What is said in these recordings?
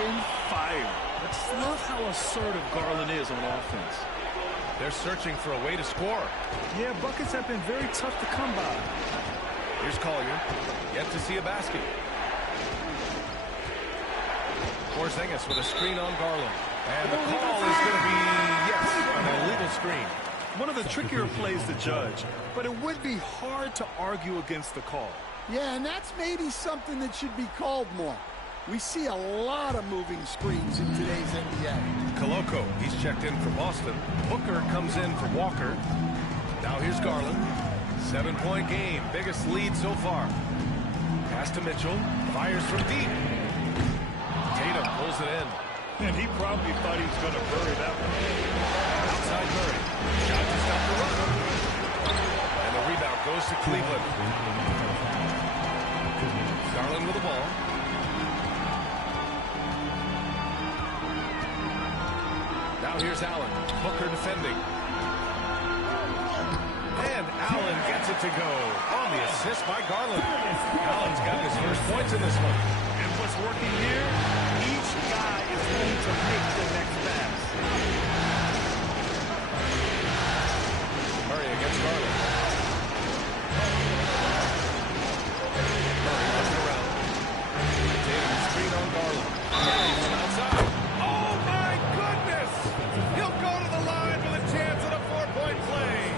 and fire. I just love how assertive Garland is on offense. They're searching for a way to score. Yeah, buckets have been very tough to come by. Here's Collier. Yet to see a basket. Porzingis with a screen on Garland. And the call is going to be, yes, an illegal screen. One of the trickier plays to judge, but it would be hard to argue against the call. Yeah, and that's maybe something that should be called more. We see a lot of moving screens in today's NBA. Koloko, he's checked in for Boston. Booker comes in for Walker. Now here's Garland. 7-point game, biggest lead so far. Pass to Mitchell, fires from deep. Tatum pulls it in. And he probably thought he was going to bury that one. Outside Murray. Shot to stop the run. And the rebound goes to Cleveland. Garland with the ball. Now here's Allen. Booker defending. And Allen gets it to go on the assist by Garland. Allen's got his first points in this one. And what's working here, each guy is going to make the next pass. Murray against Garland. Murray looking around. Tatum screen on Garland. Murray from outside. Oh my goodness! He'll go to the line with a chance at a 4-point play.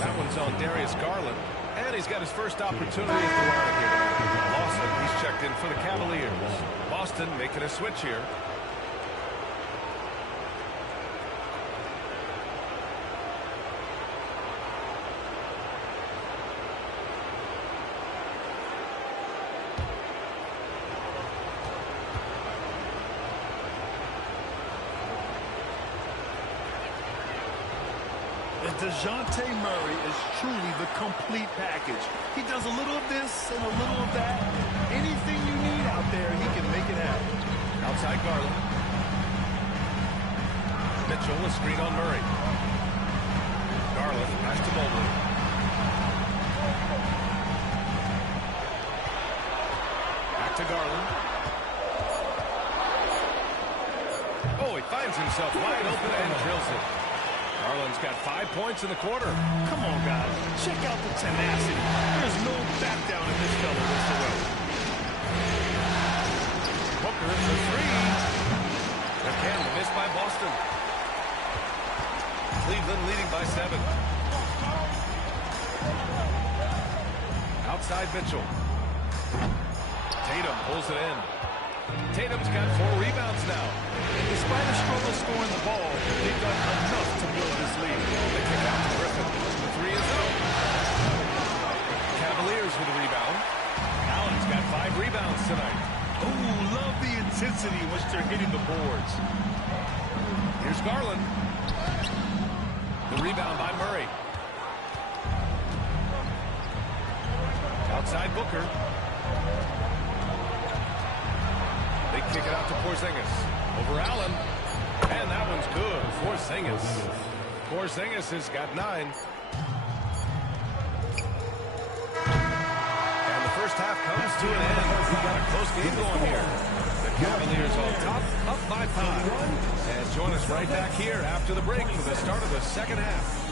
That one's on Darius Garland. And he's got his first opportunity at the line here tonight. Lawson, he's checked in for the Cavaliers. Boston making a switch here. DeJounte Murray is truly the complete package. He does a little of this and a little of that. Anything you need out there, he can make it happen. Outside Garland. Mitchell, a screen on Murray. Garland, pass to Mobley. Back to Garland. Oh, he finds himself wide open and drills it. Garland's got 5 points in the quarter. Come on, guys. Check out the tenacity. There's no back down in this fella whatsoever. Booker for three. Again, missed by Boston. Cleveland leading by 7. Outside Mitchell. Tatum pulls it in. Tatum's got 4 rebounds now. And despite a struggle scoring the ball, they've done enough to build this lead. They kick out to Griffin. The 3 is up. Cavaliers with a rebound. Allen's got 5 rebounds tonight. Ooh, love the intensity in which they're hitting the boards. Here's Garland. The rebound by Murray. Outside Booker. They kick it out to Porzingis. Over Allen. And that one's good. Porzingis. Porzingis has got 9. And the first half comes to an end. We got a close game going here. The Cavaliers on top, up by 5. And join us right back here after the break for the start of the second half.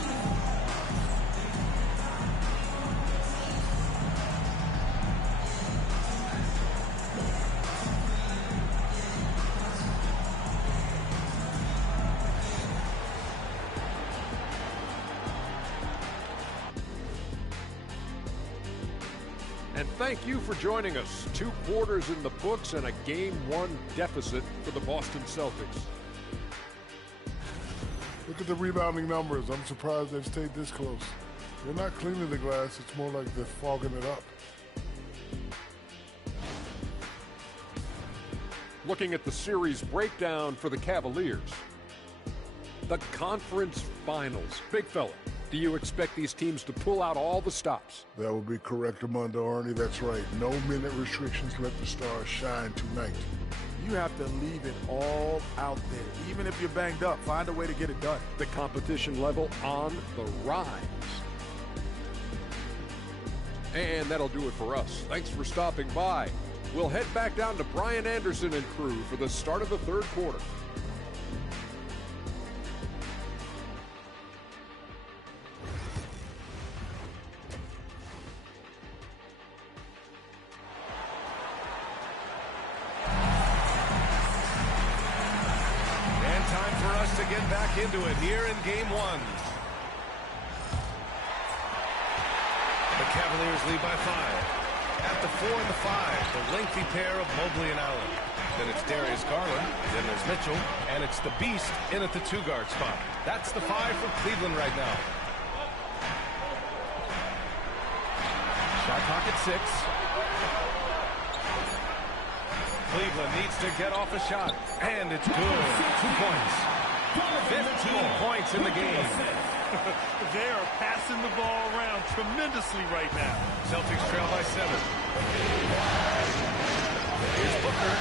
And thank you for joining us. 2 quarters in the books and a Game 1 deficit for the Boston Celtics. Look at the rebounding numbers. I'm surprised they've stayed this close. They're not cleaning the glass. It's more like they're fogging it up. Looking at the series breakdown for the Cavaliers. The conference finals. Big fella, do you expect these teams to pull out all the stops? That would be correct, Armando Arnie. That's right. No minute restrictions. Let the stars shine tonight. You have to leave it all out there. Even if you're banged up, find a way to get it done. The competition level on the rise. And that'll do it for us. Thanks for stopping by. We'll head back down to Brian Anderson and crew for the start of the third quarter. And time for us to get back into it here in game one. The Cavaliers lead by 5. At the 4 and the 5, the lengthy pair of Mobley and Allen. Then it's Darius Garland, then there's Mitchell, and it's the Beast in at the 2-guard spot. That's the 5 for Cleveland right now. Shot clock at 6. Cleveland needs to get off a shot, and it's good. 2 points. 15 points in the game. They are passing the ball around tremendously right now. Celtics trail by 7. Here's Booker.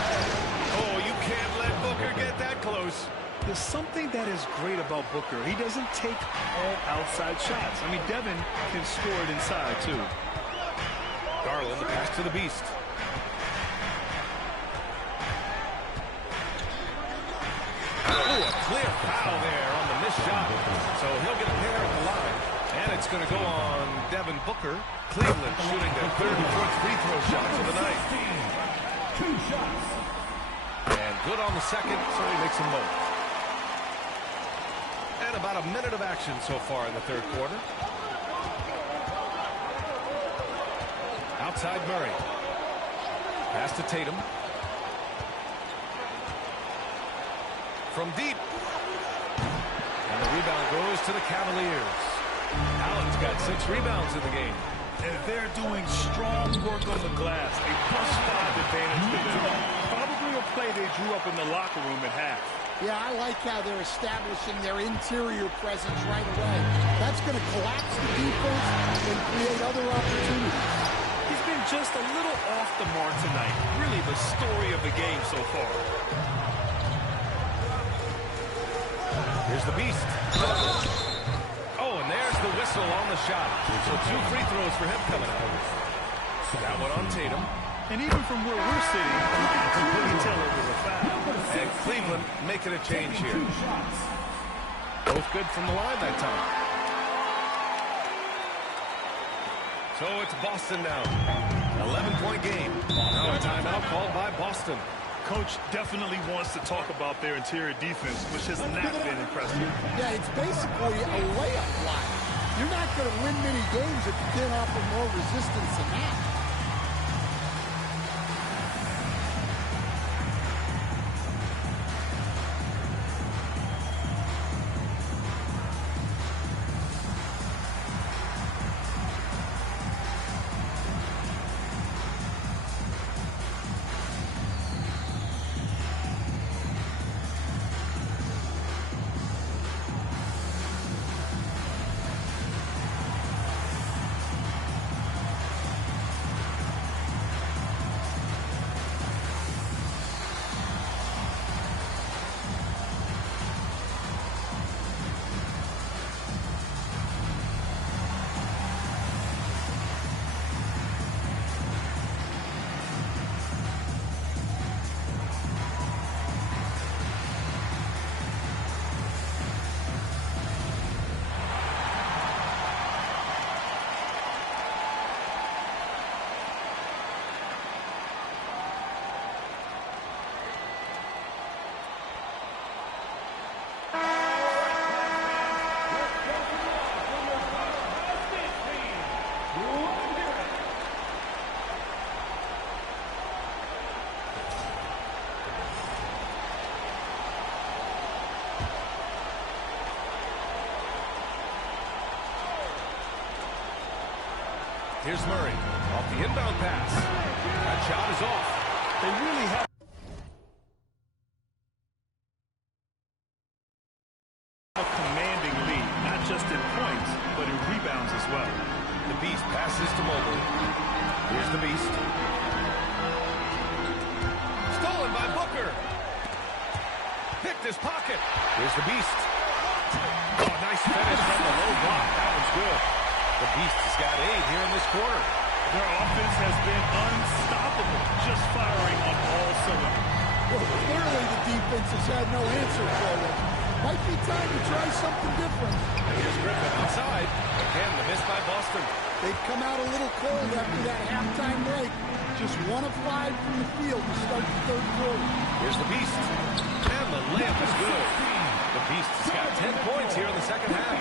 Oh, you can't let Booker get that close. There's something that is great about Booker. He doesn't take all outside shots. I mean, Devin can score it inside, too. Garland, the pass to the Beast. Oh, a clear foul there on the missed shot. So he'll get a pair at the line. And it's going to go on Devin Booker. Cleveland shooting their 3rd and 4th free throw shots of the night. 2 shots. And good on the second, so he makes them both. And about a minute of action so far in the third quarter. Outside Murray. Pass to Tatum. From deep. And the rebound goes to the Cavaliers. Allen's got 6 rebounds in the game. And they're doing strong work on the glass. A +5 advantage to them. Probably a play they drew up in the locker room at half. Yeah, I like how they're establishing their interior presence right away. That's going to collapse the defense and create other opportunities. He's been just a little off the mark tonight. Really the story of the game so far. Here's the Beast. Oh, and there's the whistle on the shot. So 2 free throws for him coming up. That one on Tatum. And even from where we're sitting, you can clearly tell it was a foul. And Cleveland making a change here. Both good from the line that time. So it's Boston now. 11-point game. Now a timeout called by Boston. Coach definitely wants to talk about their interior defense, which has not been impressive. Yeah, it's basically a layup line. You're not going to win many games if you can't offer more resistance than that. Here's Murray off the inbound pass. That shot is off. They really have a commanding lead, not just in points, but in rebounds as well. The Beast passes to Mobley. Here's the Beast. Stolen by Booker. Picked his pocket. Here's the Beast. Oh, nice finish from the low block. That one's good. The Beast has got 8 here in this quarter. Their offense has been unstoppable, just firing on all cylinders. Well, clearly the defense has had no answer for them. Might be time to try something different. And here's Griffin outside. Again, the miss by Boston. They've come out a little cold after that halftime break. Just 1 of 5 from the field to start the third quarter. Here's the Beast. And the layup is good. The Beast has got 10 points here in the second half.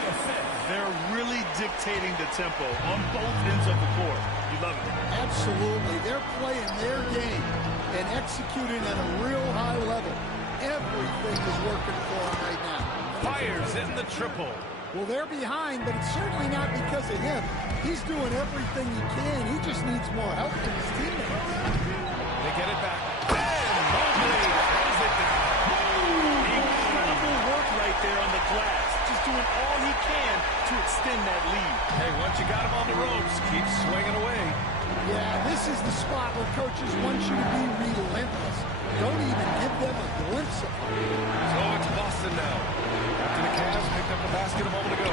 They're really dictating the tempo on both ends of the court. You love it. Absolutely. They're playing their game and executing at a real high level. Everything is working for them right now. Fires in the triple. Well, they're behind, but it's certainly not because of him. He's doing everything he can. He just needs more help from his teammates. They get it back. And Mobley throws it down. Incredible work right there on the glass. Just doing all he can to extend that lead. Hey, once you got him on the ropes, keep swinging away. Yeah, this is the spot where coaches want you to be relentless. Don't even give them a glimpse of it. So it's Boston now. After the Cavs picked up the basket a moment ago.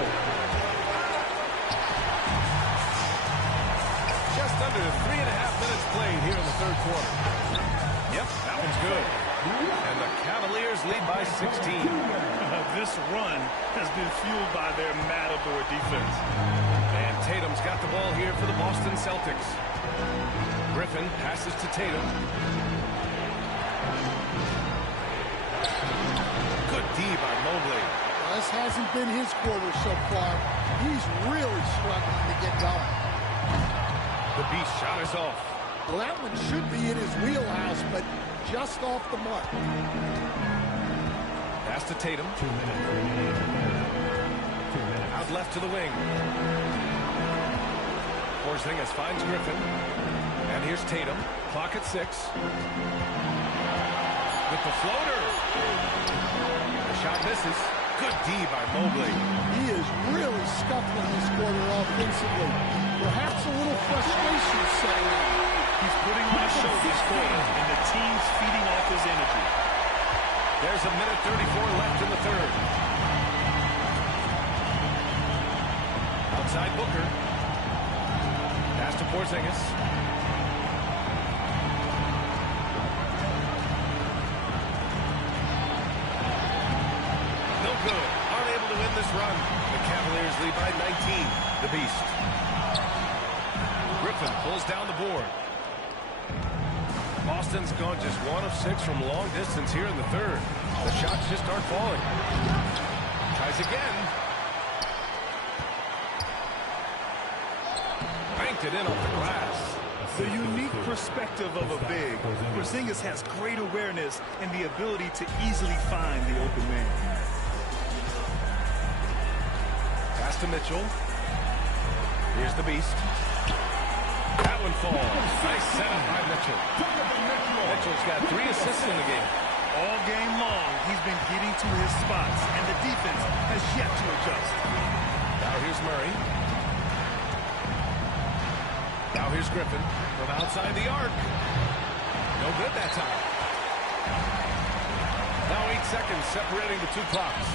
Just under 3.5 minutes played here in the third quarter. Yep, that one's good. And the Cavaliers lead by 16. This run has been fueled by their Matador defense. And Tatum's got the ball here for the Boston Celtics. Griffin passes to Tatum. Good D by Mobley. This hasn't been his quarter so far. He's really struggling to get going. The Beast shot is off. Well, that one should be in his wheelhouse, but just off the mark. Pass to Tatum. 2 minutes remaining. 2 minutes. Out left to the wing. Porzingis finds Griffin. And here's Tatum. Clock at 6. With the floater. The shot misses. Good D by Mobley. He is really scuffling this quarter offensively. Perhaps a little frustration setting in. He's putting on a show this quarter, and the team's feeding off his energy. There's a minute 34 left in the third. Outside Booker. Pass to Porzingis. No good. Unable to win this run. The Cavaliers lead by 19. The Beast. Griffin pulls down the board. Boston's gone just 1 of 6 from long distance here in the third. The shots just aren't falling. Tries again. Banked it in off the glass. The unique perspective of a big. Porzingis has great awareness and the ability to easily find the open man. Pass to Mitchell. Here's the Beast. That one falls. Nice setup by Mitchell. Mitchell's got 3 assists in the game. All game long, he's been getting to his spots, and the defense has yet to adjust. Now here's Murray. Now here's Griffin from outside the arc. No good that time. Now 8 seconds separating the 2 clocks.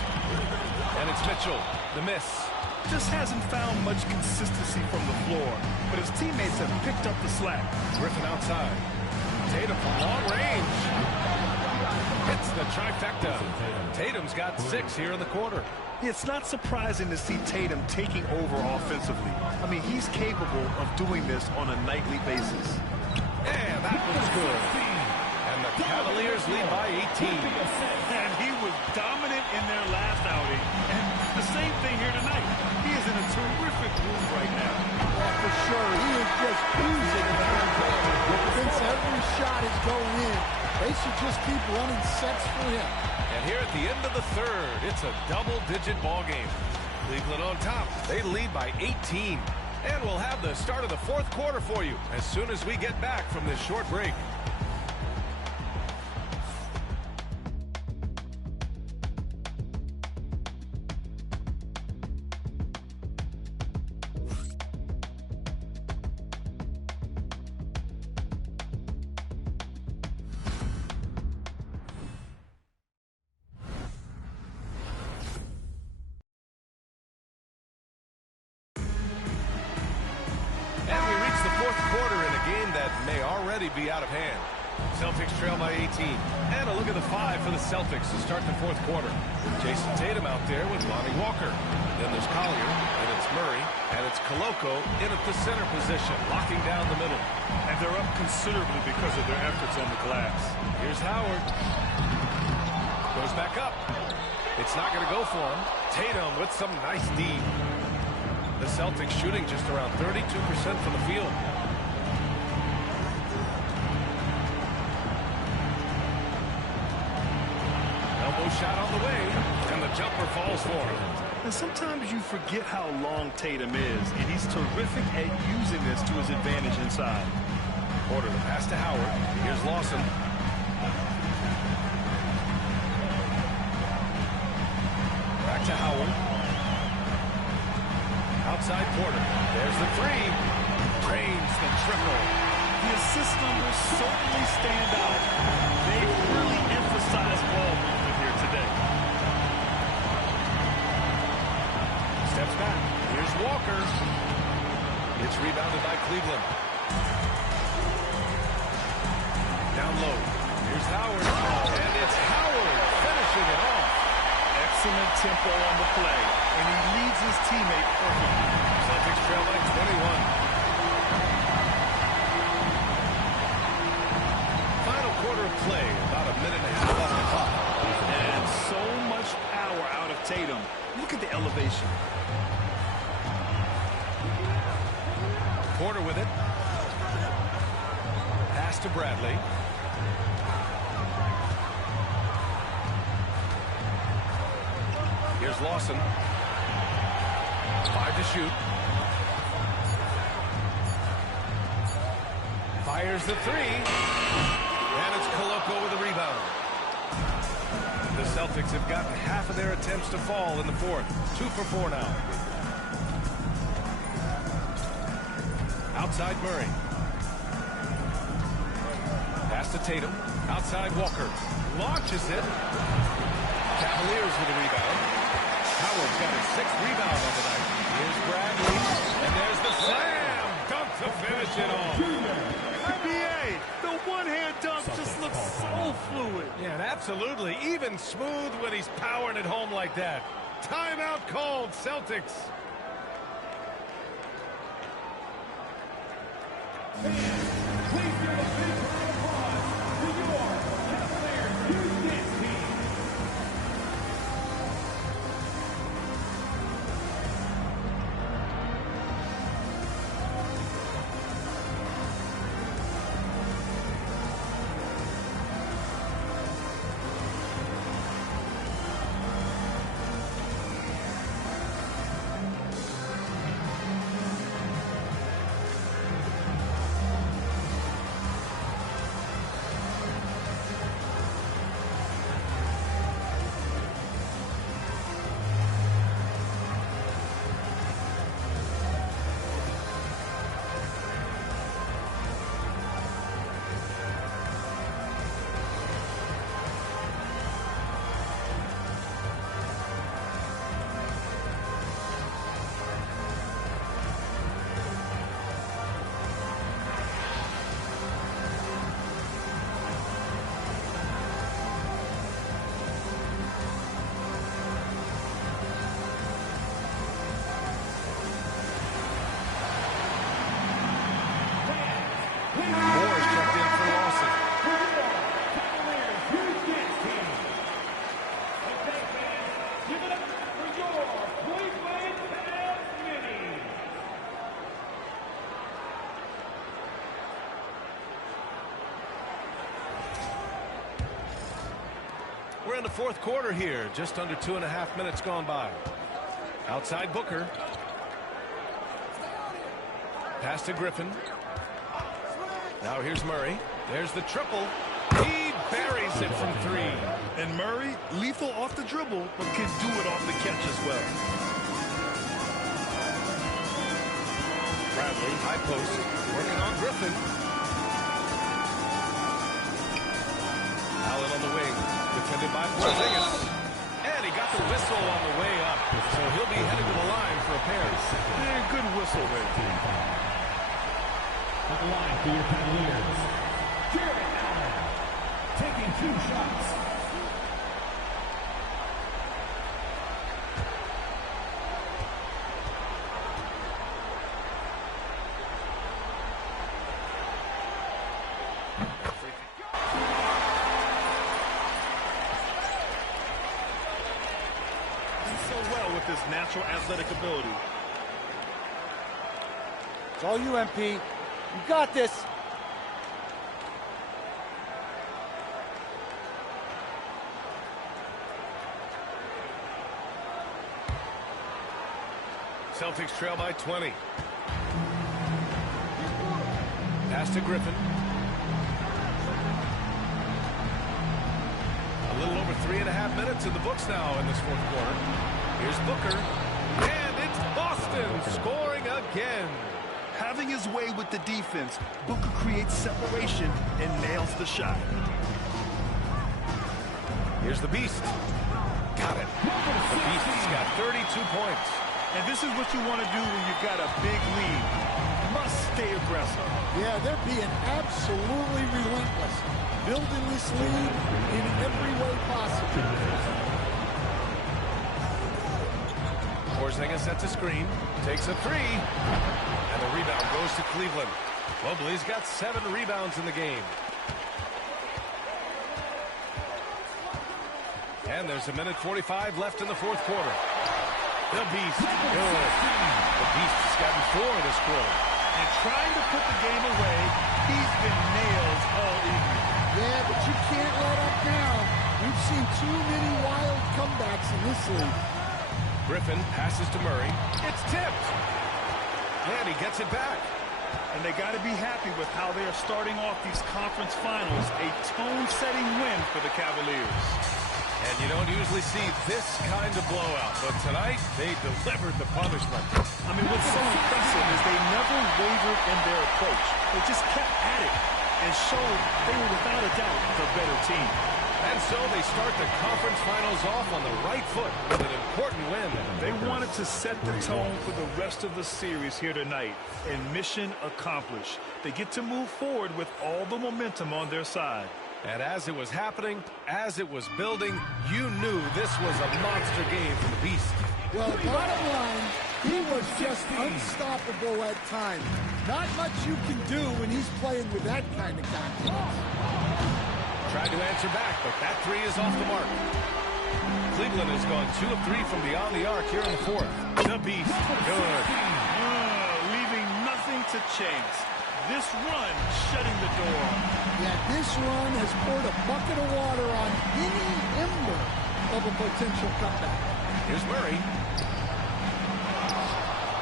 And it's Mitchell, the miss. Just hasn't found much consistency from the floor, but his teammates have picked up the slack. Griffin outside. Tatum from long range. Hits the trifecta. Tatum's got 6 here in the quarter. It's not surprising to see Tatum taking over offensively. I mean, he's capable of doing this on a nightly basis. And that was good. And the Cavaliers lead by 18. And he was dominant in their last outing. And the same thing here tonight. He is in a terrific groove right now. Yeah, for sure. He is just oozing in the third. Since every shot is going in, they should just keep running sets for him. And here at the end of the third, it's a double-digit ball game. Cleveland on top. They lead by 18. And we'll have the start of the fourth quarter for you as soon as we get back from this short break. be out of hand. Celtics trail by 18. And a look at the 5 for the Celtics to start the fourth quarter. Jason Tatum out there with Lonnie Walker. Then there's Collier, and it's Murray, and it's Koloko in at the center position, locking down the middle. And they're up considerably because of their efforts on the glass. Here's Howard. Goes back up. It's not going to go for him. Tatum with some nice D. The Celtics shooting just around 32% from the field. Elbow shot on the way, and the jumper falls for him. And sometimes you forget how long Tatum is, and he's terrific at using this to his advantage inside. Porter the pass to Howard. Here's Lawson. Back to Howard. Outside Porter. There's the 3. Drains the triple. The assist numbers certainly stand out. They really emphasize ball movement here today. Steps back. Here's Walker. It's rebounded by Cleveland. Down low. Here's Howard. And it's Howard finishing it off. Excellent tempo on the play, and he leads his teammate perfectly. Celtics trail by 21. Final quarter of play, about a minute and a half left the clock. And so much power out of Tatum. Look at the elevation. Porter with it. Pass to Bradley. Here's Lawson. 5 to shoot. Fires the 3. And it's Koloko with a rebound. The Celtics have gotten half of their attempts to fall in the fourth. 2 for 4 now. Outside Murray. Pass to Tatum. Outside Walker. Launches it. Cavaliers with a rebound. Howard's got his 6th rebound on the night. Here's Bradley. And there's the slam. Dunk to finish it off. NBA, the one-hand dunk just looks so fluid. Yeah, and absolutely. Even smooth when he's powering it home like that. Timeout called, Celtics. Moore's checked in for Lawson. We're in the fourth quarter here. Just under 2.5 minutes gone by. Outside Booker. Pass to Griffin. Now here's Murray. There's the triple. He buries it from 3. And Murray, lethal off the dribble, but can do it off the catch as well. Bradley, high post, working on Griffin. Allen on the wing, defended by Porzingis. And he got the whistle on the way up, so he'll be headed to the line for a pair. Yeah, good whistle there. At the line for your Cavaliers, Jarrett Allen, taking 2 shots. So well with his natural athletic ability. It's all you, MP. You got this. Celtics trail by 20. Pass to Griffin. A little over 3.5 minutes in the books now in this fourth quarter. Here's Booker. And it's Boston scoring again. Having his way with the defense, Booker creates separation and nails the shot. Here's the Beast. Got it. The Beast has got 32 points. And this is what you want to do when you've got a big lead. Must stay aggressive. Yeah, they're being absolutely relentless, building this lead in every way possible. Porzingis sets a screen, takes a three, and the rebound goes to Cleveland. Mobley's got 7 rebounds in the game. And there's 1:45 left in the fourth quarter. The Beast, good. The Beast has gotten 4 this quarter. And trying to put the game away, he's been nailed all evening. Yeah, but you can't let up now. We've seen too many wild comebacks in this league. Griffin passes to Murray. It's tipped. And he gets it back. And they got to be happy with how they are starting off these conference finals. A tone-setting win for the Cavaliers. And you don't usually see this kind of blowout, but tonight they delivered the punishment. I mean, what's so impressive is they never wavered in their approach. They just kept at it and showed they were without a doubt the better team. And so they start the conference finals off on the right foot with an important win. They wanted to set the tone for the rest of the series here tonight, and mission accomplished. They get to move forward with all the momentum on their side. And as it was happening, as it was building, you knew this was a monster game for the Beast. Well, bottom line, he was just unstoppable at times. Not much you can do when he's playing with that kind of confidence. Tried to answer back, but that three is off the mark. Cleveland has gone 2 of 3 from beyond the arc here in the fourth. The Beast, good. Leaving nothing to chance. This run shutting the door. Yeah, this run has poured a bucket of water on any ember of a potential comeback. Here's Murray.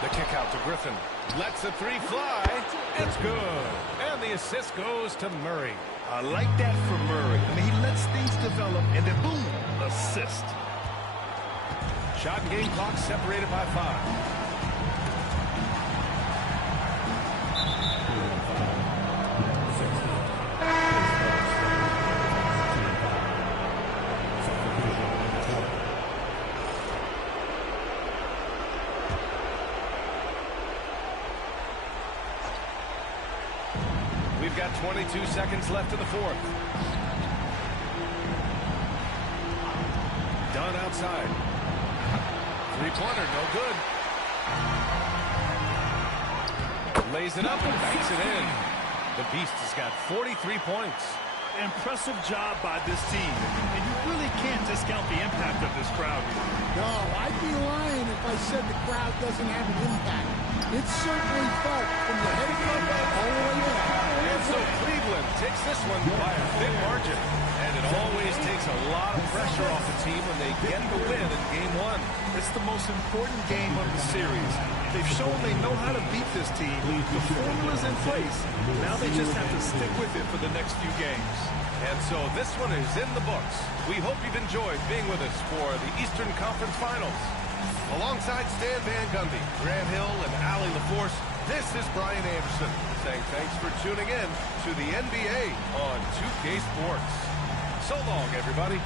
The kick out to Griffin. Lets the three fly. It's good. And the assist goes to Murray. I like that for Murray. I mean, he lets things develop, and then boom, assist. Shot and game clock separated by 5. We've got 22 seconds left in the fourth. Dunn outside. Three-pointer, no good. Lays it up and banks it in. The Beast has got 43 points. Impressive job by this team. And you really can't discount the impact of this crowd here. No, I'd be lying if I said the crowd doesn't have an impact. It's certainly felt from the head of the all the way down. And so Cleveland takes this one by a thin margin. And it always takes a lot of pressure off the team when they get the win in Game 1. It's the most important game of the series. They've shown they know how to beat this team. The formula's in place. Now they just have to stick with it for the next few games. And so this one is in the books. We hope you've enjoyed being with us for the Eastern Conference Finals. Alongside Stan Van Gundy, Grant Hill, and Allie LaForce, this is Brian Anderson saying thanks for tuning in to the NBA on 2K Sports. So long, everybody.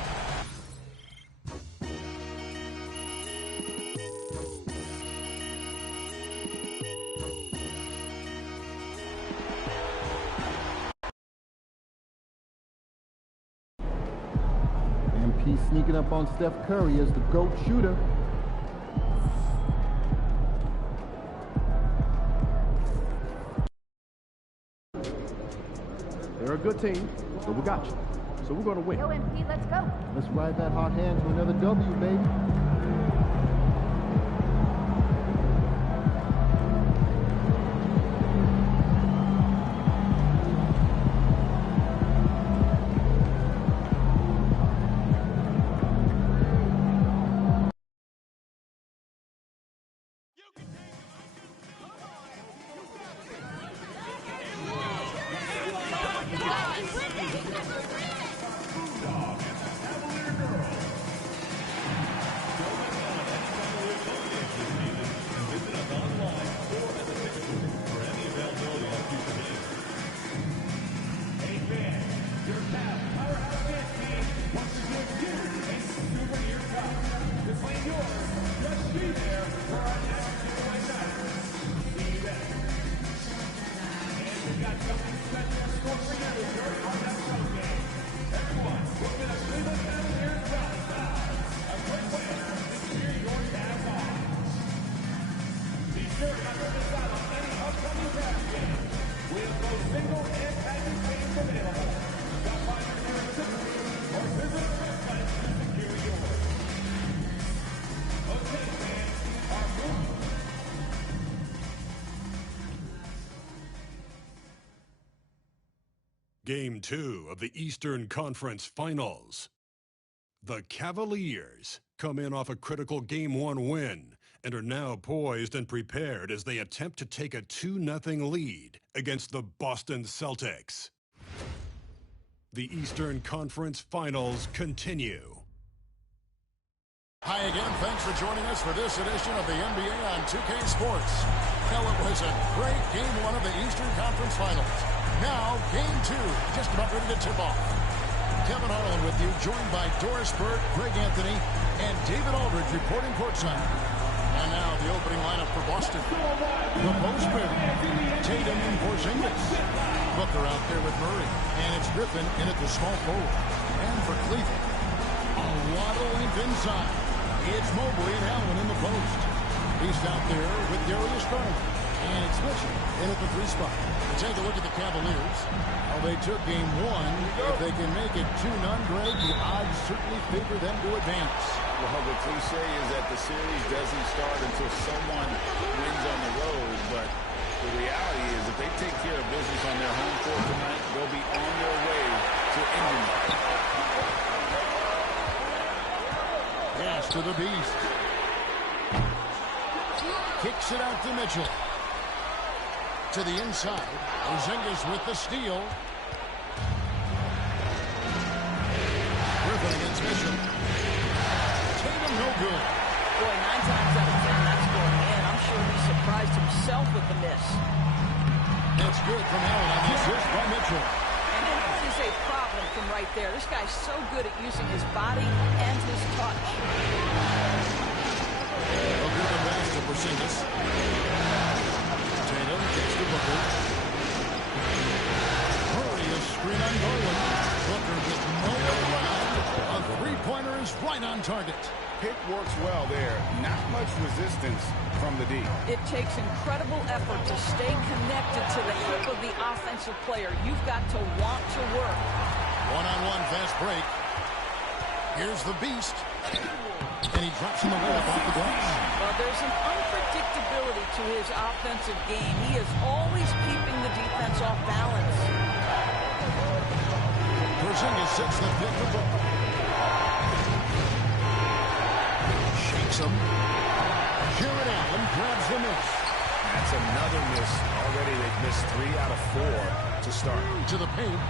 He's sneaking up on Steph Curry as the GOAT shooter. They're a good team, but we got you. So we're going to win. Yo, MP, let's go. Let's ride that hot hand to another W, baby. Game 2 of the Eastern Conference Finals. The Cavaliers come in off a critical Game 1 win and are now poised and prepared as they attempt to take a 2-0 lead against the Boston Celtics. The Eastern Conference Finals continue. Hi again, thanks for joining us for this edition of the NBA on 2K Sports. Well, it was a great Game 1 of the Eastern Conference Finals. Now, Game 2, just about ready to tip off. Kevin Harlan with you, joined by Doris Burke, Greg Anthony, and David Aldridge reporting courtside. And now the opening lineup for Boston. The post pair, Tatum and Porzingis. Booker out there with Murray, and it's Griffin in at the small forward. And for Cleveland, a lot of length inside. It's Mobley and Allen in the post. He's out there with Darius Garland. And it's Mitchell in at the 3 spot. Take a look at the Cavaliers. Well, they took Game 1. If they can make it 2-0, Greg, the odds certainly favor them to advance. Well, the cliche is that the series doesn't start until someone wins on the road, but the reality is if they take care of business on their home court tonight, they'll be on their way to ending it. Pass to the Beast. Kicks it out to Mitchell. To the inside. Porzingis with the steal. Griffin against Mitchell. Tatum no good. Boy, 9 times out of 10 that's going in. I'm sure he surprised himself with the miss. That's good from Allen on the assist by Mitchell. And that is a problem from right there. This guy's so good at using his body and his touch. A good pass to Porzingis. Tatum gets to Booker. Murray is screen on Garland. Booker with nowhere around. A three-pointer is right on target. Pick works well there. Not much resistance from the D. It takes incredible effort to stay connected to the hip of the offensive player. You've got to want to work. One-on-one fast break. Here's the Beast. And he drops him away off the glass. Well, there's an unpredictability to his offensive game. He is always keeping the defense off balance. Porzingis sits the pick for Booker. Shakes him. Jarrett Allen grabs the miss. That's another miss. Already they've missed 3 out of 4 to start. To the paint.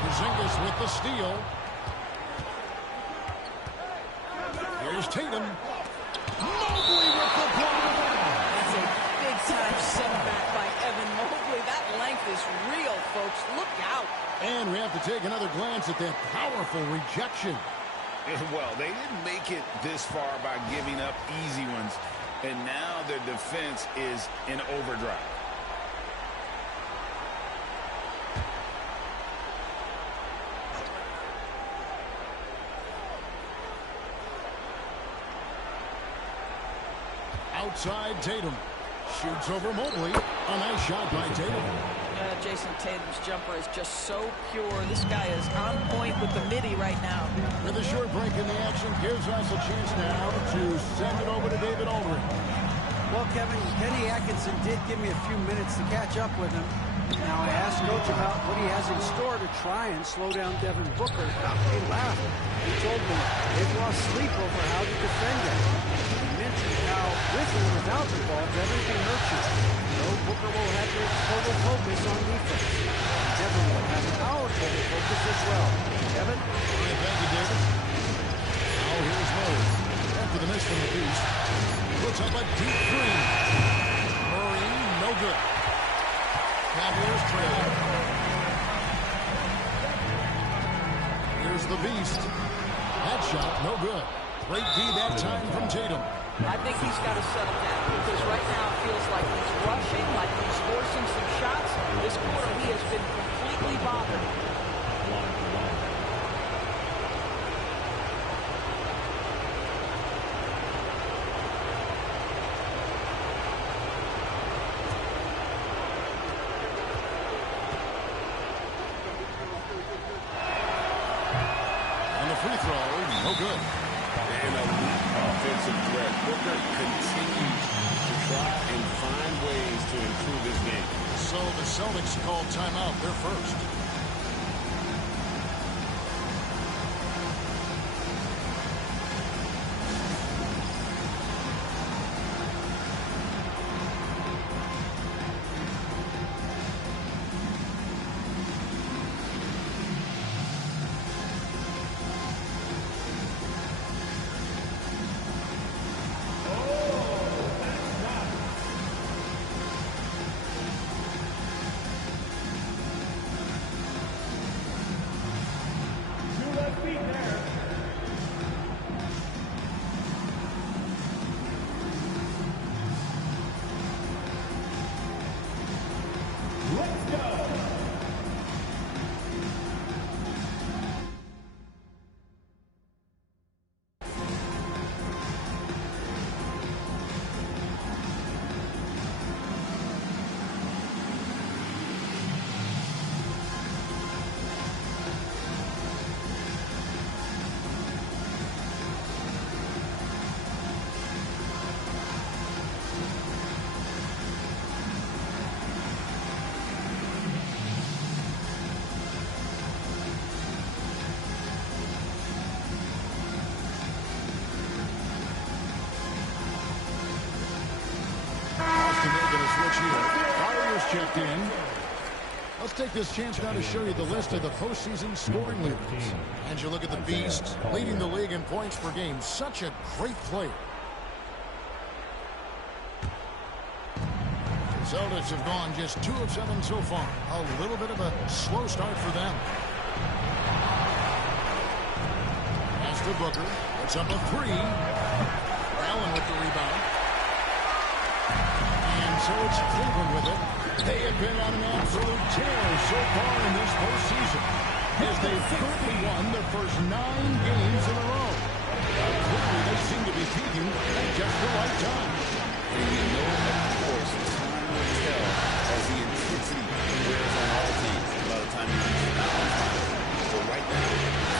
Porzingis with the steal. Here's Tatum. Mobley with the block. That's a big-time setback by Evan Mobley. That length is real, folks. Look out. And we have to take another glance at that powerful rejection. Well, they didn't make it this far by giving up easy ones, and now their defense is in overdrive. outside Tatum. Shoots over Mobley. A nice shot by Tatum. Jason Tatum's jumper is just so pure. This guy is on point with the midi right now. With a short break in the action, gives us a chance now to send it over to David Aldridge. Well, Kevin, Kenny Atkinson did give me a few minutes to catch up with him. Now, I asked Coach about what he has in store to try and slow down Devin Booker. He laughed. He told me they've lost sleep over how to defend him. He mentioned how, with or without the ball, Devin can hurt you. So Booker will have your total focus on defense. Devin will have our total focus as well. Kevin? All right, thank you, David. Now here's Murray. After the miss from the Beast, puts up a deep three. Murray, no good. Cavaliers trailing. Here's the Beast. That shot, no good. Great D that time from Tatum. I think he's got to settle down because right now it feels like he's rushing, like he's forcing some shots. This quarter he has been completely bothered. Free throw, no good. And a weak offensive threat. Booker continues to try and find ways to improve his game. So the Celtics call timeout. They're first. Checked in. Let's take this chance now to show you the list of the postseason scoring leaders. And you look at the Beast, leading the league in points per game. Such a great player. The Celtics have gone just 2 of 7 so far. A little bit of a slow start for them. Pass to Booker. Puts up a 3. Allen with the rebound. And so it's Cleveland with it. They have been on an absolute tear so far in this postseason, as they've currently won their first 9 games in a row. Clearly, they seem to be peaking at just the right time. And you know, of course, time will tell as the intensity wears on all teams by the time you reach the finals. So right now,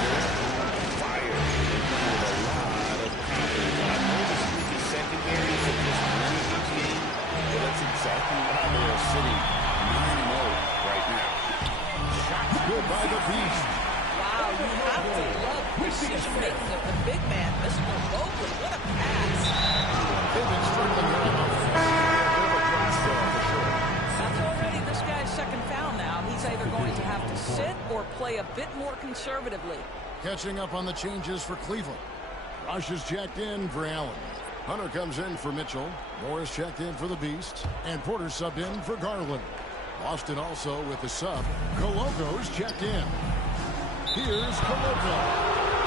they're on fire. They're playing with a lot of confidence. I know the streak is secondary to just winning each game, but that's exactly why they are sitting 9-0 right now. Shot good by the Beast. Wow, you have to love precision making of the big man, Mr. Mobley. What a pass. They've been struggling here on offense. That's already this guy's second foul now. He's either going to have to sit or play a bit more conservatively. Catching up on the changes for Cleveland. Rush is checked in for Allen. Hunter comes in for Mitchell. Morris checked in for the Beast. And Porter subbed in for Garland. Boston also with the sub. Coloco's checked in. Here's Coloco.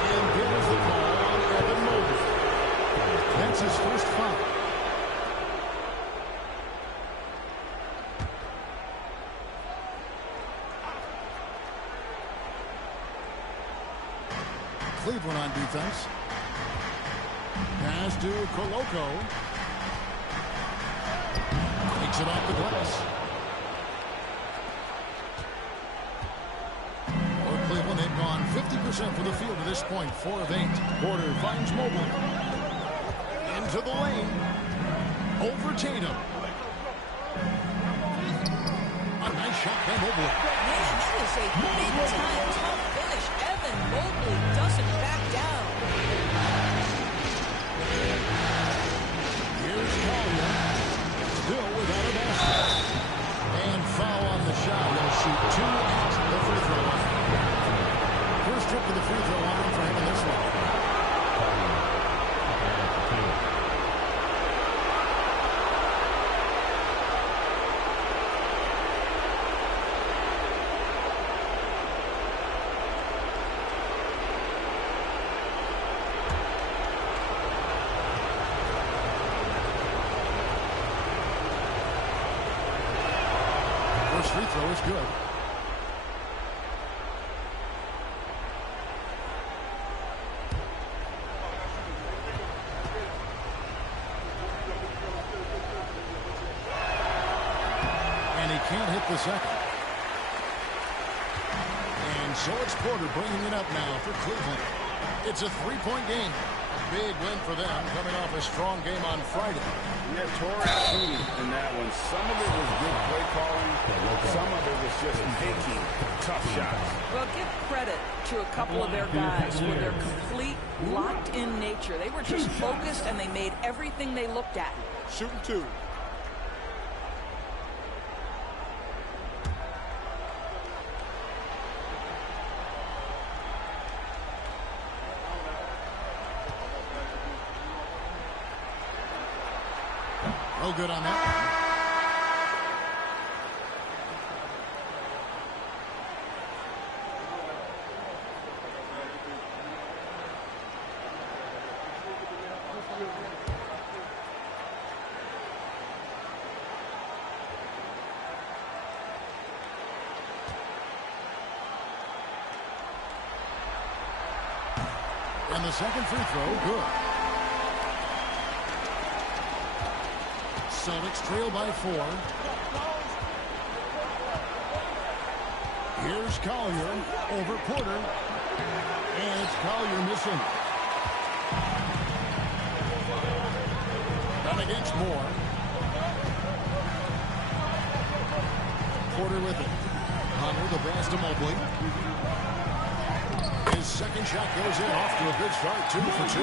And gives the call on Evan Mobley. That's his first foul. Cleveland on defense. Pass to Coloco. Takes it off the glass. For Cleveland, they've gone 50% from the field to this point, 4 of 8. Porter finds Mobley. Into the lane. Over Tatum. A nice shot by Mobley. Man, that is a big-time tough finish. Evan Mobley doesn't back down. Here's Collier. Still without a basket. And foul on the shot. He'll shoot 2 at the free throw line. First trip to the free throw line for him in this one. Free throw is good. And he can't hit the second. And so it's Porter bringing it up now for Cleveland. It's a 3-point game. Big win for them, coming off a strong game on Friday. Yeah, Torres shooting in that one. Some of it was good play calling. Some of it was just making tough shots. Well, give credit to a couple of their guys for their complete locked-in nature. They were just focused, and they made everything they looked at. Shooting 2. No good on that one. And the second free throw, good. Celtics trail by 4. Here's Collier over Porter. And it's Collier missing. Done against Moore. Porter with it. Hunter, the pass to Mobley. His second shot goes in, off to a good start, 2 for 2.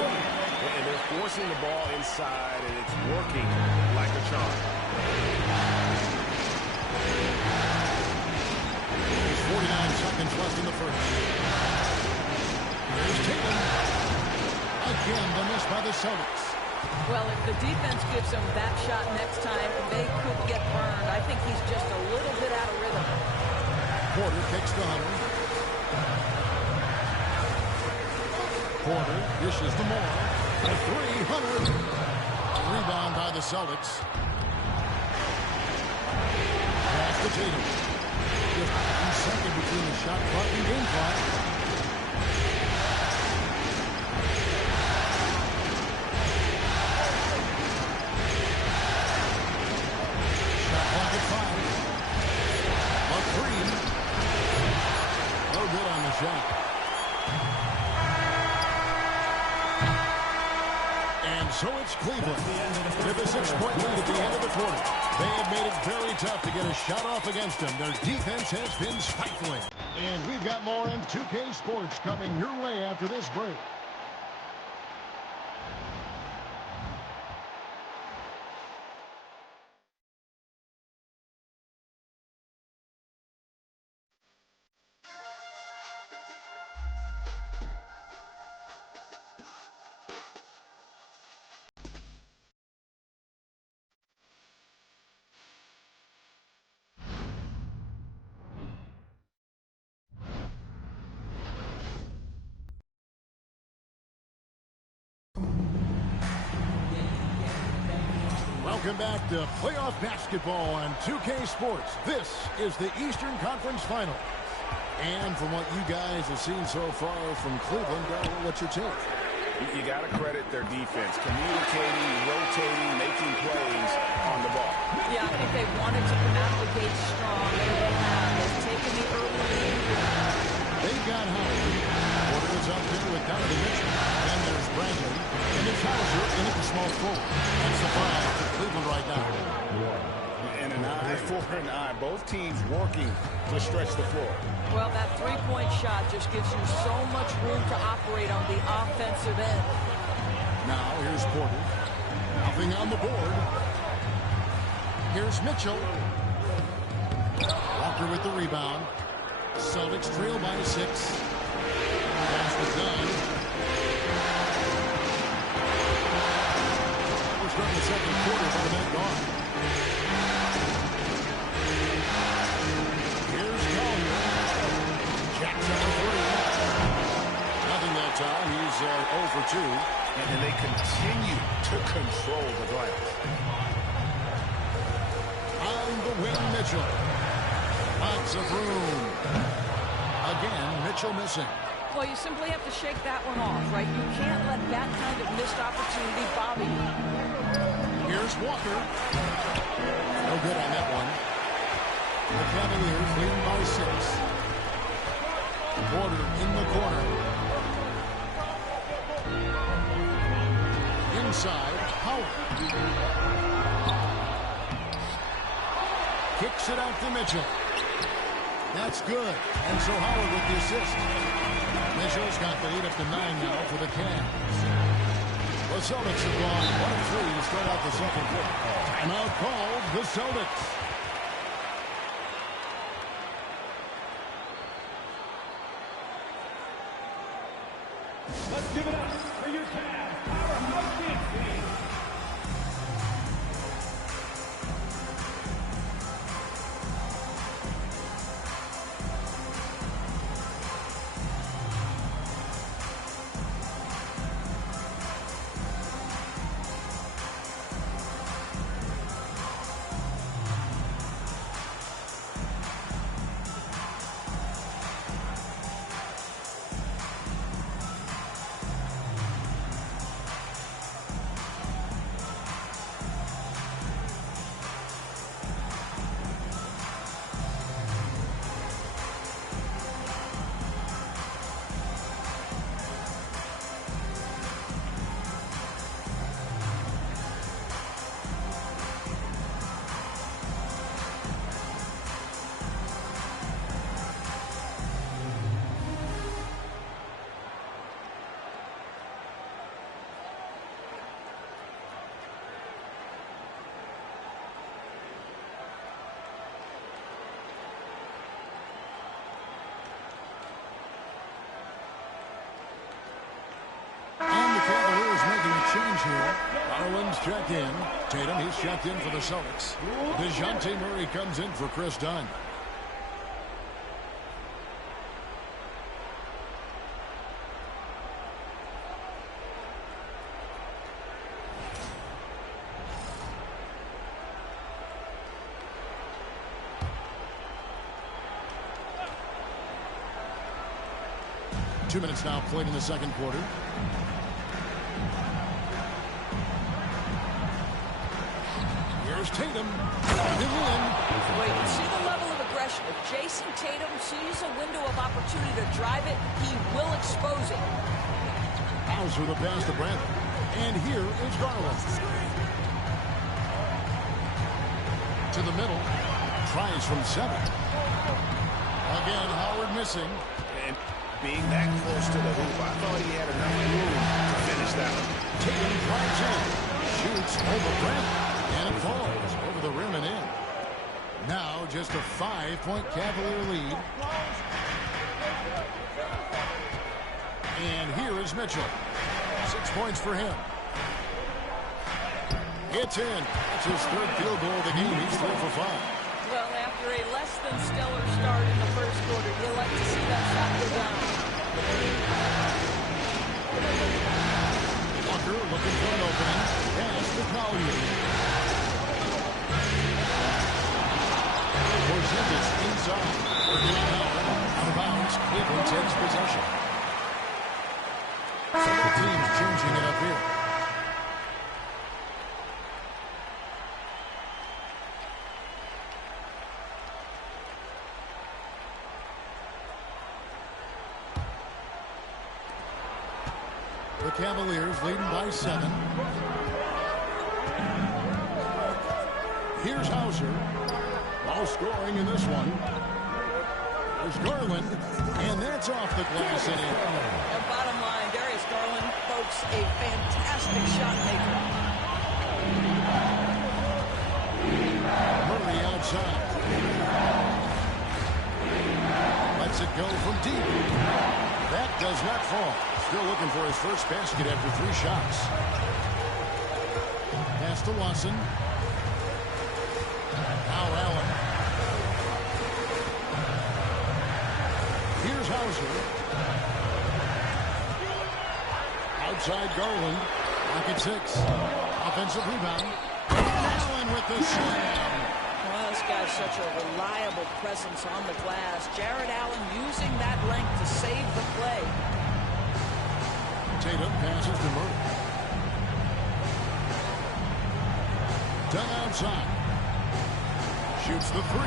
And they're forcing the ball inside, and it's working like a charm. There's 49 seconds left in the first. Here's Tatum. Again, the miss by the Celtics. Well, if the defense gives him that shot next time, they could get burned. I think he's just a little bit out of rhythm. Porter kicks to Hunter. Porter dishes to Moore. A 3, Hunter. Rebound by the Celtics. Pass to Tatum. Just 1 second between the shot clock and game clock. Shot clock at 5. A 3. No good on the shot. So it's Cleveland with a 6-point lead at the end of the quarter. They have made it very tough to get a shot off against them. Their defense has been stifling. And we've got more in 2K Sports coming your way after this break. Welcome back to playoff basketball on 2K Sports. This is the Eastern Conference Final. And from what you guys have seen so far from Cleveland, what's your take? You got to credit their defense. Communicating, rotating, making plays on the ball. Yeah, I think they wanted to come out of the gate strong, and they have. They've taken the early lead. They've got Howard. Porter is out there with Donovan Mitchell. And there's Bradley. And it's Hauser in at the small forward. That's the five for Cleveland right now. And an eye for an eye. Both teams working to stretch the floor. Well, that three-point shot just gives you so much room to operate on the offensive end. Now here's Porter. Nothing on the board. Here's Mitchell. Walker with the rebound. Celtics trail by 6. Pass was done. We're starting the second quarter by the net gone. Here's Collier. Jacks up the 3. Nothing that time. He's 0 for 2. And they continue to control the glass. On the wing, Mitchell. Lots of room. Again, Mitchell missing. Well, you simply have to shake that one off, right? You can't let that kind of missed opportunity bother you. Here's Walker. No good on that one. The Cavaliers leading by 6. Porter in the corner. Inside, Howard. Kicks it out to Mitchell. That's good. And so Howard with the assist. Mitchell's got the lead up to 9 now for the Cavs. The Celtics have gone 1 of 3 to start out the second quarter. Timeout called the Celtics. Let's give it up for your Cavs powerhouse team. Change here. Garland's checked in. Tatum, he's checked in for the Celtics. DeJounte Murray comes in for Chris Dunn. Two minutes now played in the second quarter. Here's Tatum. Wait, you see the level of aggression. If Jason Tatum sees a window of opportunity to drive it, he will expose it. Hauser the pass to Bradley. And here is Garland. To the middle. Tries from 7. Again, Howard missing. And being that close to the hoop, I thought he had enough room to finish that one. Tatum drives in. Shoots over Bradley. And it falls over the rim and in. Now just a 5-point Cavalier lead. And here is Mitchell. 6 points for him. It's in. That's his third field goal of the game. He's 3 for 5. Well, after a less than stellar start in the first quarter, you like to see that shot go down. Walker looking for an opening. Pass to Collier. Porzingis inside. Working on Howard. Out of bounds. Cleveland takes possession. So the teams change The Cavaliers leading by 7. Here's Hauser. All scoring in this one. There's Garland, and that's off the glass and in. And bottom line, Darius Garland, folks, a fantastic shot maker. Murray outside. Lets it go from deep. That does not fall. Still looking for his first basket after 3 shots. Pass to Watson. Now Allen. Here's Hauser. Outside Garland. Pocket 6. Offensive rebound. Allen with the slam. Well, this guy's such a reliable presence on the glass. Jared Allen using that length to save the play. Tatum passes to Murray. Done outside. Shoots the 3.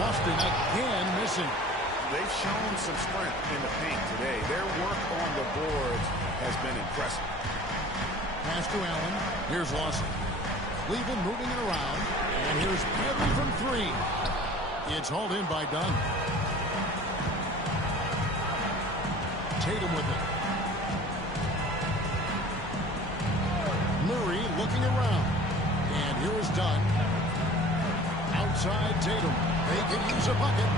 Boston again missing. They've shown some strength in the paint today. Their work on the boards has been impressive. Pass to Allen. Here's Lawson. Cleveland moving it around. And here's Bradley from 3. It's hauled in by Dunn. Tatum with it. Murray looking around. And here is Dunn. Outside Tatum. They can use a bucket.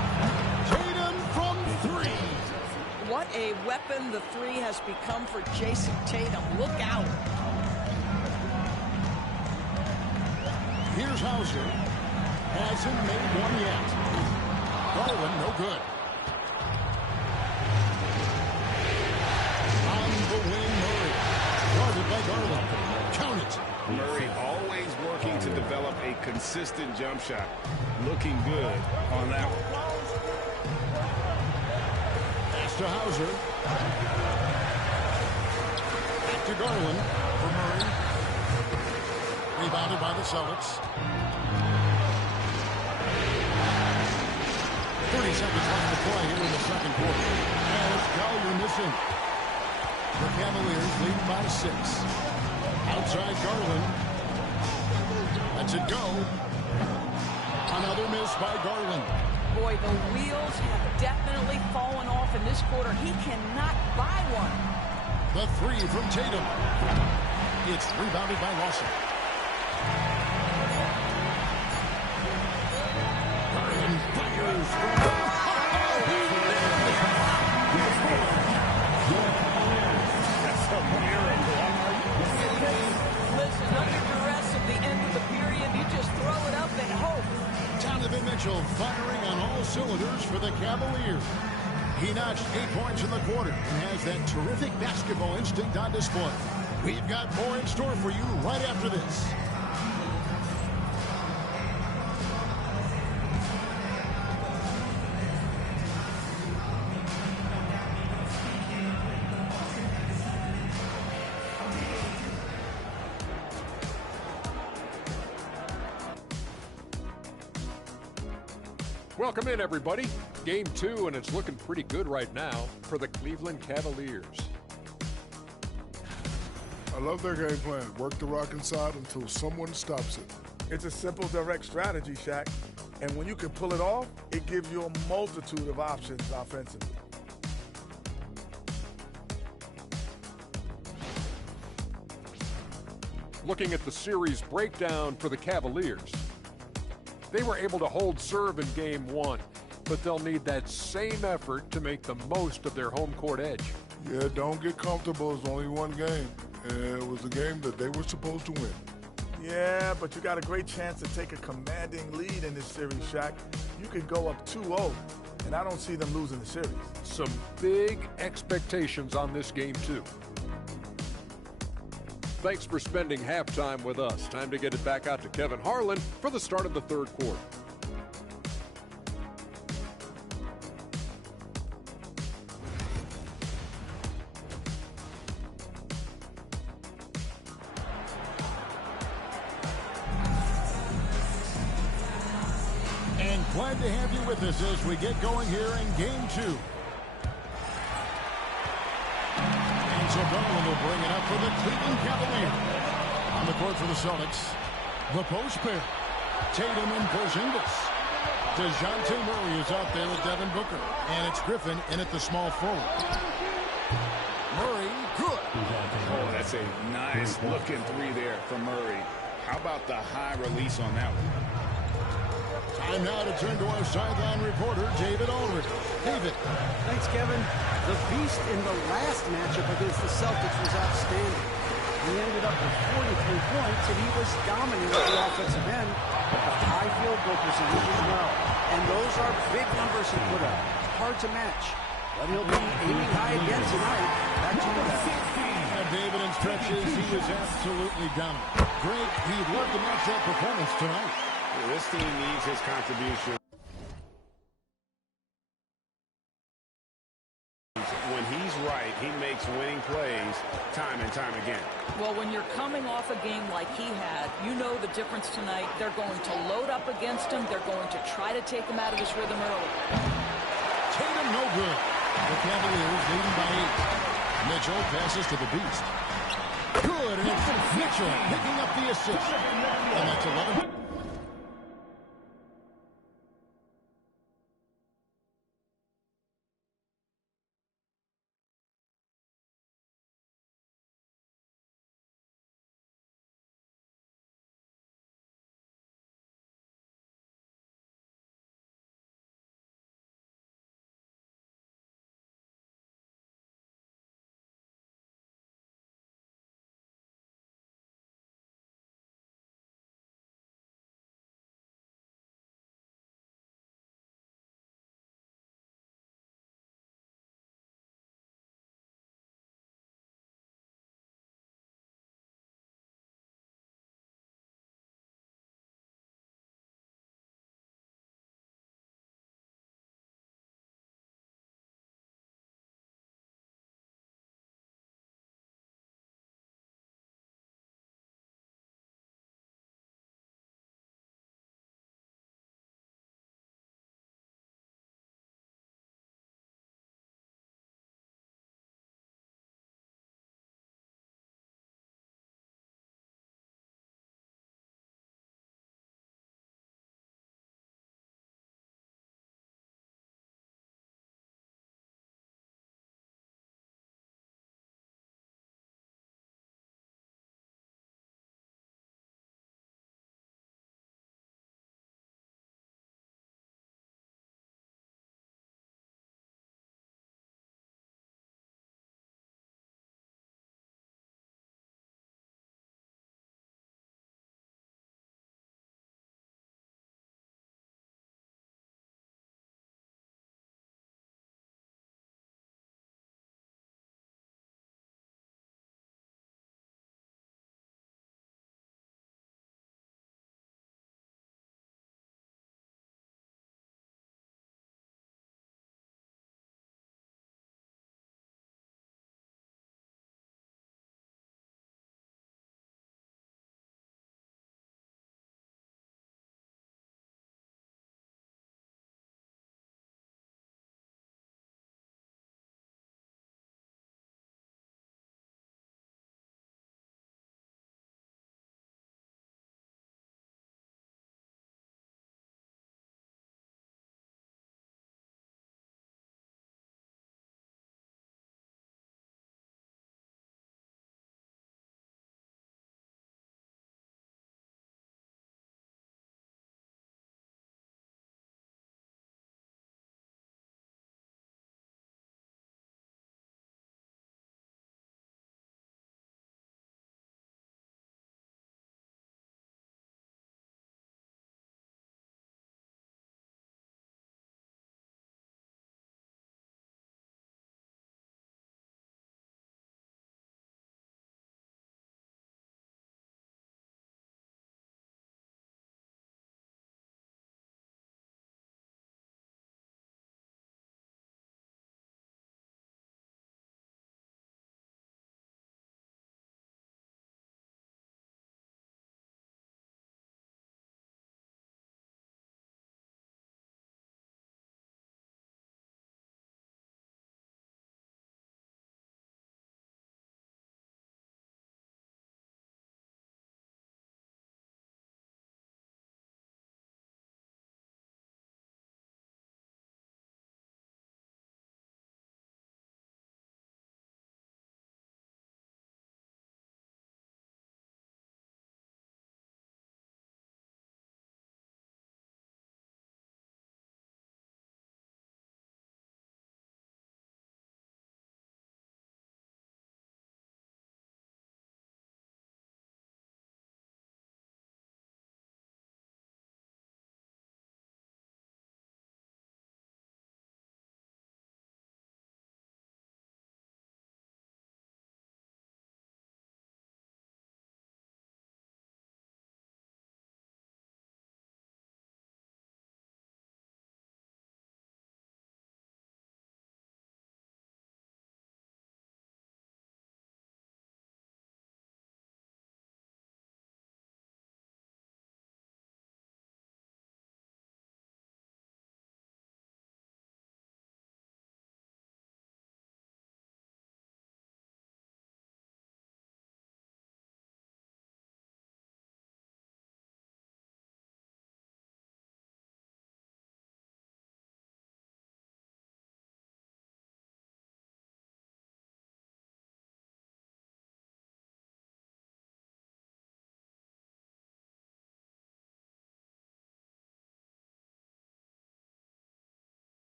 Tatum from 3. What a weapon the 3 has become for Jason Tatum. Look out. Here's Hauser. Hasn't made one yet. Garland, no good. On the wing, Murray. Guarded by Garland. Count it. Murray always working to develop a consistent jump shot. Looking good on that one. Pass to Hauser. Back to Garland for Murray. Rebounded by the Celtics. 30 seconds left to play here in the second quarter. And it's Collier missing. The Cavaliers lead by 6. Outside Garland. Lets it go. Another miss by Garland. Boy, the wheels have definitely fallen off in this quarter. He cannot buy one. The 3 from Tatum. It's rebounded by Lawson. Garland fires from That's a miracle. Listen, under duress at the end of the period, you just throw it up and hope. Donovan Mitchell firing on all cylinders for the Cavaliers. He notched 8 points in the quarter and has that terrific basketball instinct on display. We've got more in store for you right after this. Welcome in, everybody. Game 2, and it's looking pretty good right now for the Cleveland Cavaliers. I love their game plan. Work the rock inside until someone stops it. It's a simple, direct strategy, Shaq. And when you can pull it off, it gives you a multitude of options offensively. Looking at the series breakdown for the Cavaliers. They were able to hold serve in Game 1, but they'll need that same effort to make the most of their home court edge. Yeah, don't get comfortable. It's only one game. And it was a game that they were supposed to win. Yeah, but you got a great chance to take a commanding lead in this series, Shaq. You could go up 2-0, and I don't see them losing the series. Some big expectations on this game, too. Thanks for spending halftime with us. Time to get it back out to Kevin Harlan for the start of the third quarter. And glad to have you with us as we get going here in Game 2. And So Garland will bring it up for the Cleveland Cavaliers. On the court for the Celtics, the post pair, Tatum and Porzingis. DeJounte Murray is out there with Devin Booker. And it's Griffin in at the small forward. Murray, good. Oh, that's a nice looking three there for Murray. How about the high release on that one? Time now to turn to our sideline reporter, David Aldridge. David. Thanks, Kevin. The beast in the last matchup against the Celtics was outstanding. He ended up with 43 points, and he was dominant at the offensive end, but the high field goal percentage as well. And those are big numbers he put up. Hard to match. But he'll be aiming high again tonight. Back to you guys. David in stretches, he was absolutely dominant. Greg, he'd love to match that performance tonight. This team needs his contribution. When he's right, he makes winning plays time and time again. Well, when you're coming off a game like he had, you know the difference tonight. They're going to load up against him. They're going to try to take him out of his rhythm early. Tatum no good. The Cavaliers leading by 8. Mitchell passes to the Beast. Good, and it's Mitchell picking up the assist. And that's 11.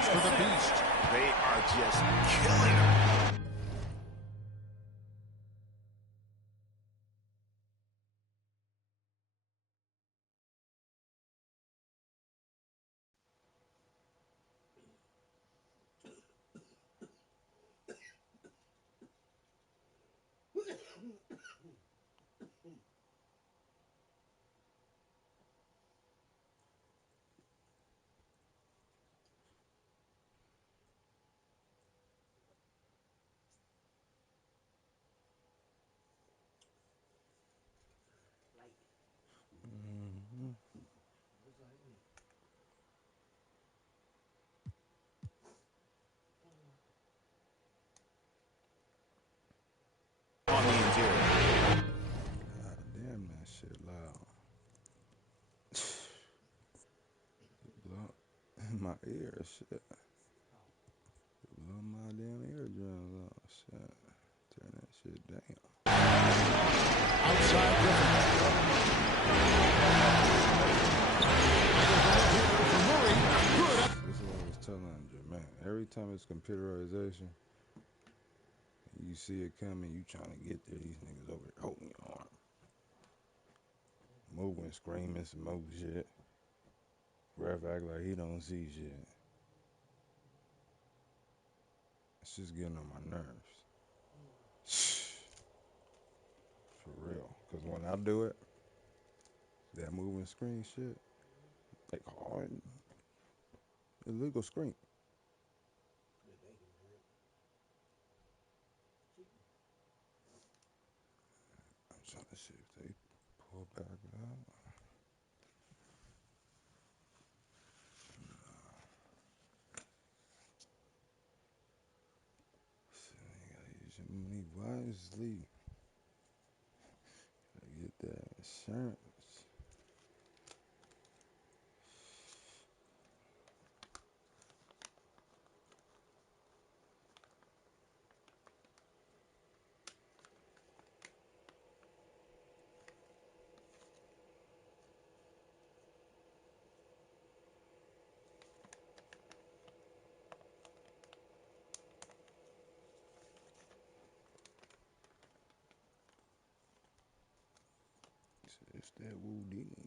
points for the Beast. They are just killing him. On the interior. God damn, that shit loud. Blow in my ear, shit. Blow my damn eardrums out, shit. Turn that shit down. Outside This is what I was telling Jermaine. Every time it's computerization, you see it coming, you trying to get there, these niggas over there holding your arm. Moving, screaming, some more shit. Ref act like he don't see shit. It's just getting on my nerves. For real. Because when I do it, that moving screen shit, like hard, illegal screen. I'm trying to see if they pull back out. So you gotta use your money wisely. Gotta get that insurance. It's that Woo Dini.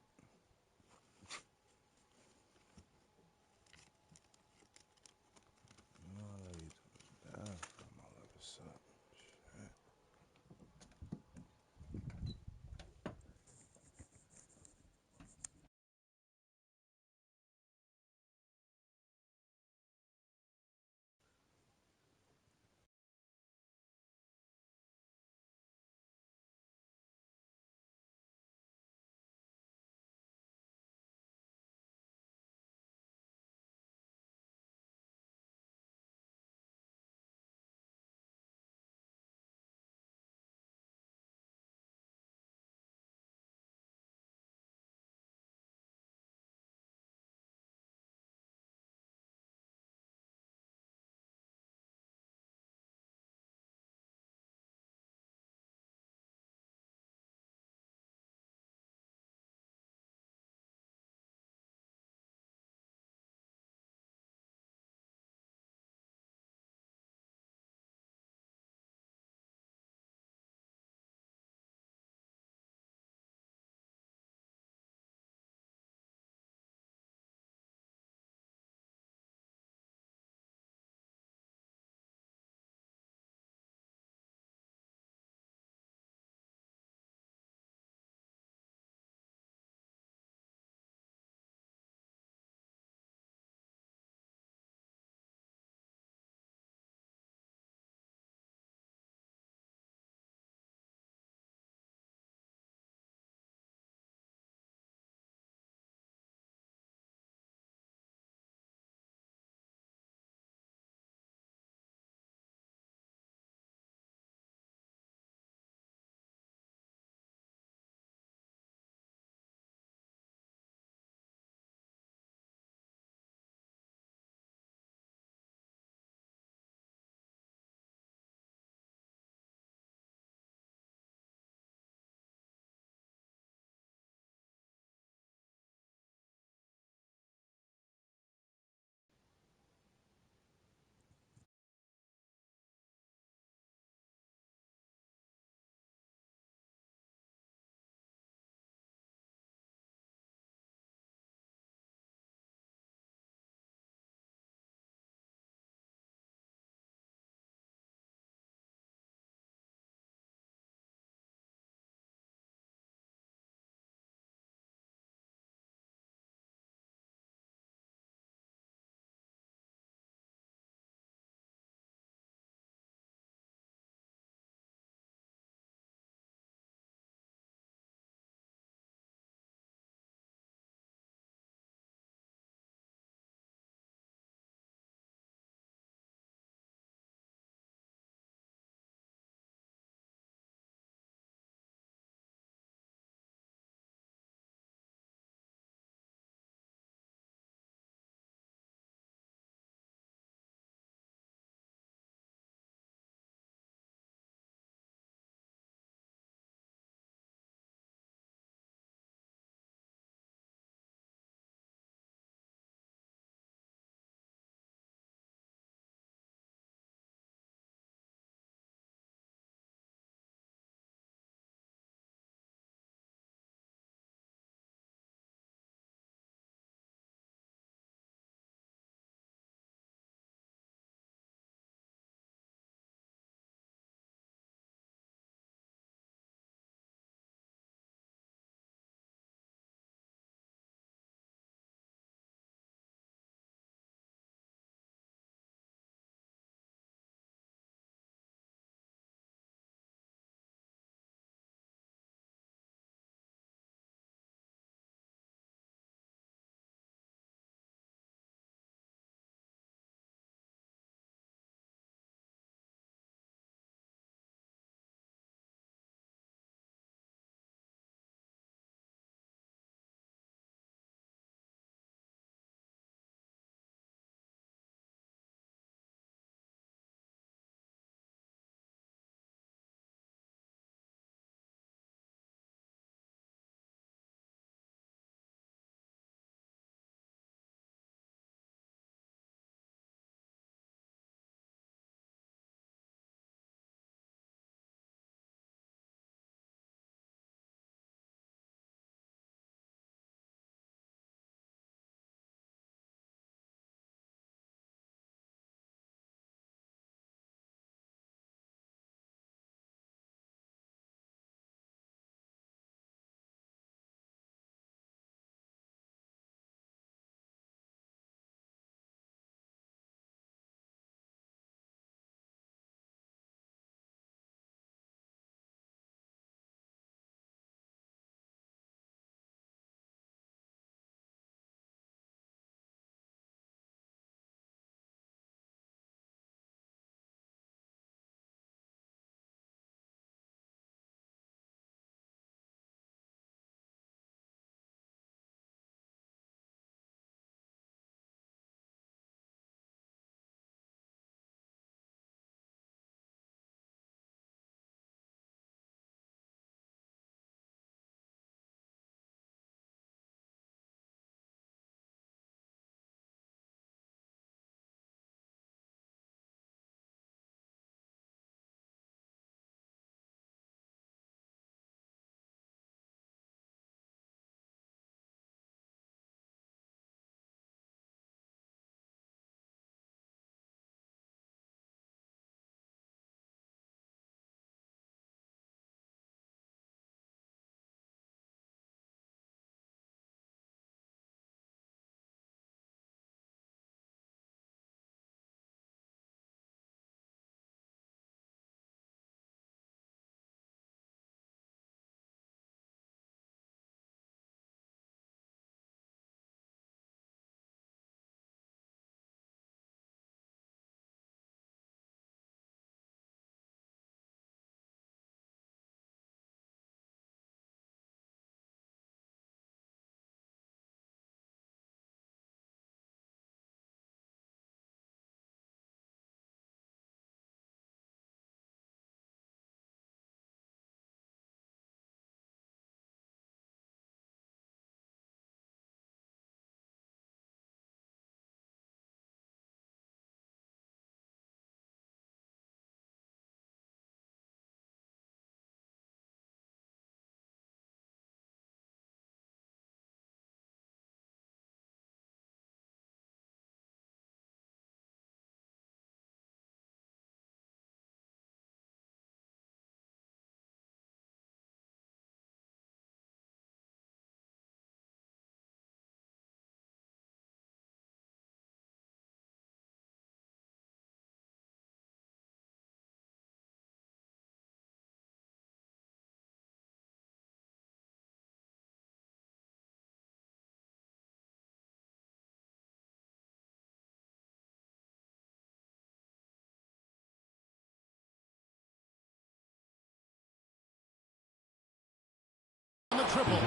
triple.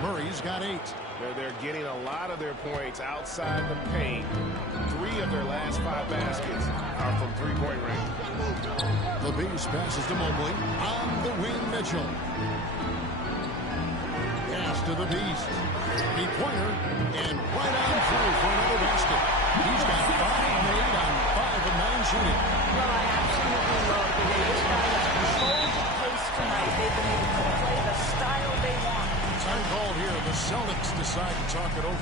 Murray's got 8. They're getting a lot of their points outside the paint. 3 of their last 5 baskets are from three-point range. The Beast passes to Mobley. On the wing, Mitchell. Pass to the Beast. 3-pointer. And right on through for another basket. He's got 5 made on 5 of 9 shooting. Well, I absolutely love the way this guy has controlled the pace tonight. They've been able to play the style they want. Time called here. The Celtics decide to talk it over.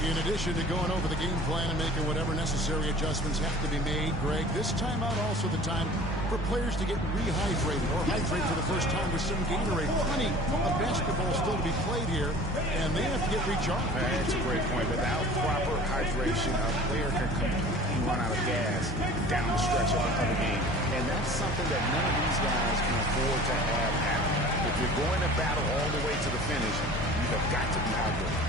In addition to going over the game plan and making whatever necessary adjustments have to be made, Greg, this timeout also the time for players to get rehydrated or hydrate for the first time with some Gatorade. Plenty of basketball still to be played here, and they have to get recharged. That's a great point. Without proper hydration, a player can completely run out of gas down the stretch of the game. And that's something that none of these guys can afford to have happen. If you're going to battle all the way to the finish, you have got to be hydrated.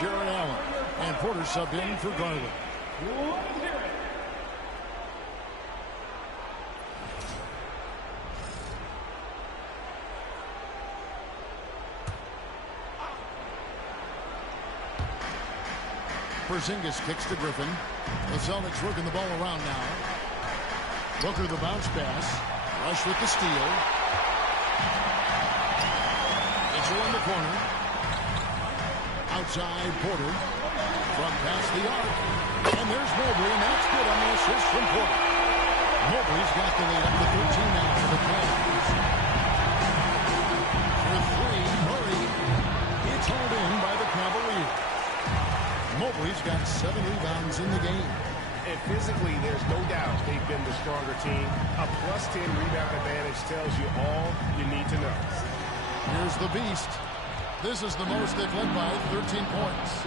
Jared Allen. And Porter subbed in for Garland. Porzingis kicks to Griffin. The Celtics working the ball around now. Booker the bounce pass. Rush with the steal. Mitchell in the corner. Outside Porter. Front past the arc. And there's Mobley, and that's good on the assist from Porter. Mobley's got the lead up to 13 now for the Cavs. For 3, Murray. It's hauled in by the Cavaliers. Mobley's got 7 rebounds in the game. And physically, there's no doubt they've been the stronger team. A +10 rebound advantage tells you all you need to know. Here's the Beast. This is the most they've led by 13 points.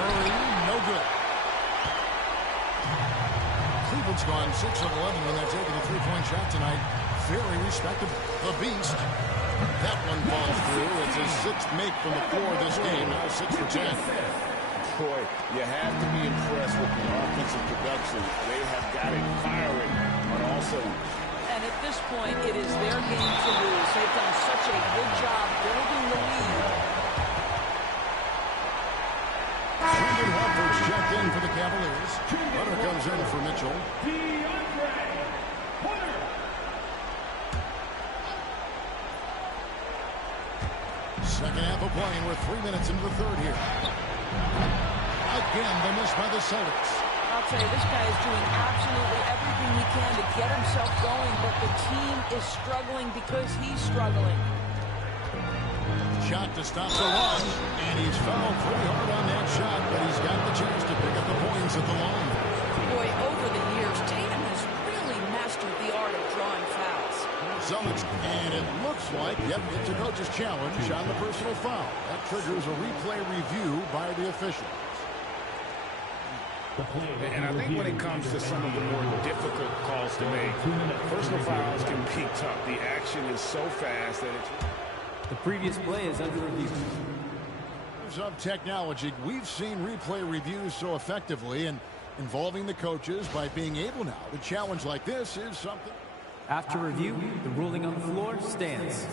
Murray, no good. Cleveland's gone 6 of 11 when they're taking a 3-point shot tonight. Very respectable. The Beast. That one falls through. It's his 6th make from the floor this game. Now 6 for 10. Boy, you have to be impressed with the offensive production. They have got it firing on all cylinders. And at this point, it is their game to lose. They've done such a good job building the lead. Brandon Horford's checked in for the Cavaliers. Runner comes in for Mitchell. Second half of playing. We're 3 minutes into the third here. Again, the miss by the Celtics. I'll tell you, this guy is doing absolutely everything he can to get himself going, but the team is struggling because he's struggling. Shot to stop the run, and he's fouled pretty hard on that shot, but he's got the chance to pick up the points at the line. Boy, over the years, Tatum has really mastered the art of drawing fouls. Celtics, and it looks like, yep, it's a coach's challenge on the personal foul. That triggers a replay review by the officials. And I think when it comes to some of the more difficult calls to make, personal fouls can be tough. The action is so fast that it's... The previous play is under review. Of technology, we've seen replay reviews so effectively and involving the coaches by being able now to challenge like this is something. After review, the ruling on the floor stands.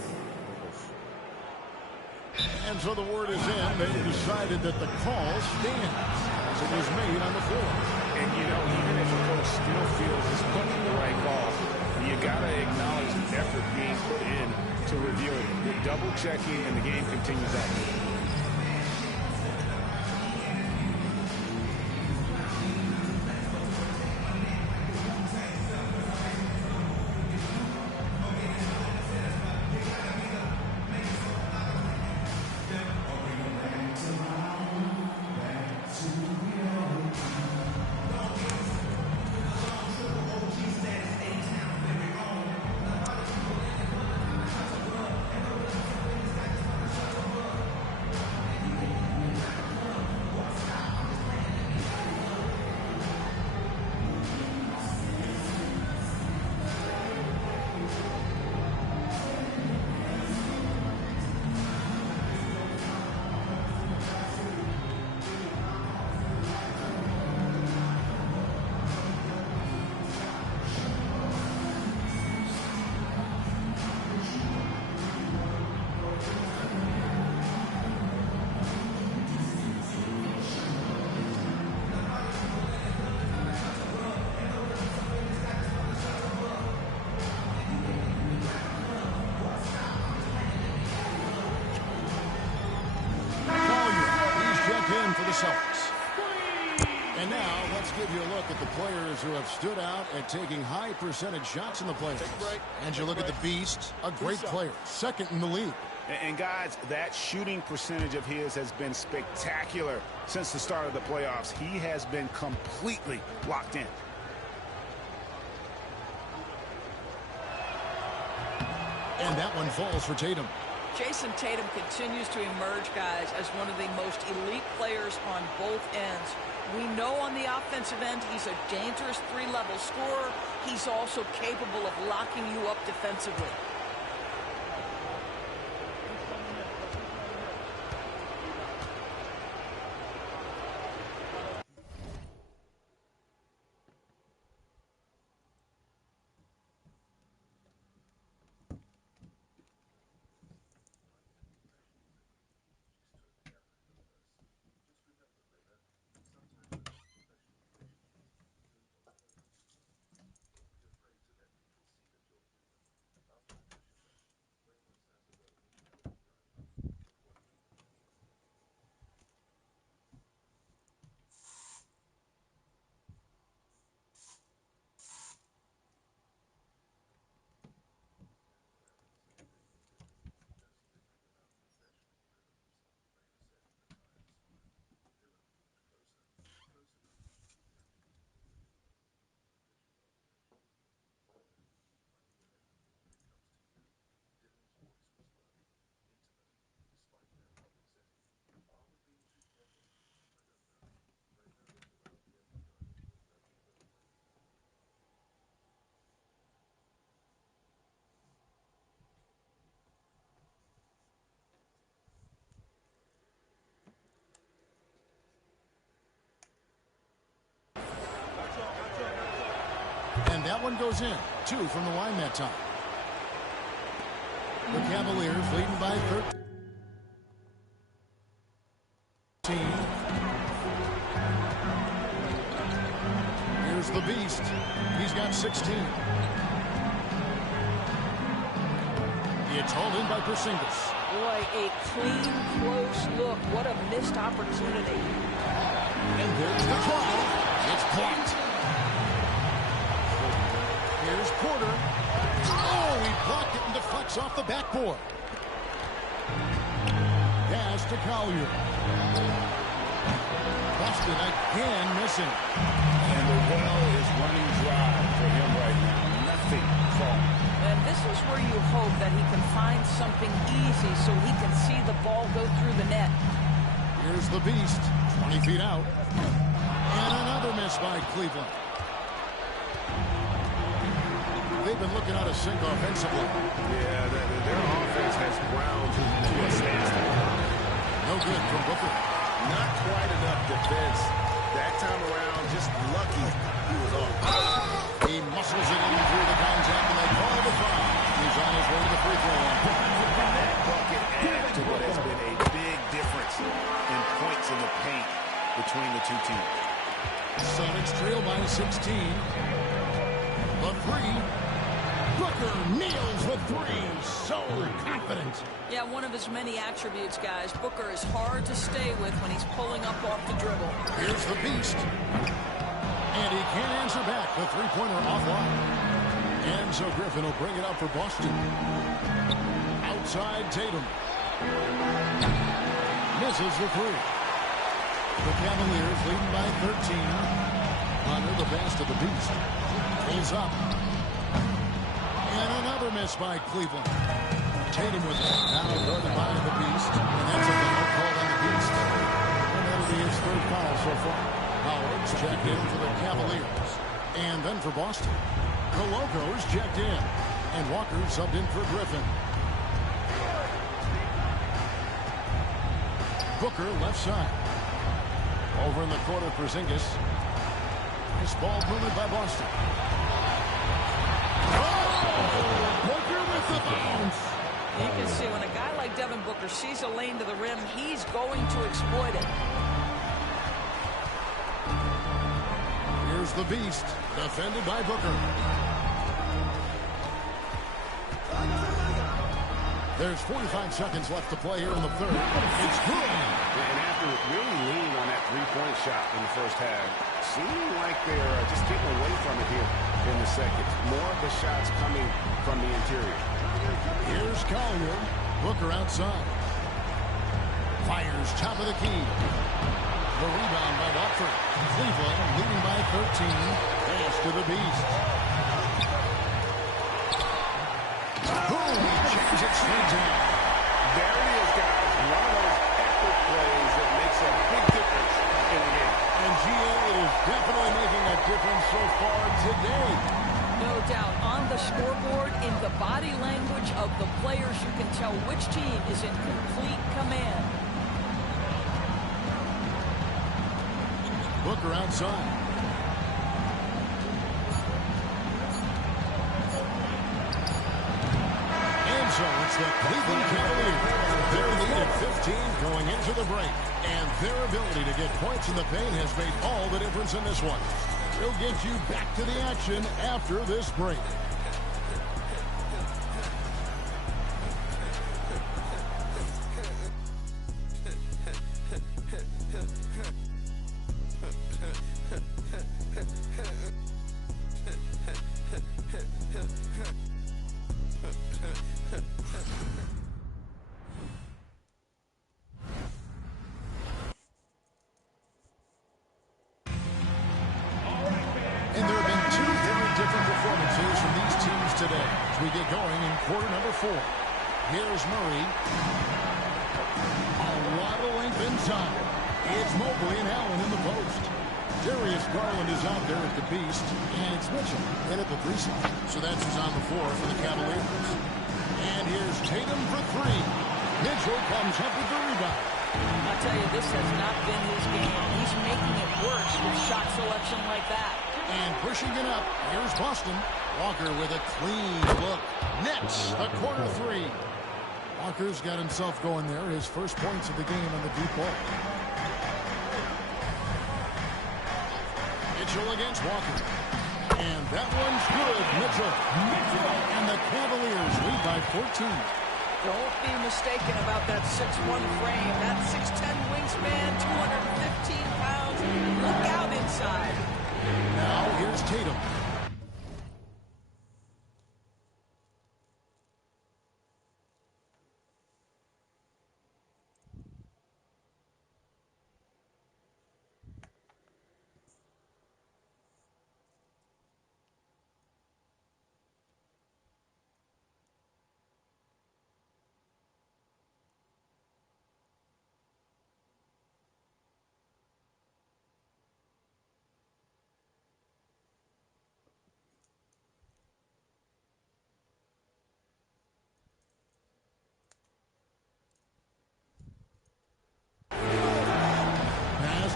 And so the word is in. They've decided that the call stands as it was made on the floor. And, you know, even if a coach still feels it's putting the right call, you got to acknowledge the effort being put in to review it. They're double-checking, and the game continues on. For the Celtics. And now let's give you a look at the players who have stood out at taking high percentage shots in the playoffs. And you look at the Beast, a great player, second in the league. And guys, that shooting percentage of his has been spectacular since the start of the playoffs. He has been completely locked in. And that one falls for Tatum. Jason Tatum continues to emerge, guys, as one of the most elite players on both ends. We know on the offensive end he's a dangerous three-level scorer. He's also capable of locking you up defensively. And that one goes in. 2 from the line that time. The Cavaliers leading by 13. Here's the Beast. He's got 16. It's hauled in by Porzingis. Boy, a clean, close look. What a missed opportunity. And there's the foul. It's blocked. Here's Porter. Oh, he blocked it and deflects off the backboard. Pass to Collier. Boston again missing. And the well is running dry for him right now. Nothing falling. And this is where you hope that he can find something easy so he can see the ball go through the net. Here's the Beast. 20 feet out. And another miss by Cleveland. They've been looking out of sync offensively. Yeah, their offense has ground to a standstill. No good from Booker. Not quite enough defense. That time around, just lucky he was off. He muscles it in through the contact, and they call the foul. He's on his way to the free throw line. That bucket adds to what has been a big difference in points in the paint between the two teams. Celtics trail by 16. The three. Booker nails the three. So cool, confident. Yeah, one of his many attributes, guys. Booker is hard to stay with when he's pulling up off the dribble. Here's the beast. And he can't answer back. The three-pointer offline. Enzo Griffin will bring it up for Boston. Outside Tatum. Misses the three. The Cavaliers leading by 13. Under the best of the beast. Pulls up. And another miss by Cleveland. Tatum with it. Now guarded by the beast. And that's a foul called on the beast. And that'll be his third foul so far. Howard's checked in for the Cavaliers. And then for Boston. Coloco's checked in. And Walker subbed in for Griffin. Booker left side. Over in the corner for Porzingis. Nice ball moved by Boston. Oh! Booker with the bounce. You can see when a guy like Devin Booker sees a lane to the rim, he's going to exploit it. Here's the beast, defended by Booker. There's 45 seconds left to play here in the third. It's good. And after really leaning on that three-point shot in the first half, seeming like they're just getting away from it here in the second. More of the shots coming from the interior. Here's Collier. Booker outside. Fires top of the key. The rebound by Watford. Cleveland leading by 13. Pass to the beast. Boom! He jams it straight down. There it is, guys. One of those effort plays that makes a big difference in the game. And GA is definitely making a difference so far today. No doubt. On the scoreboard, in the body language of the players, you can tell which team is in complete command. Booker outside. And so it's the Cleveland Cavaliers. Their lead at 15 going into the break. And their ability to get points in the paint has made all the difference in this one. We'll get you back to the action after this break. And there have been two very different performances from these teams today as we get going in quarter number 4. Here's Murray. A lot of length inside. It's Mobley and Allen in the post. Darius Garland is out there at the beast, and it's Mitchell in at the 3 spot. So that's who's on the floor for the Cavaliers. And here's Tatum for 3. Mitchell comes up with the rebound. I'll tell you, this has not been his game. He's making it worse with shot selection like that. And pushing it up, here's Boston. Walker with a clean look. Nets the corner 3. Walker's got himself going there. His first points of the game on the deep ball. Mitchell against Walker. And that one's good. Mitchell. And the Cavaliers lead by 14. Don't be mistaken about that 6'1" frame. That 6'10" wingspan, 215 pounds. Look out inside. Now here's Tatum.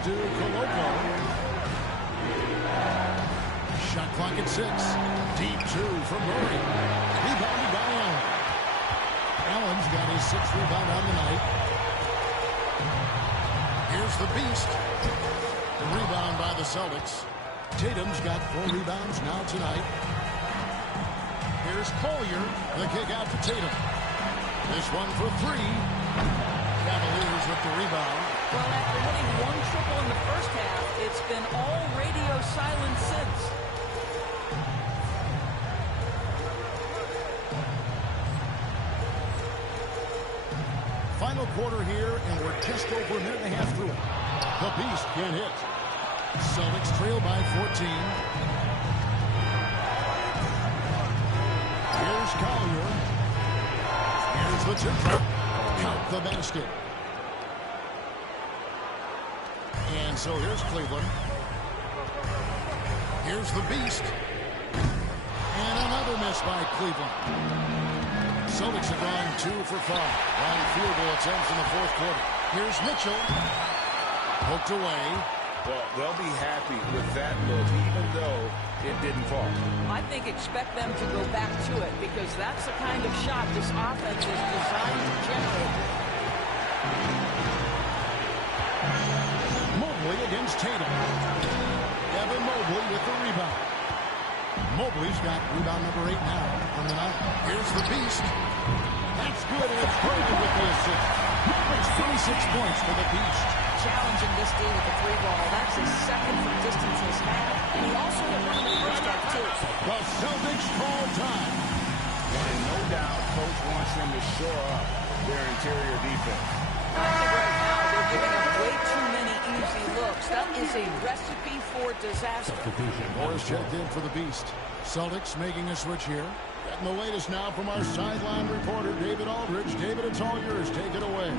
To Coloco. Shot clock at 6. Deep 2 from Murray. Rebounded by Allen. Allen's got his 6th rebound on the night. Here's the beast. The rebound by the Celtics. Tatum's got 4 rebounds now tonight. Here's Collier. The kick out to Tatum. This one for three. Cavaliers with the rebound. Well, after hitting one triple in the first half, it's been all radio silence since. Final quarter here, and we're just over a minute and a half through it. The Beast can't hit. Celtics trail by 14. Here's Collier. Here's the tip. Count the basket. And so here's Cleveland. Here's the Beast. And another miss by Cleveland. Celtics have gone 2 for 5 on field goal attempts in the fourth quarter. Here's Mitchell. Poked away. Well, they'll be happy with that look, even though it didn't fall. I think expect them to go back to it because that's the kind of shot this offense is designed to generate. Mobley against Tatum. Evan Mobley with the rebound. Mobley's got rebound number 8 now from the night. Here's the Beast. That's good, and it's Garland with the assist. It's 26 points for the Beast. Challenging this D with the 3-ball. That's his second from distance this half, and he also hit one in the first half, too. The Celtics call time. And no doubt, Coach wants them to shore up their interior defense. I think right now they're giving up way too many easy looks. That is a recipe for disaster. Morris checked in for the Beast. Celtics making a switch here. Getting the latest now from our sideline reporter, David Aldridge. David, it's all yours. Take it away.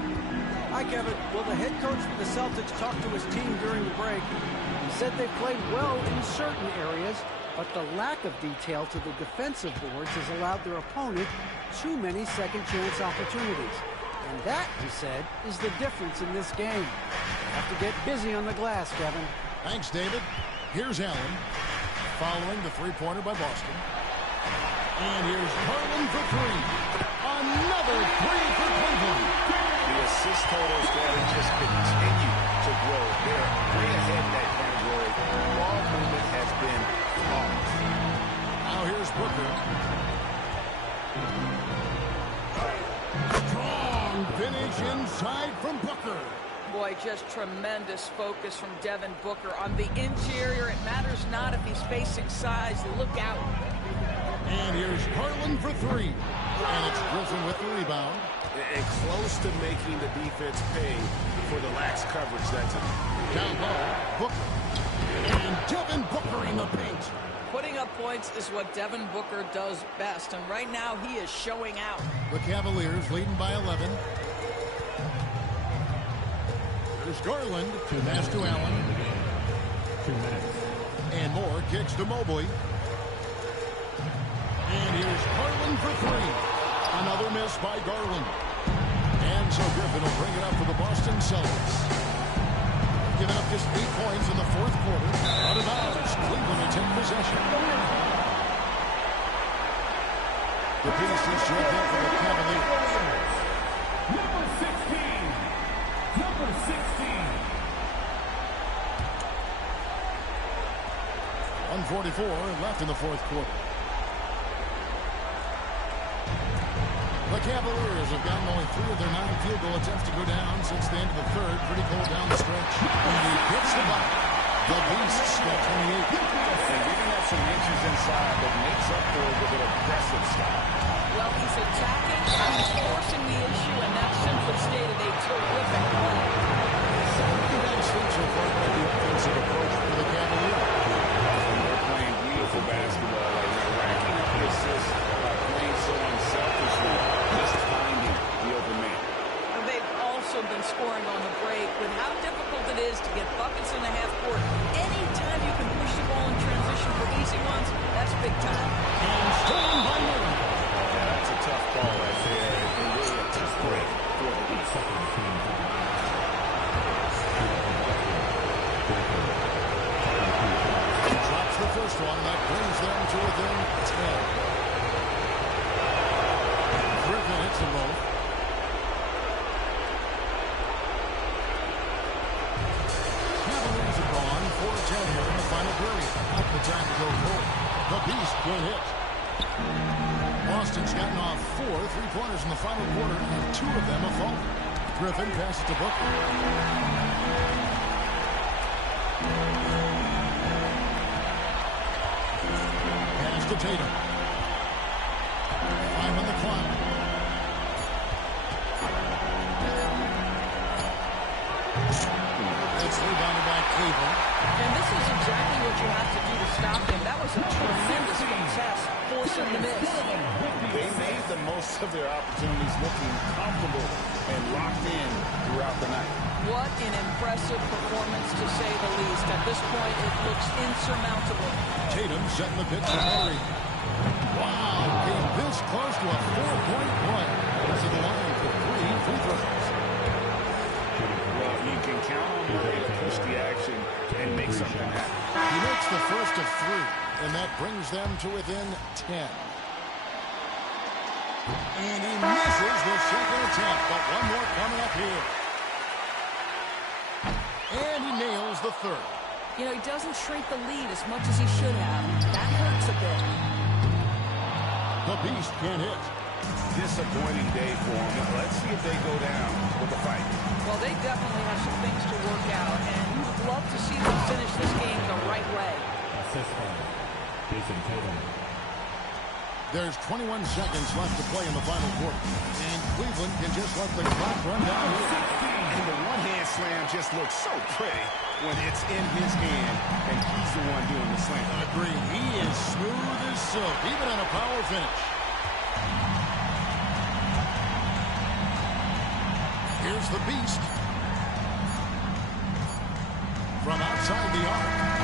Hi, Kevin. Well, the head coach for the Celtics talked to his team during the break. He said they played well in certain areas, but the lack of detail to the defensive boards has allowed their opponent too many second-chance opportunities. And that, he said, is the difference in this game. They have to get busy on the glass, Kevin. Thanks, David. Here's Allen, following the three-pointer by Boston. And here's Garland for three. Another three for Cleveland. The assist totals that just continue to grow. They're way ahead in that category. Ball movement has been flawless. Now here's Booker. Strong finish inside from Booker. Boy, just tremendous focus from Devin Booker. On the interior, it matters not if he's facing size. Look out. And here's Garland for three. And it's Griffin with the rebound. And close to making the defense pay for the lax coverage that's in. Down low, Booker. And Devin Booker in the paint. Putting up points is what Devin Booker does best, and right now he is showing out. The Cavaliers leading by 11. There's Garland. Pass to Allen. 2 minutes. And Moore kicks to Mobley. And here's Garland for three. Another miss by Garland. And so Griffin will bring it up for the Boston Celtics. Giving up just 8 points in the fourth quarter. Out of bounds. Cleveland will take possession. The Beast is checked in for the Cavaliers. Number 16. Number 16. 1:44 left in the fourth quarter. The Cavaliers have gotten only 3 of their 9 field goal attempts to go down since the end of the third. Pretty cold down the stretch. And he hits the bucket. The Beasts got 28. And giving up some inches inside, but makes up for it with an aggressive style. Well, he's attacking, he's forcing the issue, and that simply stated a terrific play. That's so far by the offensive approach for the Cavaliers. They're playing beautiful basketball right now, racking up the assists by playing so unselfishly, just finding the open man. And they've also been scoring on the break. With how difficult it is to get buckets in the half court, anytime you can push the ball in transition for easy ones, that's big time. And stolen by Murray. Yeah, that's a tough ball right there, and really a tough break for the defense. He drops the first one, and that brings them to within 10. Griffin hits them both. Cavaliers are gone 4-10 here in the final period. Not the time to go forward. The Beast will hit. Boston's gotten off 4 3-pointers in the final quarter, and 2 of them have fallen. Griffin passes to Booker. Pass to Tatum. 5 on the clock. It's rebounded by Cleveland. And this is exactly what you have to do to stop him. That was a tremendous contest, forcing the miss. They made the most of their opportunities, looking comfortable and locked in throughout the night. What an impressive performance, to say the least. At this point, it looks insurmountable. Tatum setting the pitch for Murray. Wow, came this close to a 4-point play. He's at the line for 3 free throws. Well, you can count on Murray to push the action and make something happen. He makes the first of 3, and that brings them to within 10. And he misses the second attempt, but one more coming up here. And he nails the third. You know, he doesn't shrink the lead as much as he should have. That hurts a bit. The Beast can't hit. Disappointing day for him. Let's see if they go down with a fight. Well, they definitely have some things to work out, and you would love to see them finish this game the right way. Assist by Jason Tatum. There's 21 seconds left to play in the final quarter. And Cleveland can just let the clock run down here. And the one-hand slam just looks so pretty when it's in his hand and he's the one doing the slam. Agreed. He is smooth as silk, even on a power finish. Here's the Beast. From outside the arc.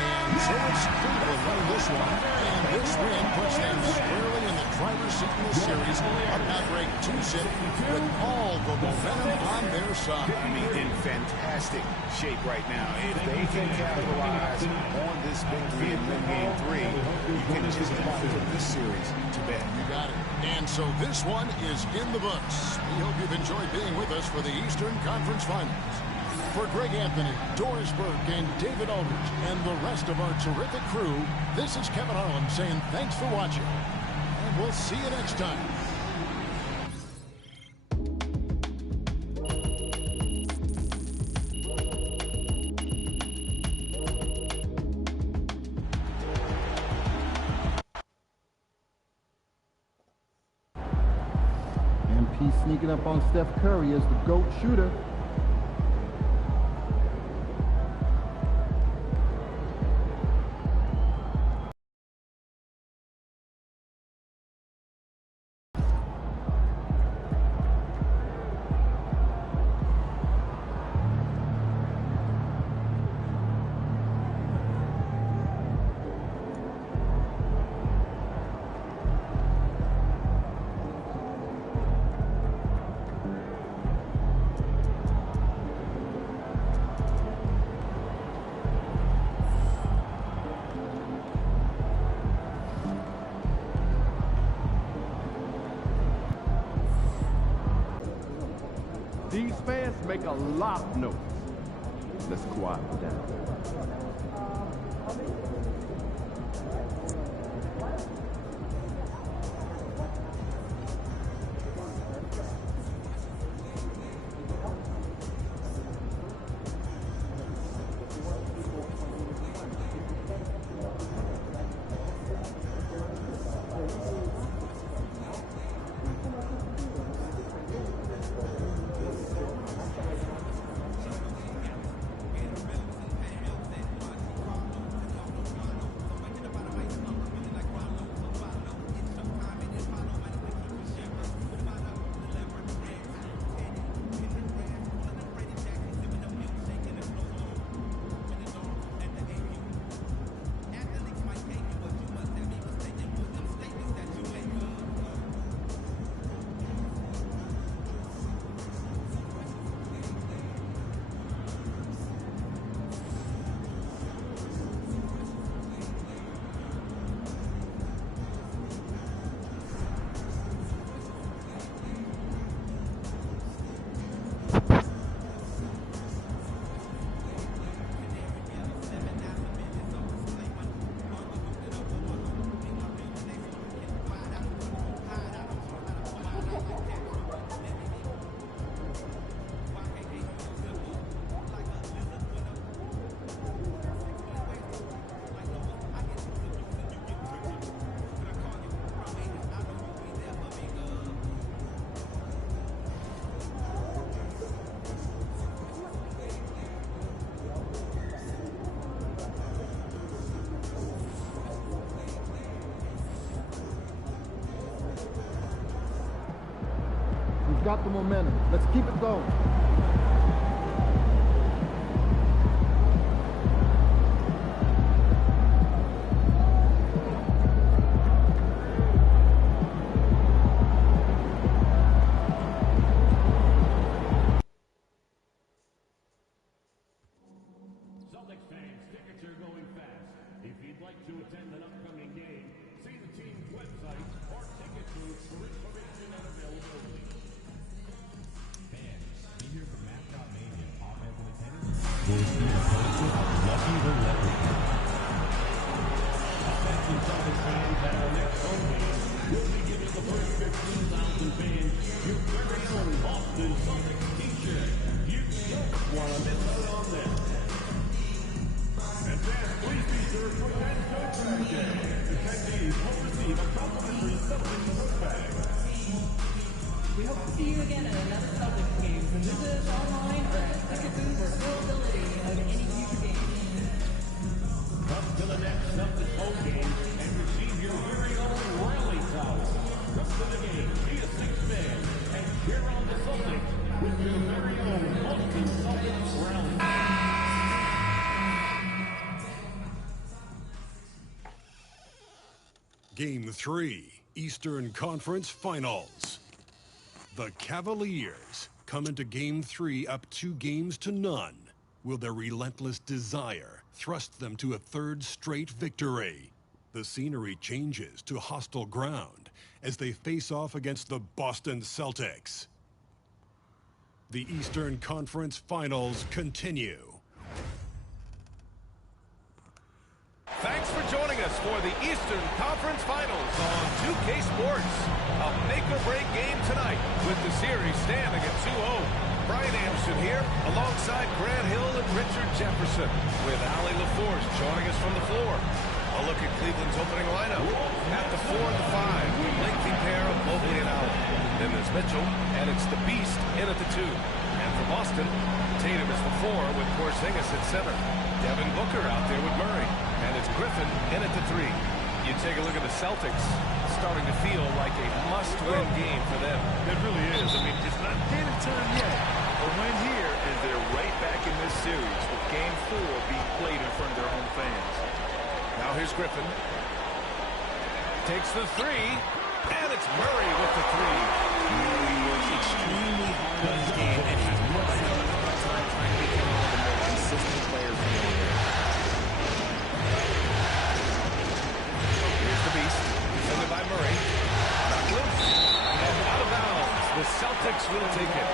And so it's Cleveland winning this one. And this win puts them squarely in the driver's seat in this series. Up now break 2-0 with all the momentum on their side. I mean, in fantastic shape right now. If they can capitalize on this victory and win game 3, you can just put this series to bed. You got it. And so this one is in the books. We hope you've enjoyed being with us for the Eastern Conference Finals. For Greg Anthony, Doris Burke, and David Aldridge, and the rest of our terrific crew, this is Kevin Harlan saying thanks for watching. And we'll see you next time. MP sneaking up on Steph Curry as the GOAT shooter. These fans make a lot of noise. Let's quiet down. drop the momentum. Let's keep it going. Celtics fans, tickets are going fast. If you'd like to attend an upcoming game, see the team's website or ticket booth for information and availability. Fans, be here for Mascot Mania. Offense and attendance will be hosted on Lucky the Leprechaun. Attention Celtics fans, at our next home game, we'll be giving the first 15,000 fans your very own Boston Celtics t-shirt. You don't want to miss out on that. And fans, please be sure to attend Coach Bag Day. Attendees will receive a complimentary Celtics tote bag. We hope to see you again at another Celtics game. So visit us online or at ticket booth for availability of any future game. Come to the next Celtics home game and receive your very own rally towel. Come to the game, be a Sixth fan, and cheer on the Celtics with your very own Boston Celtics rally towel. Game 3, Eastern Conference Finals. The Cavaliers come into Game 3 up 2-0. Will their relentless desire thrust them to a third straight victory? The scenery changes to hostile ground as they face off against the Boston Celtics. The Eastern Conference Finals continue. Thanks for joining us for the Eastern Conference Finals on 2K Sports. A make-or-break game tonight with the series standing at 2-0. Brian Anderson here alongside Grant Hill and Richard Jefferson with Allie LaForce joining us from the floor. A look at Cleveland's opening lineup. At the 4 and the 5, lengthy pair of Mobley and Allen. Then there's Mitchell, and it's the Beast in at the 2. And for Boston, Tatum is the 4 with Porzingis at center. Devin Booker out there with Murray. And it's Griffin in at the 3. You take a look at the Celtics, starting to feel like a must-win game for them. It really is. I mean, it's not panic time yet. A win here, and they're right back in this series with Game 4 being played in front of their home fans. Now here's Griffin. Takes the 3, and it's Murray with the 3. Murray works extremely hard on his game, and he's much having a hard time trying to become one of the more consistent players in the league. Here's the Beast, defended by Murray. Not loose, and out of bounds. The Celtics will take it.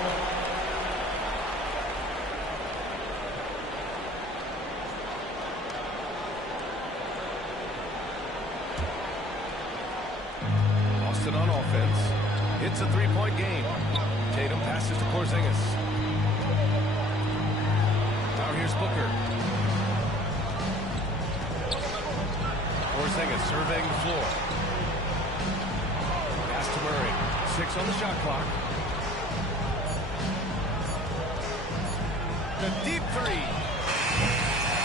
Boston on offense. It's a three-point game. Tatum passes to Porzingis. Now here's Booker. Porzingis surveying the floor. Pass to Murray. 6 on the shot clock. The deep 3.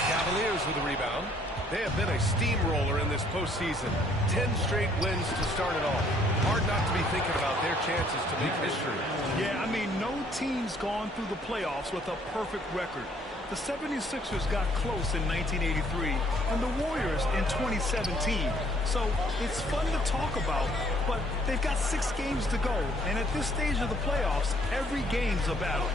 Cavaliers with a rebound. They have been a steamroller in this postseason. 10 straight wins to start it off. Hard not to be thinking about their chances to make history. Yeah, I mean, no team's gone through the playoffs with a perfect record. The 76ers got close in 1983 and the Warriors in 2017. So it's fun to talk about, but they've got 6 games to go. And at this stage of the playoffs, every game's a battle.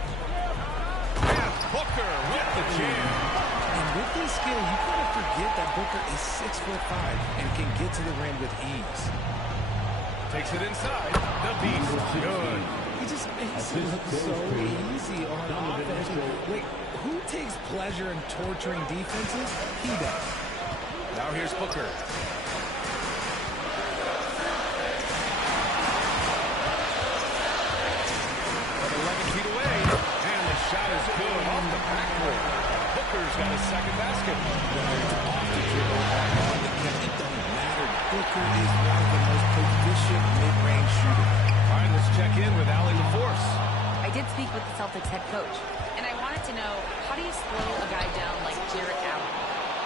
And Booker with the jam. And with his skill, you kind of forget that Booker is 6'5" and can get to the rim with ease. Takes it inside. The Beast. Good. He just makes it look so easy on offense. Wait, who takes pleasure in torturing defenses? He does. Now here's Booker. 11 feet away. And the shot is good off the backboard. Booker's got his second basket. Off the dribble, on the catch, it doesn't matter. Booker is one of the most proficient mid-range shooters. All right, let's check in with Allie LaForce. I did speak with the Celtics head coach, and I wanted to know, how do you slow a guy down like Jarrett Allen?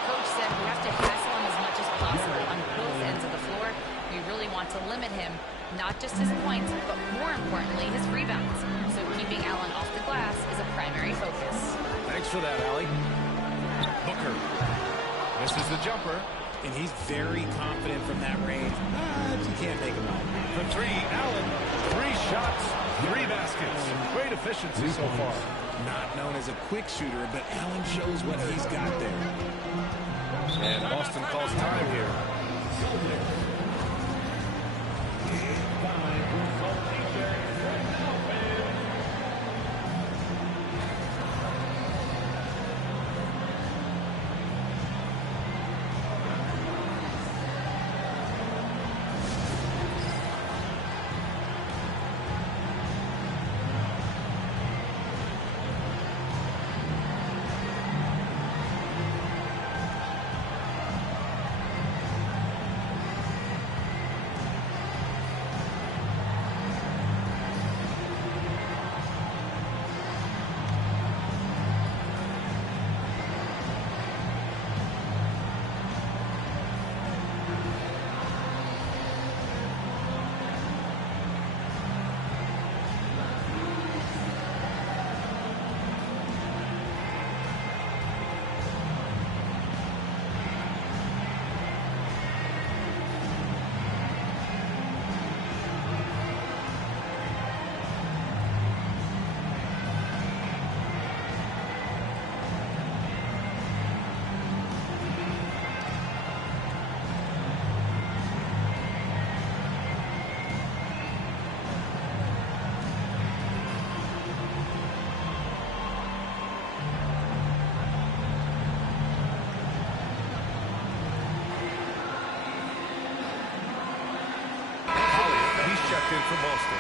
Coach said we have to hassle him as much as possible on both ends of the floor, You really want to limit him, not just his points, but more importantly, his rebounds. So keeping Allen off the glass is a primary focus. Thanks for that, Allie. Booker. This is the jumper. And he's very confident from that range. But you can't make him out. From three, Allen. 3 shots, 3 baskets. Great efficiency so far. Not known as a quick shooter, but Allen shows what he's got there. And Boston calls time here. Checked in for Boston.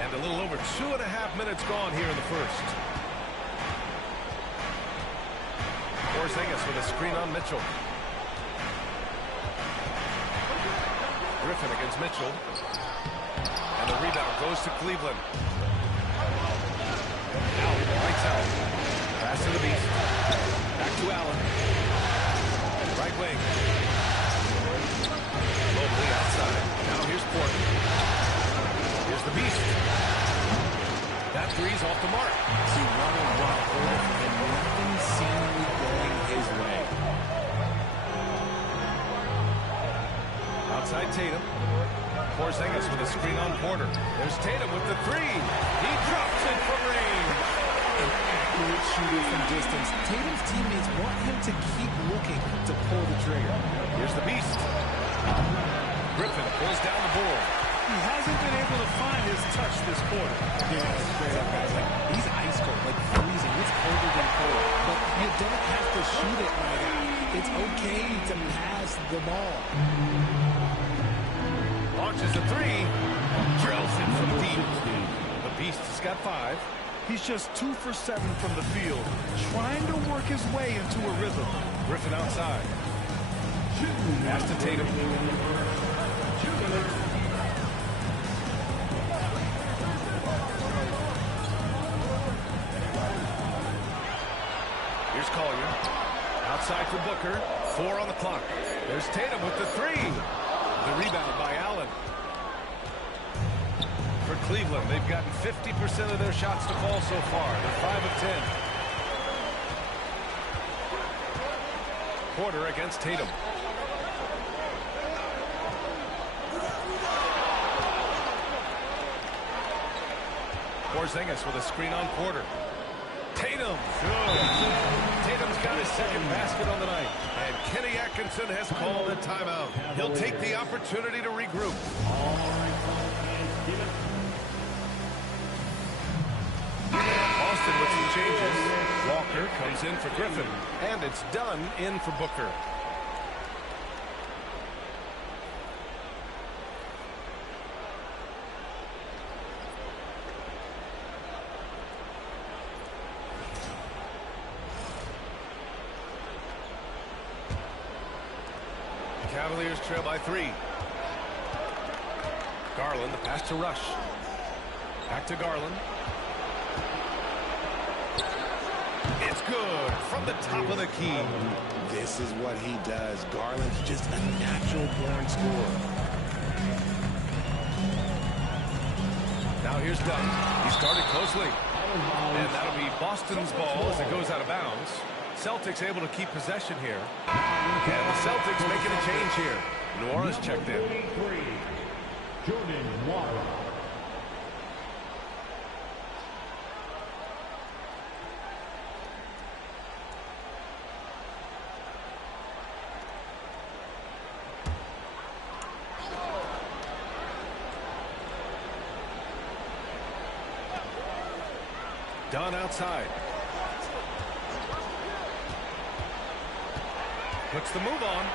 And a little over 2.5 minutes gone here in the first. Porzingis with a screen on Mitchell. Griffin against Mitchell. And the rebound goes to Cleveland. Allen lights out. Pass to the Beast. Back to Allen. Right wing. Mobley outside. Now here's Porter. Here's the Beast. That three's off the mark. See, one-on-one Porter, and nothing seemingly going his way. Outside Tatum. Porzingis with a screen on Porter. There's Tatum with the three. He drops it from range. An accurate shooter from distance. Tatum's teammates want him to keep looking to pull the trigger. Here's the Beast. Griffin pulls down the board. He hasn't been able to find his touch this quarter. Yeah, straight up, guys. Like, he's ice cold, like freezing. It's colder than cold. But you don't have to shoot it, my guy. It's okay to pass the ball. Launches a three. Drills it from deep. The Beast has got 5. He's just 2 for 7 from the field, trying to work his way into a rhythm. Griffin outside. Pass to Tatum. Here's Collier. Outside for Booker. 4 on the clock. There's Tatum with the three. The rebound by Allen. For Cleveland, they've gotten 50% of their shots to fall so far. They're 5 of 10. Porter against Tatum. Porzingis with a screen on Porter. Tatum. Good. Tatum's got his second basket on the night. And Kenny Atkinson has called a timeout. He'll take the opportunity to regroup. Boston with some changes. Walker comes in for Griffin. And it's Dunn in for Booker. Cavaliers trail by 3. Garland, the pass to Rush. Back to Garland. It's good from the top of the key. This is what he does. Garland's just a natural-born scorer. Now here's Dunn. He started closely. And that'll be Boston's ball as it goes out of bounds. Celtics able to keep possession here. And the Celtics making a change here. New Orleans checked in. Jordan Nwora. Dunn outside. Puts the move on.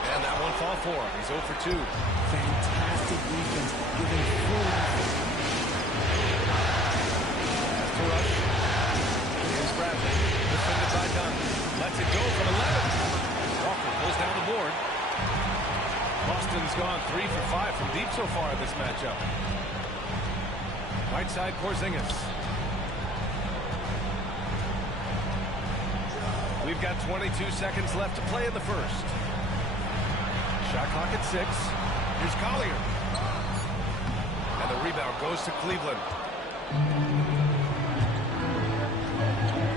And that one fall for him. He's 0 for 2. Fantastic defense, giving full effort. Pass to Rush. Here's Bradley. Defended by Dunn. Lets it go from 11. Walker pulls down the board. Boston's gone 3 for 5 from deep so far in this matchup. Right side, Porzingis. We've got 22 seconds left to play in the first. Shot clock at 6. Here's Collier. And the rebound goes to Cleveland.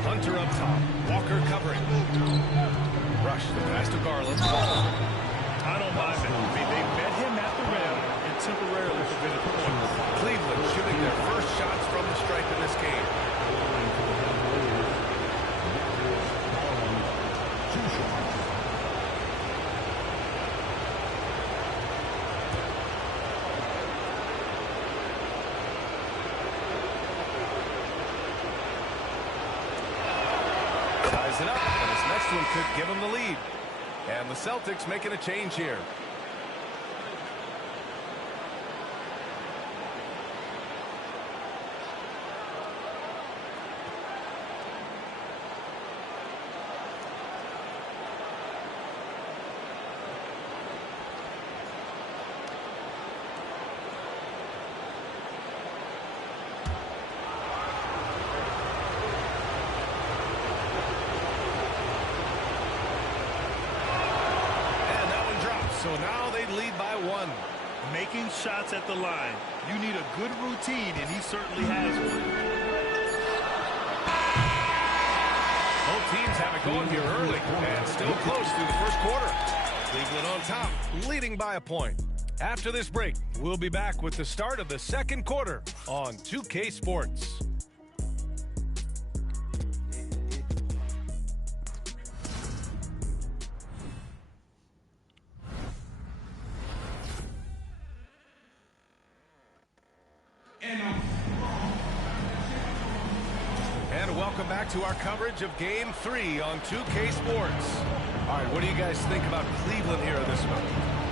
Hunter up top. Walker covering. Rush, the pass to Garland. I don't mind it. I mean, they met him at the rim and temporarily prevented points. Cleveland shooting their first shots from the stripe in this game. Ties it up, and this next one could give them the lead. And the Celtics making a change here. So now they lead by 1. Making shots at the line. You need a good routine, and he certainly has one. Both teams have it going here early, and still close through the first quarter. Cleveland on top, leading by a point. After this break, we'll be back with the start of the second quarter on 2K Sports. Welcome back to our coverage of Game 3 on 2K Sports. All right, what do you guys think about Cleveland here in this one?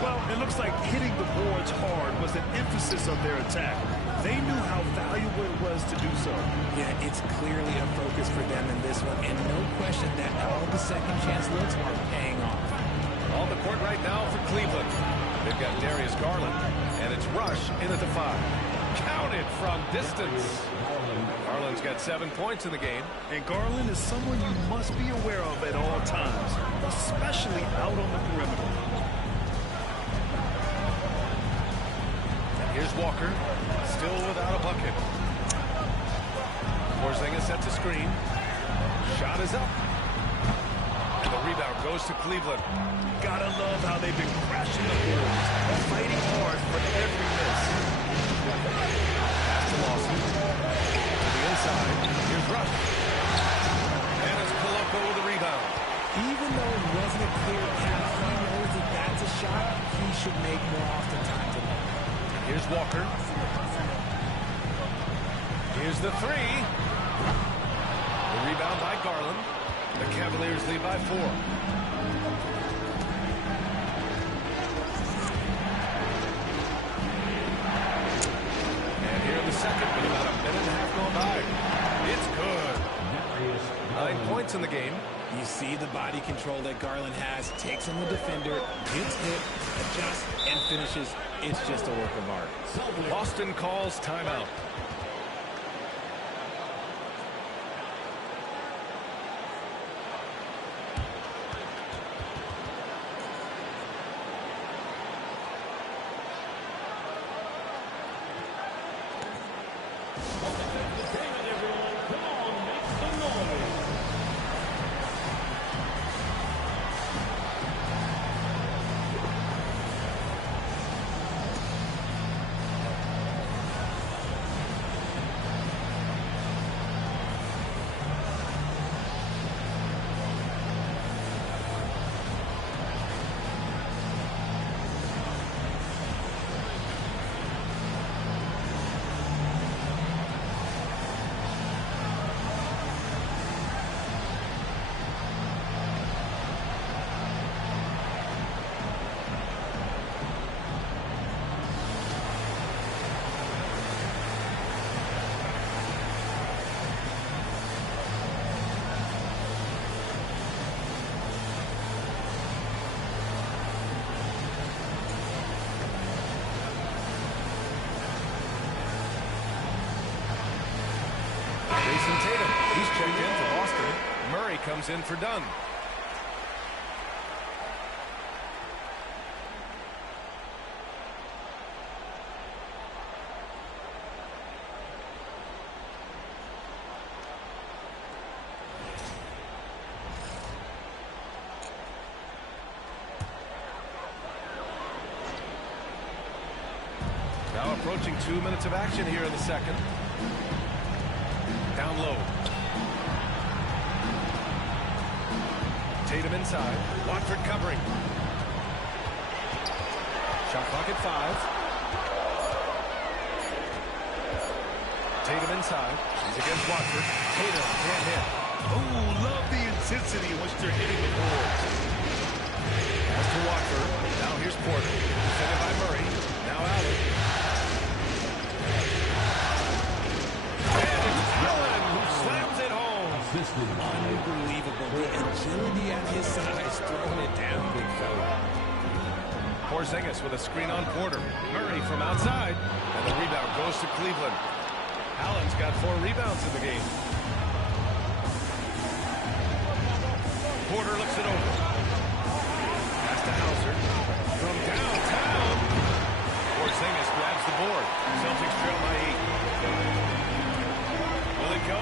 Well, it looks like hitting the boards hard was an emphasis of their attack. They knew how valuable it was to do so. Yeah, it's clearly a focus for them in this one, and no question that all the second chance looks are paying off. On the court right now for Cleveland. They've got Darius Garland, and it's Rush in at the 5. Counted from distance. Garland's got 7 points in the game. And Garland is someone you must be aware of at all times, especially out on the perimeter. And here's Walker, still without a bucket. Porzingis sets a screen. Shot is up. And the rebound goes to Cleveland. Gotta love how they've been crashing the boards, fighting hard for every miss. Pass to Lawson. Inside. Here's Rush. And it's Koloko with the rebound. Even though it wasn't a clear pass, he knows that that's a shot he should make more often times than not. Here's Walker. Here's the 3. The rebound by Garland. The Cavaliers lead by 4. And here in the second, with about a minute and a half going by. It's good. 9 points in the game. You see the body control that Garland has, takes on the defender, gets hit, adjusts, and finishes. It's just a work of art. Boston calls timeout. Jason Tatum, he's checked in for Boston. Murray comes in for Dunn. Now approaching 2 minutes of action here in the second. Down low. Tatum inside. Watford covering. Shot clock at 5. Tatum inside. He's against Watford. Tatum can't hit. Oh, love the intensity in which they're hitting the board. Pass to Watford. Now here's Porter. Defended by Murray. Now Allen. Allen, who slams it home. Unbelievable. The agility at his size, throwing it down, big fella. Porzingis with a screen on Porter. Murray from outside. And the rebound goes to Cleveland. Allen's got 4 rebounds in the game. Porter looks it over. Pass to Hauser. From downtown. Porzingis grabs the board. Celtics trail by 8. Will it go?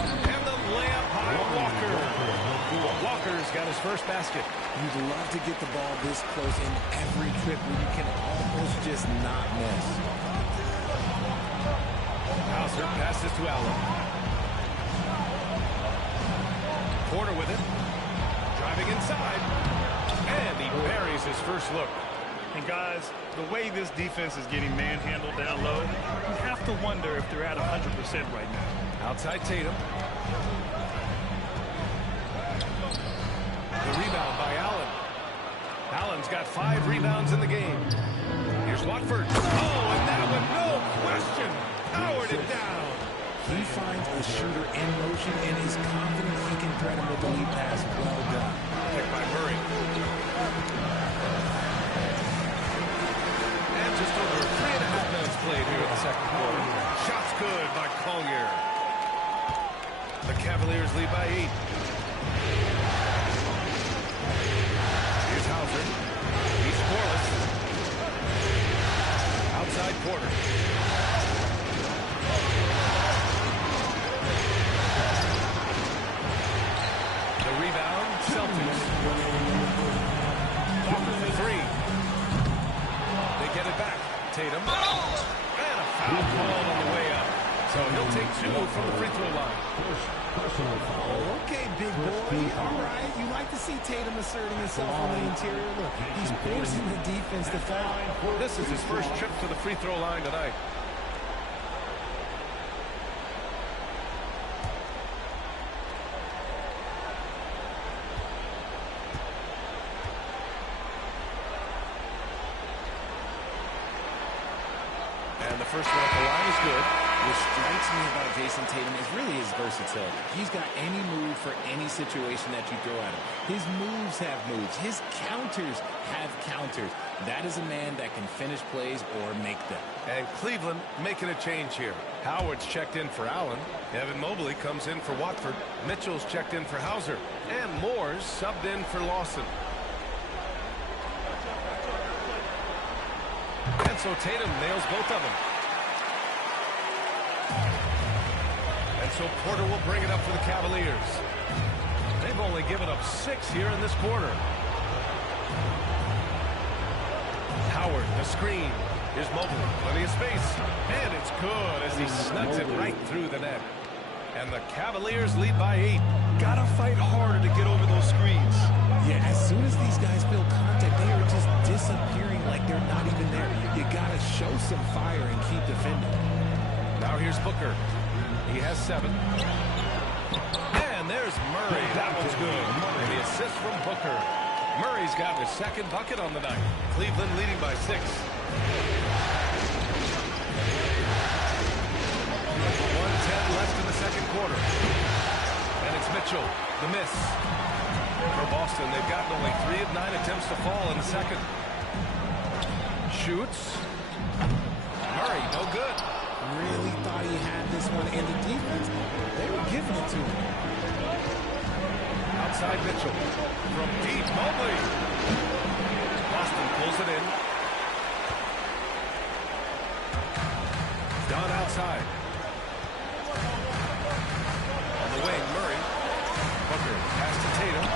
And the layup by Walker. Walker's got his first basket. You'd love to get the ball this close in every trip where you can almost just not miss. Hauser passes to Allen. Porter with it. Driving inside. And he buries his first look. And guys, the way this defense is getting manhandled down low, you have to wonder if they're at 100% right now. Outside Tatum. The rebound by Allen. Allen's got 5 rebounds in the game. Here's Watford. Oh, and that one, no question, powered it down. He finds a shooter in motion and is confident he can thread him with the lead pass. Well done. Picked by Murray. And just over 3.5 minutes played here in the second quarter. Shots good by Collier. The Cavaliers lead by 8. Here's Hauser. He's scoreless. Outside Porter. The rebound, Celtics. Walker for 3. They get it back. Tatum. And a foul called on the way up. So he'll take 2 from the free throw line. Okay, big boy. All right. You like to see Tatum asserting himself on the interior. Look, he's forcing the defense to foul. This is his first trip to the free throw line tonight. And the first one at the line is good. What strikes me about Jason Tatum is really his versatility. He's got any move for any situation that you throw at him. His moves have moves. His counters have counters. That is a man that can finish plays or make them. And Cleveland making a change here. Howard's checked in for Allen. Evan Mobley comes in for Watford. Mitchell's checked in for Hauser. And Moore's subbed in for Lawson. And so Tatum nails both of them. And so Porter will bring it up for the Cavaliers. They've only given up 6 here in this quarter. Howard, the screen. Here's Mobley, plenty of space. And it's good as he snugs it right through the net. And the Cavaliers lead by 8. Gotta fight harder to get over those screens. Yeah, as soon as these guys feel contact, they are just disappearing like they're not even there. You gotta show some fire and keep defending. Now here's Booker. He has 7. And there's Murray. That one's good. And the assist from Booker. Murray's got his second bucket on the night. Cleveland leading by 6. 1:10 left in the second quarter. And it's Mitchell, the miss. For Boston, they've gotten only 3 of 9 attempts to fall in the second. Shoots. Murray, no good. Really thought he had this one, and the defense, they were giving it to him. Outside Mitchell. From deep, Mobley. Boston pulls it in. Down outside. On the wing, Murray. Booker, pass to Tatum.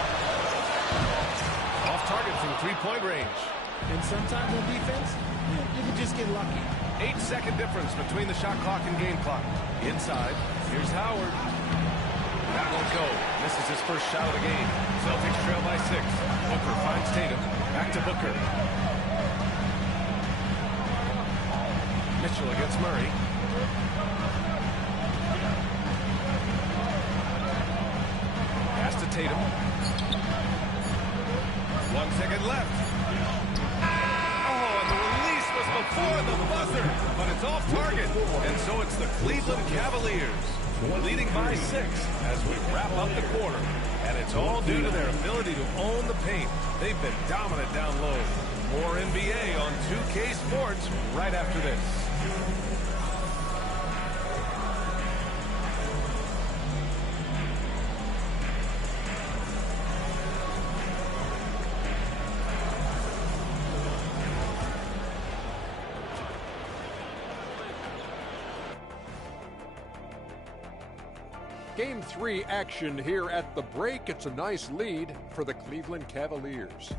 Off target from three-point range. And sometimes on defense, you can just get lucky. 8-second difference between the shot clock and game clock. Inside, here's Howard. That won't go. Misses his first shot of the game. Celtics trail by 6. Booker finds Tatum. Back to Booker. Mitchell against Murray. Pass to Tatum. 1 second left. Oh, and the release was before the buzzer, but it's off target. And so it's the Cleveland Cavaliers leading by 6 as we wrap up the quarter. And it's all due to their ability to own the paint. They've been dominant down low. More NBA on 2K Sports right after this. Game 3 action here at the break. It's a nice lead for the Cleveland Cavaliers.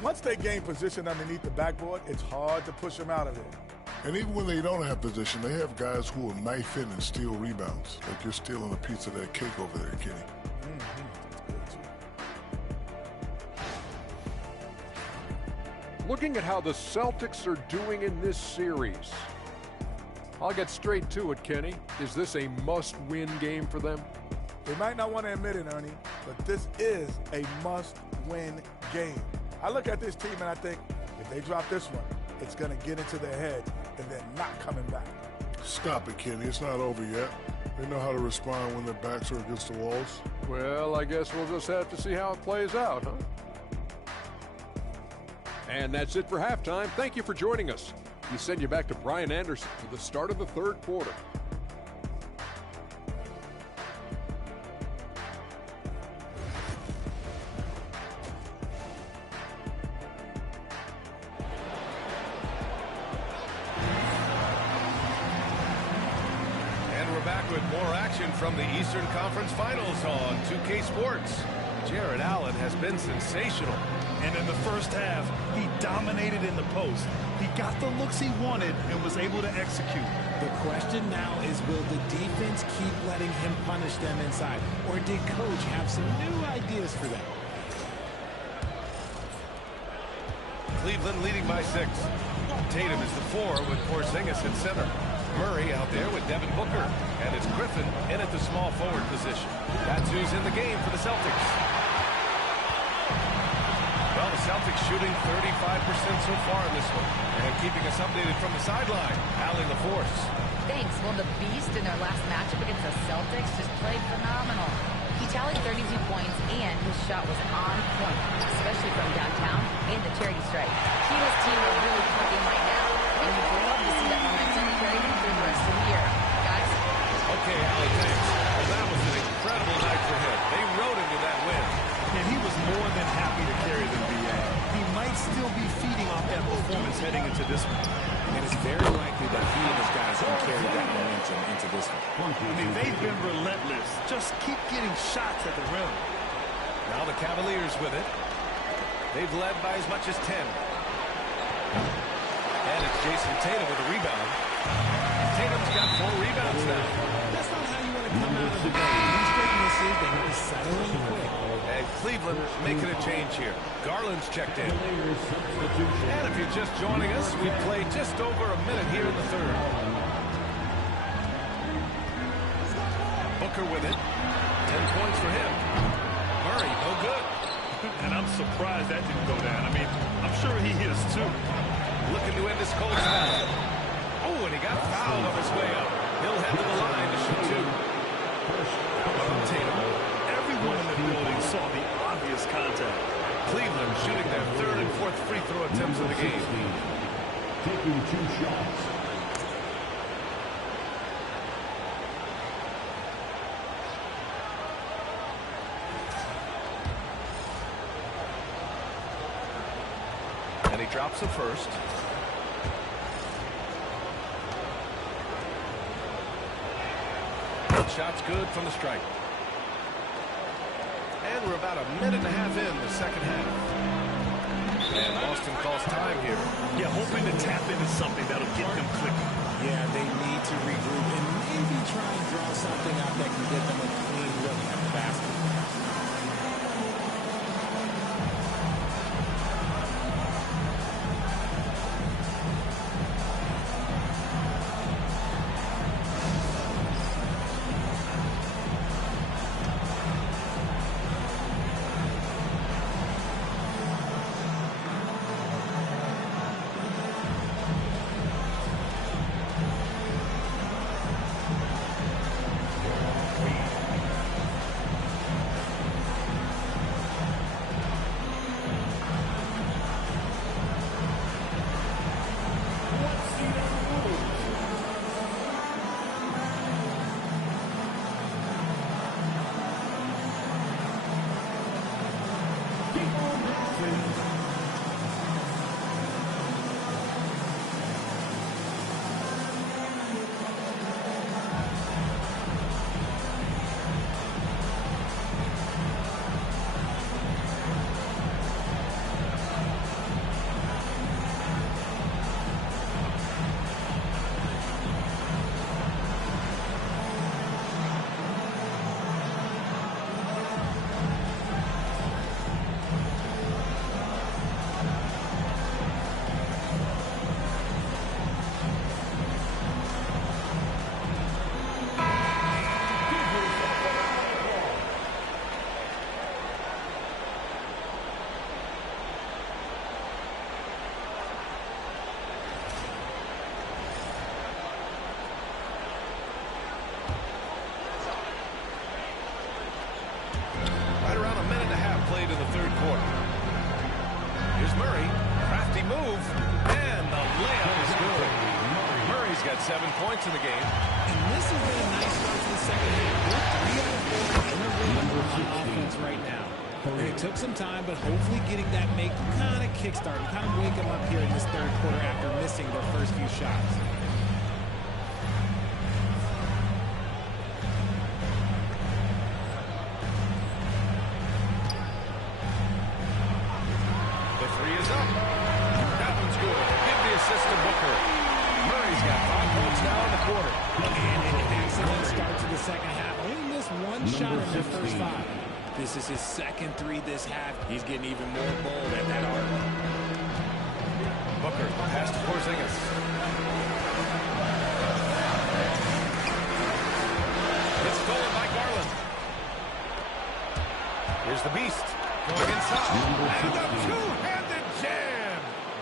Once they gain position underneath the backboard, it's hard to push them out of there. And even when they don't have position, they have guys who will knife in and steal rebounds. Like you're stealing a piece of that cake over there, Kenny. Looking at how the Celtics are doing in this series, I'll get straight to it, Kenny. Is this a must-win game for them? They might not want to admit it, Ernie, but this is a must-win game. I look at this team and I think, if they drop this one, it's going to get into their head and they're not coming back. Stop it, Kenny. It's not over yet. They know how to respond when their backs are against the walls. Well, I guess we'll just have to see how it plays out, huh? And that's it for halftime. Thank you for joining us. We send you back to Brian Anderson for the start of the third quarter. And we're back with more action from the Eastern Conference Finals on 2K Sports. Jared Allen has been sensational. And in the first half, he dominated in the post. He got the looks he wanted and was able to execute. The question now is, will the defense keep letting him punish them inside? Or did Coach have some new ideas for them? Cleveland leading by 6. Tatum is the 4 with Porzingis at center. Murray out there with Devin Booker. And it's Griffin in at the small forward position. That's who's in the game for the Celtics. Well, the Celtics shooting 35% so far in this one. And keeping us updated from the sideline, Allie LaForce. Thanks. Well, the Beast in their last matchup against the Celtics just played phenomenal. He tallied 32 points, and his shot was on point, especially from downtown and the charity stripe. He and his team are really clicking right now, and you'd love to see that momentum carry him through the rest of the year. Guys? Okay, Allie, thanks. Well, that was an incredible night for him. They rode him to that win. And he was more than happy to carry them, B.A. He might still be feeding off that performance heading into this one. And it's very likely that he and his guys can carry that momentum into this one. I mean, they've been relentless. Just keep getting shots at the rim. Now the Cavaliers with it. They've led by as much as 10. And it's Jason Tatum with a rebound. Tatum's got 4 rebounds now. That's not how you want to come out of the game. These great misses, they want to settle in quick. And Cleveland making a change here. Garland's checked in. And if you're just joining us, we've played just over a minute here in the third. Booker with it. 10 points for him. Murray, no good. And I'm surprised that didn't go down. I mean, I'm sure he is too. Looking to end this cold spell. Oh, and he got fouled on his way up. He'll head to the line to shoot 2. Tatum. Everyone in the building saw the obvious contact. Cleveland shooting their 3rd and 4th free throw attempts of the game. Taking 2 shots. And he drops the first. Shot's good from the stripe. And we're about a minute and a half in the second half. And Boston calls time here. Yeah, hoping to tap into something that'll get them clicking. Yeah, they need to regroup and maybe try and draw something out that can get them a clean look at the basket. played in the third quarter. Here's Murray. Crafty move. And the layup is good. Murray's got 7 points in the game. And this has been a nice start to the second half. They're 3 out of 4 in the rhythm on offense right now. And it took some time, but hopefully getting that make kind of kickstart and kind of wake them up here in this third quarter after missing their first few shots. The three is up. That one's good. Give the assist to Booker. Murray's got 5 points now in the quarter. And an excellent start to the second half. Only missed one shot in their first 5. This is his second 3 this half. He's getting even more bold at that arc. Booker, pass to Porzingis. It's stolen by Garland. Here's the Beast going inside. And a two-handed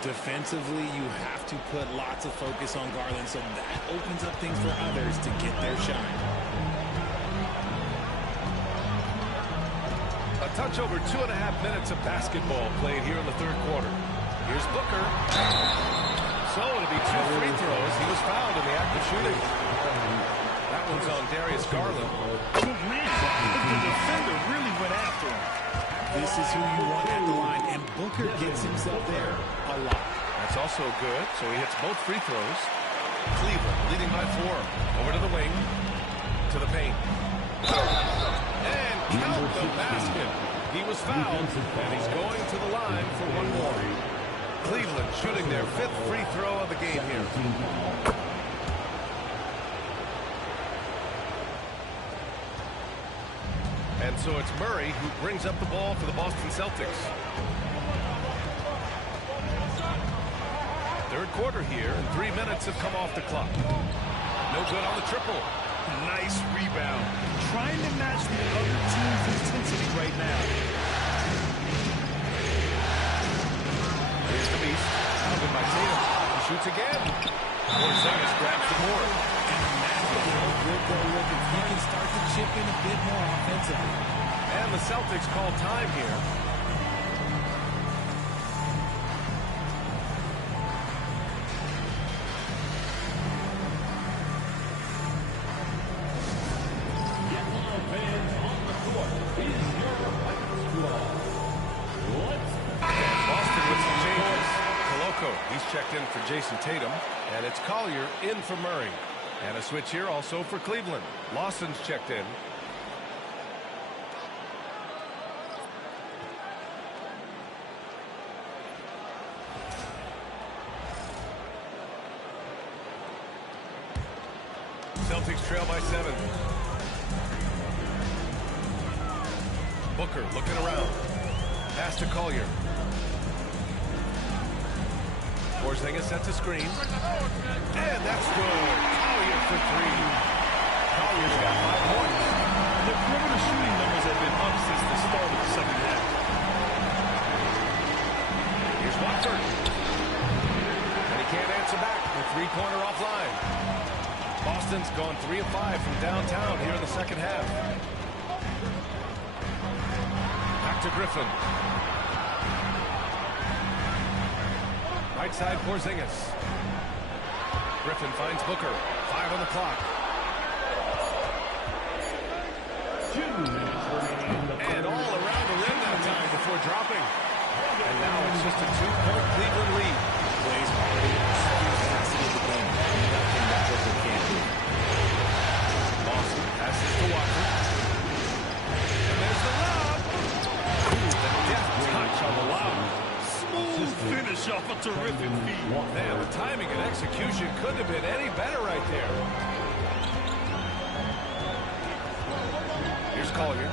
Defensively, you have to put lots of focus on Garland, so that opens up things for others to get their shine. A touch over 2.5 minutes of basketball played here in the third quarter. Here's Booker. So it'll be 2 free throws. He was fouled in the act of shooting. That one's on Darius Garland. Good man. The defender really went after him. This is who you want at the line, and Booker gets himself there a lot. That's also good, so he hits both free throws. Cleveland leading by 4. Over to the wing. To the paint. And count the basket. He was fouled, and he's going to the line for one more. Cleveland shooting their 5th free throw of the game here. And so it's Murray who brings up the ball for the Boston Celtics. Third quarter here, and 3 minutes have come off the clock. No good on the triple. Nice rebound. Trying to match the other team's intensity right now. Here's the Beast. Fouled by Tatum. He shoots again. Porzingis grabs the board. And imagine how good they'll look if he can start to chip in a bit more offensively. And the Celtics call time here. He's checked in for Jason Tatum, and it's Collier in for Murray. And a switch here also for Cleveland. Lawson's checked in. Celtics trail by 7. Booker looking around. Pass to Collier. Porzingis sets a screen. And that's good. Collier for 3. Collier's got 5 points. The perimeter shooting numbers have been up since the start of the second half. Here's Watford. And he can't answer back. The 3-pointer offline. Boston's gone 3 of 5 from downtown here in the second half. Back to Griffin. Right side, Porzingis. Griffin finds Booker. 5 on the clock. And all around the rim that time before dropping. And now it's just a 2-point Cleveland lead. Plays already executed the game. Nothing that Booker can't do. Lawson passes to Watford. And there's the lob. The deft touch on the lob. Smooth finish off a terrific feed. Man, the timing and execution couldn't have been any better right there. Here's Collier.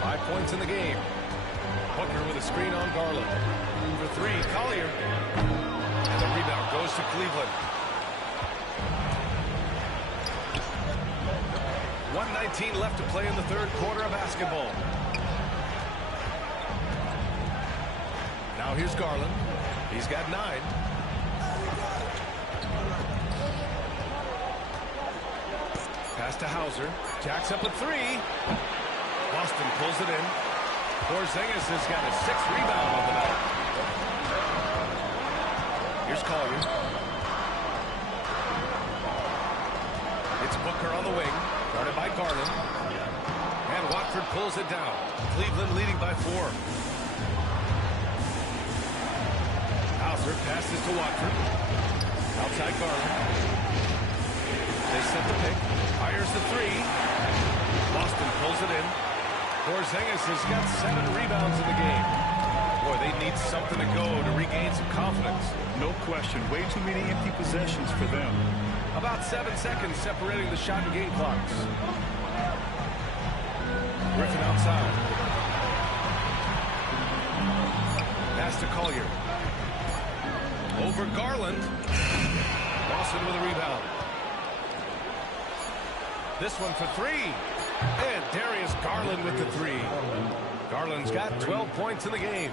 5 points in the game. Booker with a screen on Garland. For 3, Collier. And the rebound goes to Cleveland. 1:19 left to play in the third quarter of basketball. Now here's Garland. He's got 9. Pass to Hauser. Jacks up a 3. Boston pulls it in. Porzingis has got a 6th rebound on the night. Here's Collier. It's Booker on the wing. Guarded by Garland. And Watford pulls it down. Cleveland leading by 4. Hauser passes to Watford. Outside Garland. They set the pick. Fires the 3. Boston pulls it in. Porzingis has got 7 rebounds in the game. Boy, they need something to go to regain some confidence. No question. Way too many empty possessions for them. About 7 seconds separating the shot and game clocks. Griffin outside. Pass to Collier. Over Garland. Lawson with a rebound. This one for 3. And Darius Garland with the 3. Garland's got 12 points in the game.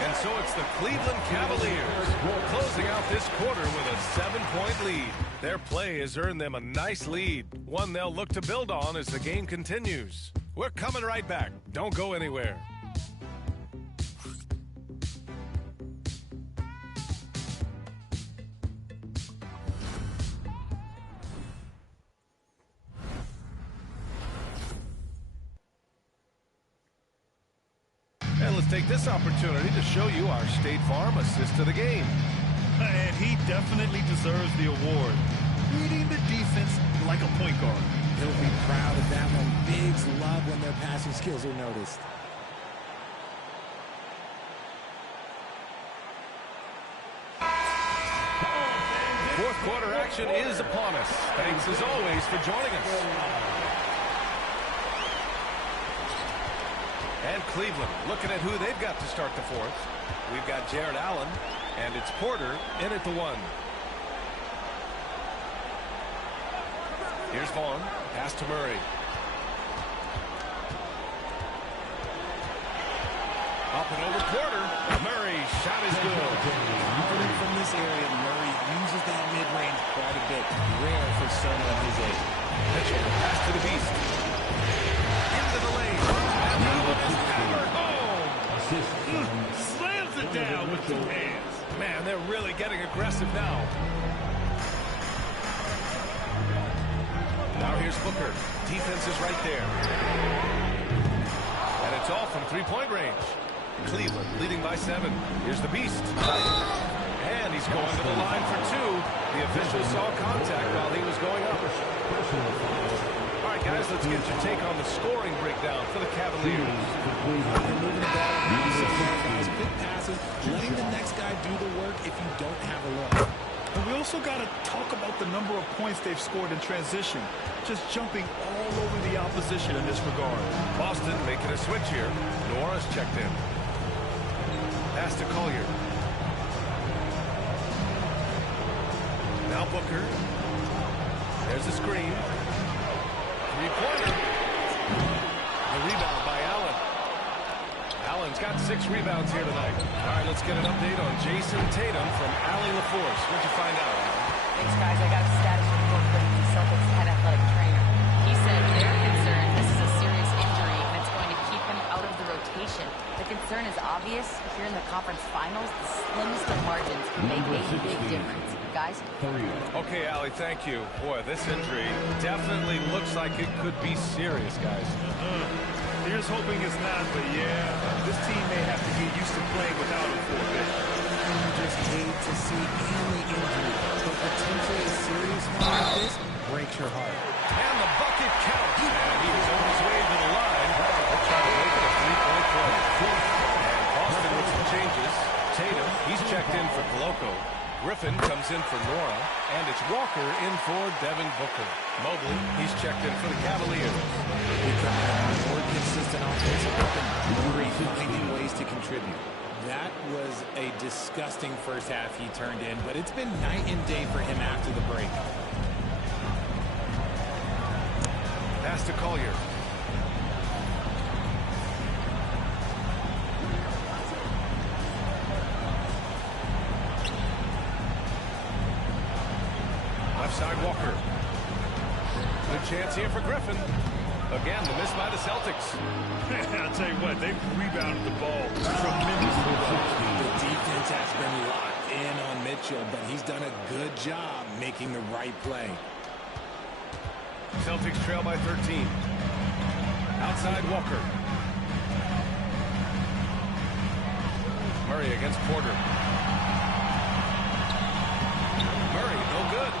And so it's the Cleveland Cavaliers closing out this quarter with a 7-point lead. Their play has earned them a nice lead, one they'll look to build on as the game continues. We're coming right back. Don't go anywhere. And let's take this opportunity to show you our State Farm assist to the game. And he definitely deserves the award. Reading the defense like a point guard. He'll be proud of that one. Bigs love when their passing skills are noticed. Fourth quarter action is upon us. Thanks as always for joining us. And Cleveland looking at who they've got to start the fourth. We've got Jared Allen, and it's Porter in at the one. Here's Vaughn, pass to Murray. Up and over Porter. Murray, shot is good. From this area, Murray uses that mid-range quite a bit. Rare for someone his age. Mitchell, pass to the beast. Into the lane. And that one is hammered home. Slams it down with two hands. Man, they're really getting aggressive now. Now here's Booker. Defense is right there. And it's all from three-point range. Cleveland leading by 7. Here's the beast. And he's going to the line for 2. The official saw contact while he was going up. All right, guys, let's get your take on the scoring breakdown for the Cavaliers. Moving the ball around so far, guys. Quick passes, letting the next guy do the work if you don't have a look. And we also got to talk about the number of points they've scored in transition. Just jumping all over the opposition in this regard. Boston making a switch here. Nora's checked in. Pass to Collier. Now Booker. There's the screen. Three-pointer. The rebound by Allen. Allen's got 6 rebounds here tonight. All right, let's get an update on Jason Tatum from Allie LaForce. What'd you find out, Allen? Thanks, guys. I got a status report from the Celtics head athletic trainer. He said they're concerned this is a serious injury and it's going to keep him out of the rotation. The concern is obvious. Here in the conference finals, the slimmest of margins can make a big difference. Guys? Okay, Allie, thank you. Boy, this injury definitely looks like it could be serious, guys. Here's hoping it's not, but yeah, this team may have to get used to playing without him for a bit. You just hate to see any injury, but potentially a serious one like this breaks your heart. And the bucket counts. And he was on his way to the line. They'll try to make it a 3-point play. And Boston with some changes. Tatum, he's checked in for Koloko. Griffin comes in for Nora, and it's Walker in for Devin Booker. Mobley, he's checked in for the Cavaliers. Becoming a more consistent offensive weapon, Murray finding ways to contribute. That was a disgusting first half he turned in, but it's been night and day for him after the break. Pass to Collier. Left side Walker. Good chance here for Griffin. Again, the miss by the Celtics. I'll tell you what, they've rebounded the ball tremendously well. The defense has been locked in on Mitchell, but he's done a good job making the right play. Celtics trail by 13. Outside Walker. Murray against Porter. Murray, no good.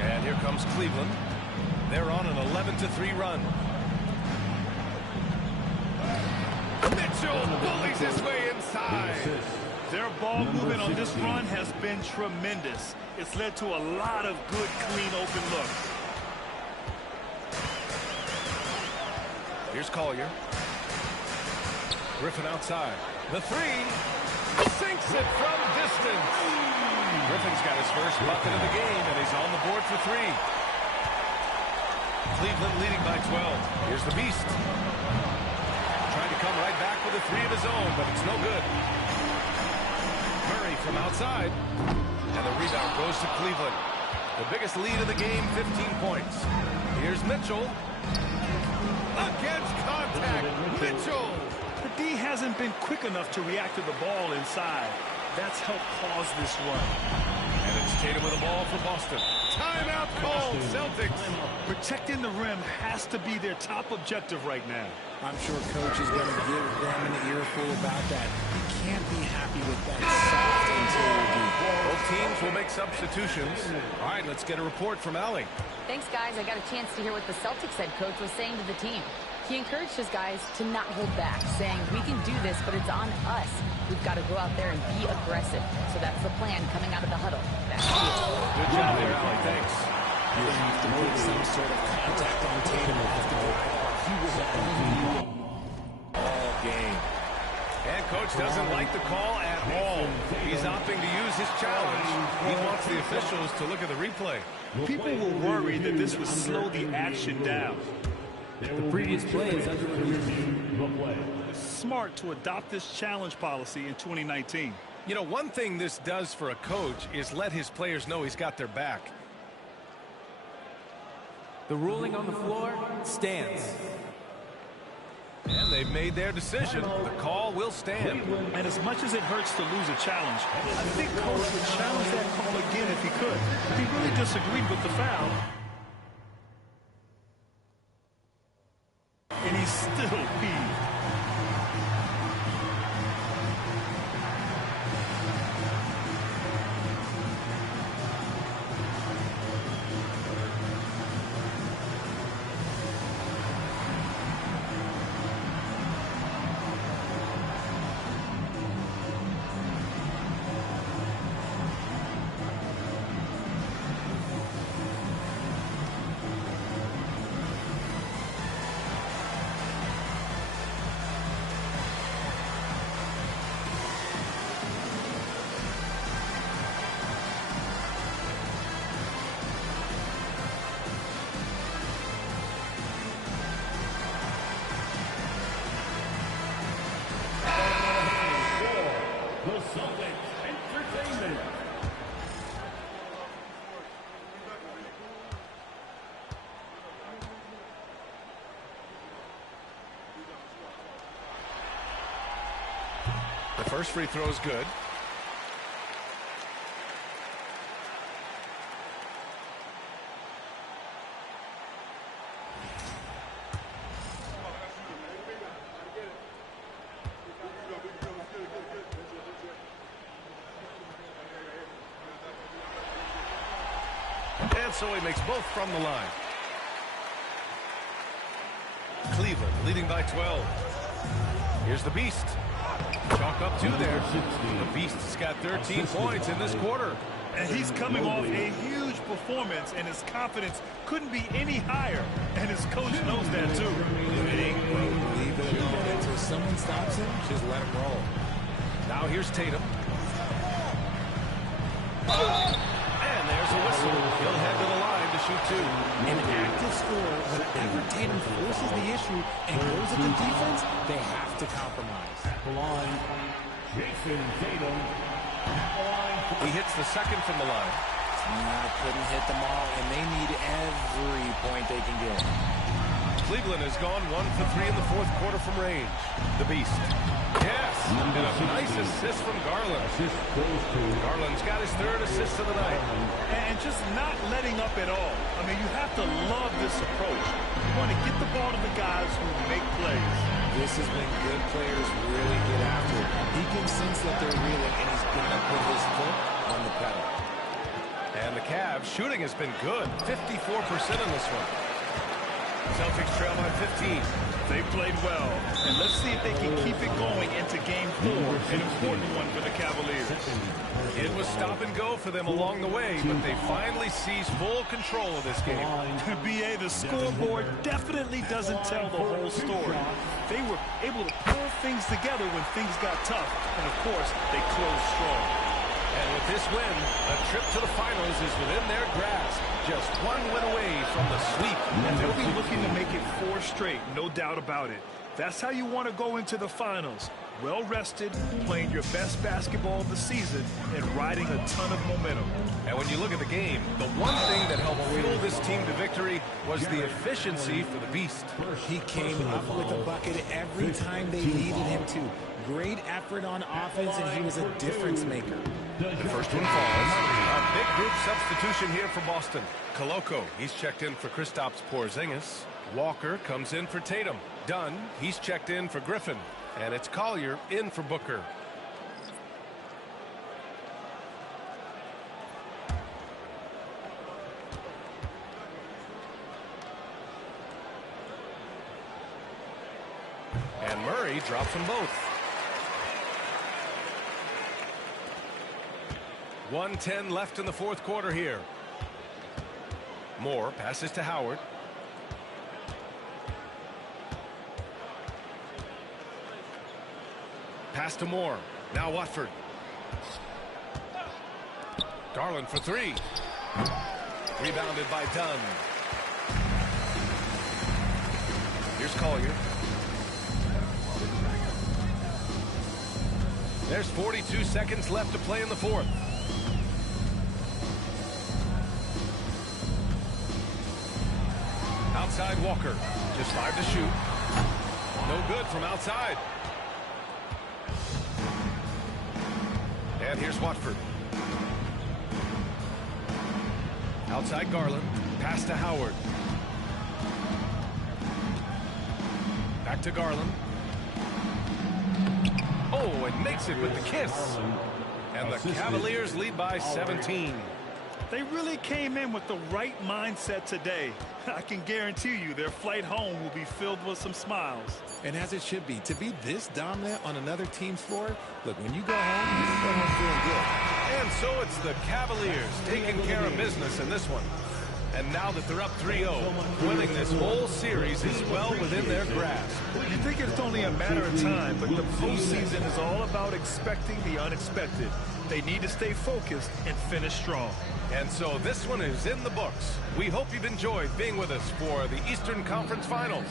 And here comes Cleveland. They're on an 11-3 run. Mitchell bullies his way inside. Their ball movement on this run has been tremendous. It's led to a lot of good, clean, open looks. Here's Collier. Griffin outside. The three. Sinks it from distance. Griffin's got his first bucket of the game, and he's on the board for 3. Cleveland leading by 12. Here's the beast. Trying to come right back with a three of his own, but it's no good. Murray from outside. And the rebound goes to Cleveland. The biggest lead of the game, 15 points. Here's Mitchell. Against contact, Mitchell. The D hasn't been quick enough to react to the ball inside. That's helped cause this run. And it's Tatum with the ball for Boston. Timeout called, Celtics. Protecting the rim has to be their top objective right now. I'm sure Coach is going to give them an earful about that. He can't be happy with that soft interior D. Both teams will make substitutions. All right, let's get a report from Allie. Thanks, guys. I got a chance to hear what the Celtics head coach was saying to the team. He encouraged his guys to not hold back, saying, we can do this, but it's on us. We've got to go out there and be aggressive. So that's the plan coming out of the huddle. Back to you. Good job there, Allie. Thanks. You have to make some sort of contact on Tatum after the he was all game. And Coach doesn't like the call at all. He's opting to use his challenge. He wants the officials to look at the replay. People were worried that this would slow the action down. The previous play is under review. The play. Smart to adopt this challenge policy in 2019. You know, one thing this does for a coach is let his players know he's got their back. The ruling on the floor stands. And they've made their decision. The call will stand. And as much as it hurts to lose a challenge, I think Coach would challenge that call again if he could. He really disagreed with the foul. And he's still peeved. The first free throw is good. And so he makes both from the line. Cleveland leading by 12. Here's the Beast. Chalk up two there. The Beast's got 13 points in this quarter. And he's coming off a huge performance, and his confidence couldn't be any higher. And his coach knows that, too. Leave it alone. Until someone stops him, just let him roll. Now here's Tatum. And there's a whistle. He'll head to the line to shoot two. An active scorer, whenever Tatum forces the issue and goes at the defense, they have to compromise. The line, Jason Tatum. He hits the second from the line. Couldn't hit them all, and they need every point they can get. Cleveland has gone 1 for 3 in the fourth quarter from range. The Beast. Yes, and a nice assist from Garland. Garland's got his third assist of the night. And just not letting up at all. I mean, you have to love this approach. You want to get the ball to the guys who make plays. This has been good players really get after it. He can sense that they're reeling, and he's going to put his foot on the pedal. And the Cavs shooting has been good. 54% in this one. Celtics trail by 15. They played well. And let's see if they can keep it going into Game 4, an important one for the Cavaliers. It was stop and go for them along the way, but they finally seized full control of this game. B.A., the scoreboard definitely doesn't tell the whole story. They were able to pull things together when things got tough. And, of course, they closed strong. And with this win, a trip to the finals is within their grasp. Just one win away from the sweep. And they'll be looking to make it 4 straight, no doubt about it. That's how you want to go into the finals. Well-rested, playing your best basketball of the season, and riding a ton of momentum. And when you look at the game, the one thing that helped fuel this team to victory was the efficiency for the Beast. He came up with a bucket every time they needed him to. Great effort on offense, and he was a difference maker. The first one falls. A big group substitution here for Boston. Koloko, he's checked in for Kristaps Porzingis. Walker comes in for Tatum. Dunn, he's checked in for Griffin. And it's Collier in for Booker. And Murray drops them both. 1:10 left in the fourth quarter here. Moore passes to Howard. Pass to Moore. Now Watford. Garland for three. Rebounded by Dunn. Here's Collier. There's 42 seconds left to play in the fourth. Outside Walker. Just 5 to shoot. No good from outside. And here's Watford. Outside Garland. Pass to Howard. Back to Garland. Oh, and makes it with the kiss. And the Cavaliers lead by 17. They really came in with the right mindset today. I can guarantee you their flight home will be filled with some smiles. And as it should be, to be this dominant on another team's floor, look, when you go home, you go home feeling good. And so it's the Cavaliers taking care of business in this one. And now that they're up 3-0, winning this whole series is well within their grasp. You think it's only a matter of time, but the postseason is all about expecting the unexpected. They need to stay focused and finish strong. And so this one is in the books. We hope you've enjoyed being with us for the Eastern Conference Finals.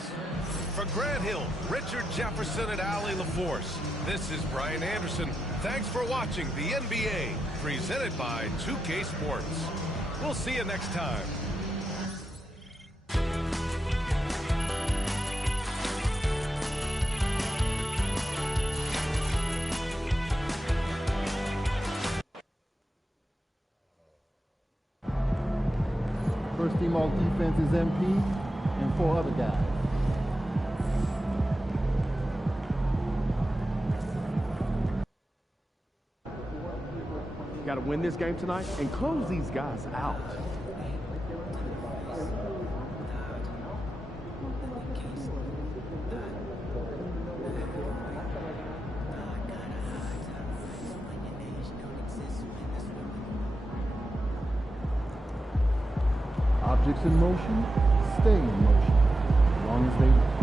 For Grant Hill, Richard Jefferson, and Allie LaForce, this is Brian Anderson. Thanks for watching the NBA, presented by 2K Sports. We'll see you next time. First team all defense is MP and 4 other guys. Got to win this game tonight and close these guys out. Objects in motion stay in motion as long as they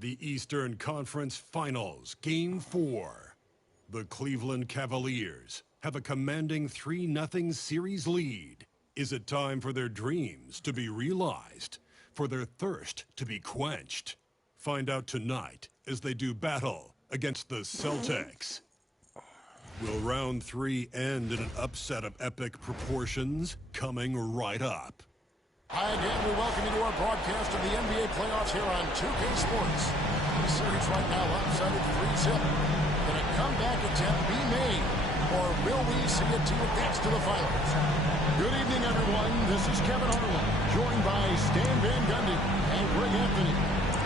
The Eastern Conference Finals, Game 4. The Cleveland Cavaliers have a commanding 3-0 series lead Is it time for their dreams to be realized, for their thirst to be quenched? Find out tonight as they do battle against the Celtics. Will round 3 end in an upset of epic proportions? Coming right up. Hi again, we welcome you to our broadcast of the NBA playoffs here on 2K Sports. The series right now lopsided 3-0. Can a comeback attempt be made, or will we see a team advance to the finals? Good evening, everyone. This is Kevin Harlan, joined by Stan Van Gundy and Greg Anthony.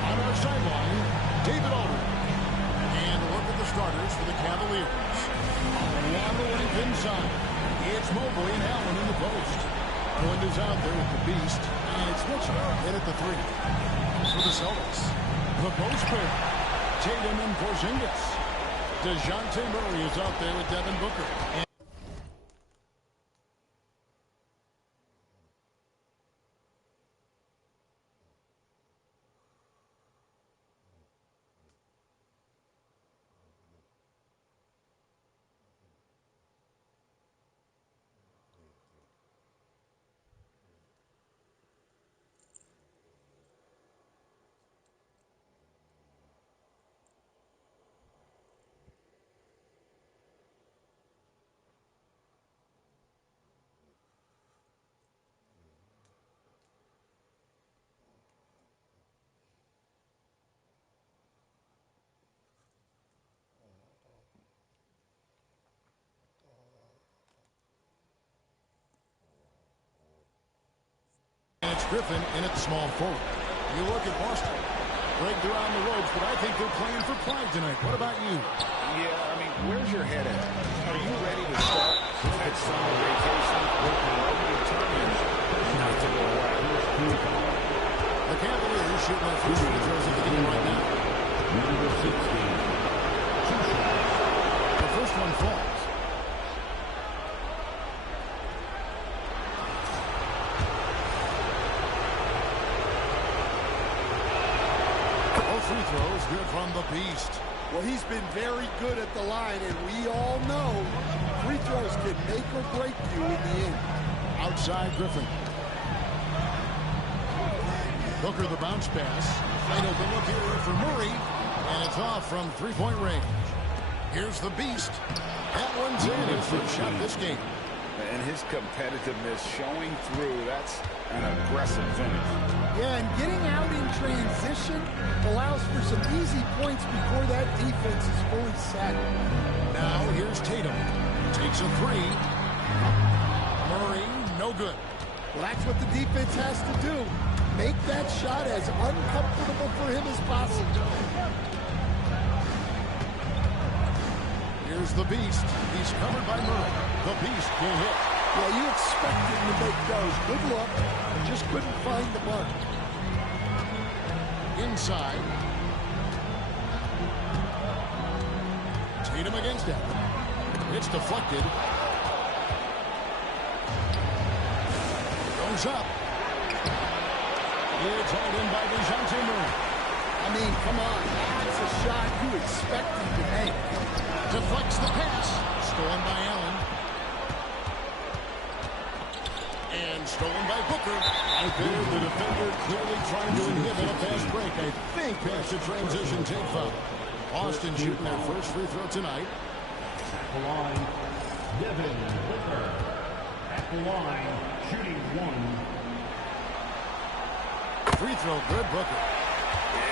On our sideline, David Aldridge. And look at the starters for the Cavaliers. Waddle length inside. It's Mobley and Allen in the post. Wood is out there with the beast, and it's Mitchell in at the 3. For the Celtics, the post pair, Tatum and Porzingis. DeJounte Murray is out there with Devin Booker. It's Griffin in at small forward. You look at Boston. Break they're on the ropes, but I think they're playing for pride tonight. What about you? Yeah, I mean, where's your head at? Are you ready to start that summer vacation? Are you determined not to go away? The Cavaliers shooting their first free throws at the game right now. Number 16. The first one falls. Free throws good from the beast. Well, he's been very good at the line, and we all know free throws can make or break you in the end. Outside Griffin. Booker the bounce pass. Wide open look here for Murray, and it's off from three-point range. Here's the beast. That one's in. His first shot this game. And his competitiveness showing through. That's an aggressive finish. Yeah, and getting out in transition allows for some easy points before that defense is fully set. Now here's Tatum. Takes a 3. Murray, no good. Well, that's what the defense has to do. Make that shot as uncomfortable for him as possible. Here's the beast. He's covered by Murray. The beast can't hit. Yeah, you expect him to make those. Good luck. Just couldn't find the mark. Inside. Tatum against it. It's deflected. Goes up. It's hauled in by DeJounte Murray. I mean, come on. That's a shot you expect him to make. Deflects the pass. Stolen by Allen. And stolen by Booker. Right there, the defender clearly trying to inhibit a fast break. I think that's a transition take foul. Boston shooting their first free throw tonight. At the line, Devin Booker. At the line, shooting 1. Free throw good, Booker.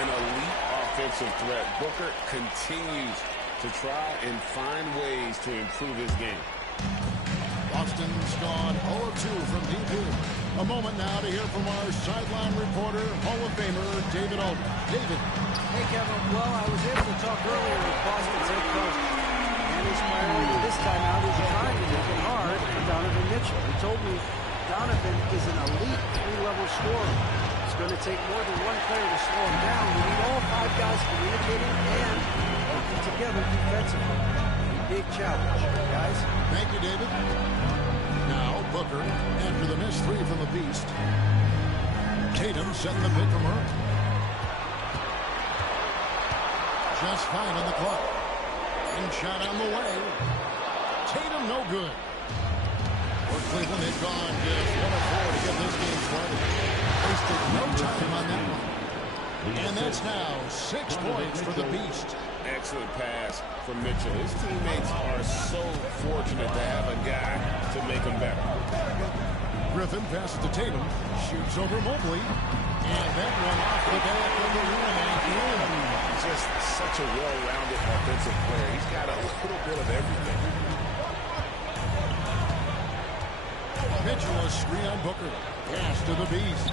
An elite offensive threat. Booker continues to try and find ways to improve his game. Boston's gone 0 of 2 from deep in. A moment now to hear from our sideline reporter, Hall of Famer David Aldridge. David. Hey, Kevin. Well, I was able to talk earlier with Boston's head coach. And his priority this time out is trying to make it hard for Donovan Mitchell. He told me Donovan is an elite 3-level scorer. It's going to take more than one player to slow him down. We need all 5 guys communicating and working together defensively. Big challenge, guys. Thank you, David. Now, Booker, after the missed 3 from the beast. Tatum setting the pick for Murray. Just fine on the clock. And shot on the way. Tatum no good. Cleveland. They've gone just 1 of 4 to get this game started. Wasted no time on that one. And that's now 6 points for the Beast. Excellent pass from Mitchell. His teammates are so fortunate to have a guy to make them better. Griffin passes to Tatum. Shoots over Mobley. And that one off the back of the rim and in. Just such a well-rounded offensive player. He's got a little bit of everything. Mitchell, a screen on Booker. Pass to the Beast.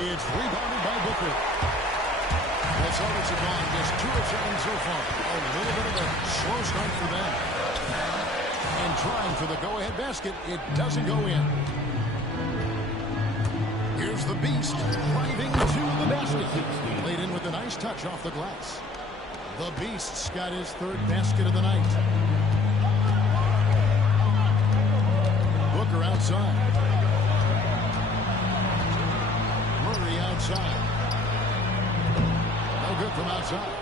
It's rebounded by Booker. The Celtics have gone just 2 of 7 so far. A little bit of a slow start for them. And trying for the go-ahead basket. It doesn't go in. Here's the Beast driving to the basket. Laid in with a nice touch off the glass. The Beast's got his 3rd basket of the night. Booker outside. Murray outside. No good from outside.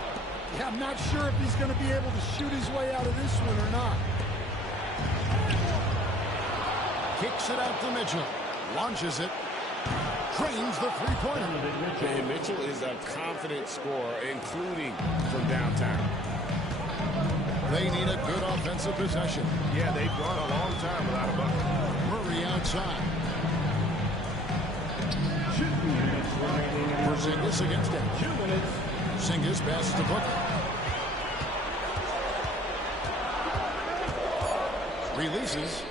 Yeah, I'm not sure if he's going to be able to shoot his way out of this one or not. Kicks it out to Mitchell. Launches it. Trains the three-pointer. And Mitchell is a confident scorer, including from downtown. They need a good offensive possession. Yeah, they've gone a long time without a bucket. Murray outside. Porzingis against it. Porzingis passes to Booker. Releases.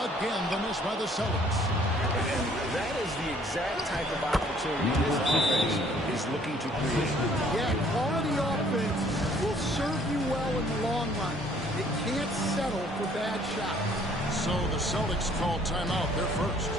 Again, the miss by the Celtics. And that is the exact type of opportunity this offense is looking to create. Yeah, quality offense will serve you well in the long run. It can't settle for bad shots. So the Celtics call timeout. They're first.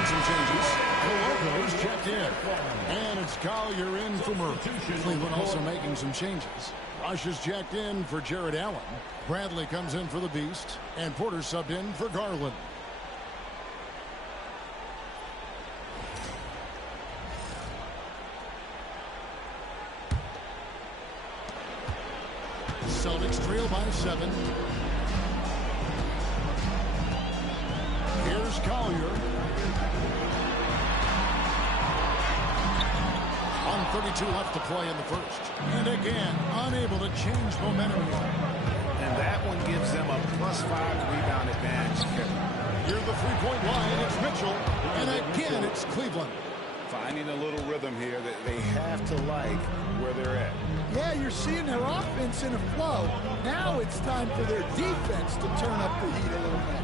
Some changes. Coloco's checked in. And it's Collier in for Murray. Cleveland also making some changes. Rush is checked in for Jared Allen. Bradley comes in for the Beast. And Porter subbed in for Garland. Celtics trail by 7. Here's Collier. 1:32 left to play in the first. And again, unable to change momentum. And that one gives them a +5 rebound advantage. Near the three-point line, it's Mitchell. And again, it's Cleveland. Finding a little rhythm here that they have to like where they're at. Yeah, you're seeing their offense in a flow. Now it's time for their defense to turn up the heat a little bit.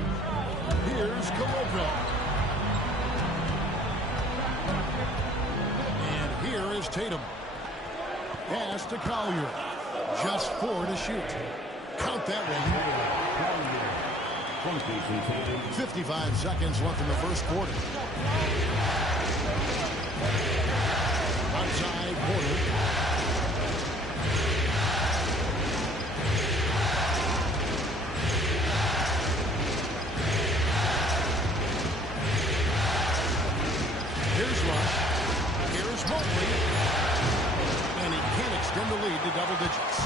Here's Coloco. And here is Tatum. Pass to Collier. Just 4 to shoot. Count that one. 55 seconds left in the first quarter. Outside Porter. Here's Rush. Here's Mobley. And he can't extend the lead to double digits.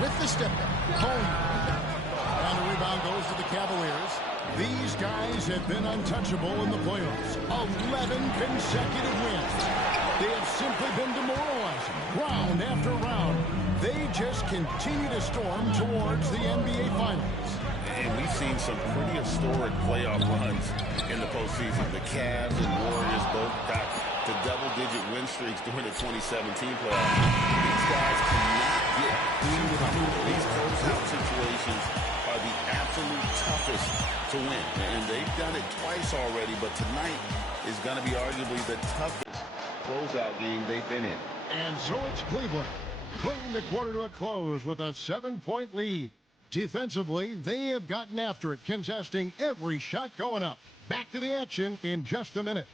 With the step back. Home. And the rebound goes to the Cavaliers. These guys have been untouchable in the playoffs. 11 consecutive wins. They have simply been demoralizing round after round. They just continue to storm towards the NBA Finals. And we've seen some pretty historic playoff runs in the postseason. The Cavs and Warriors both got to double-digit win streaks during the 2017 playoffs. These guys cannot get too comfortable. These closeout situations are the absolute toughest to win. And they've done it twice already, but tonight is going to be arguably the toughest closeout game they've been in. And so it's Cleveland putting the quarter to a close with a 7-point lead. Defensively, they have gotten after it, contesting every shot going up. Back to the action in just a minute.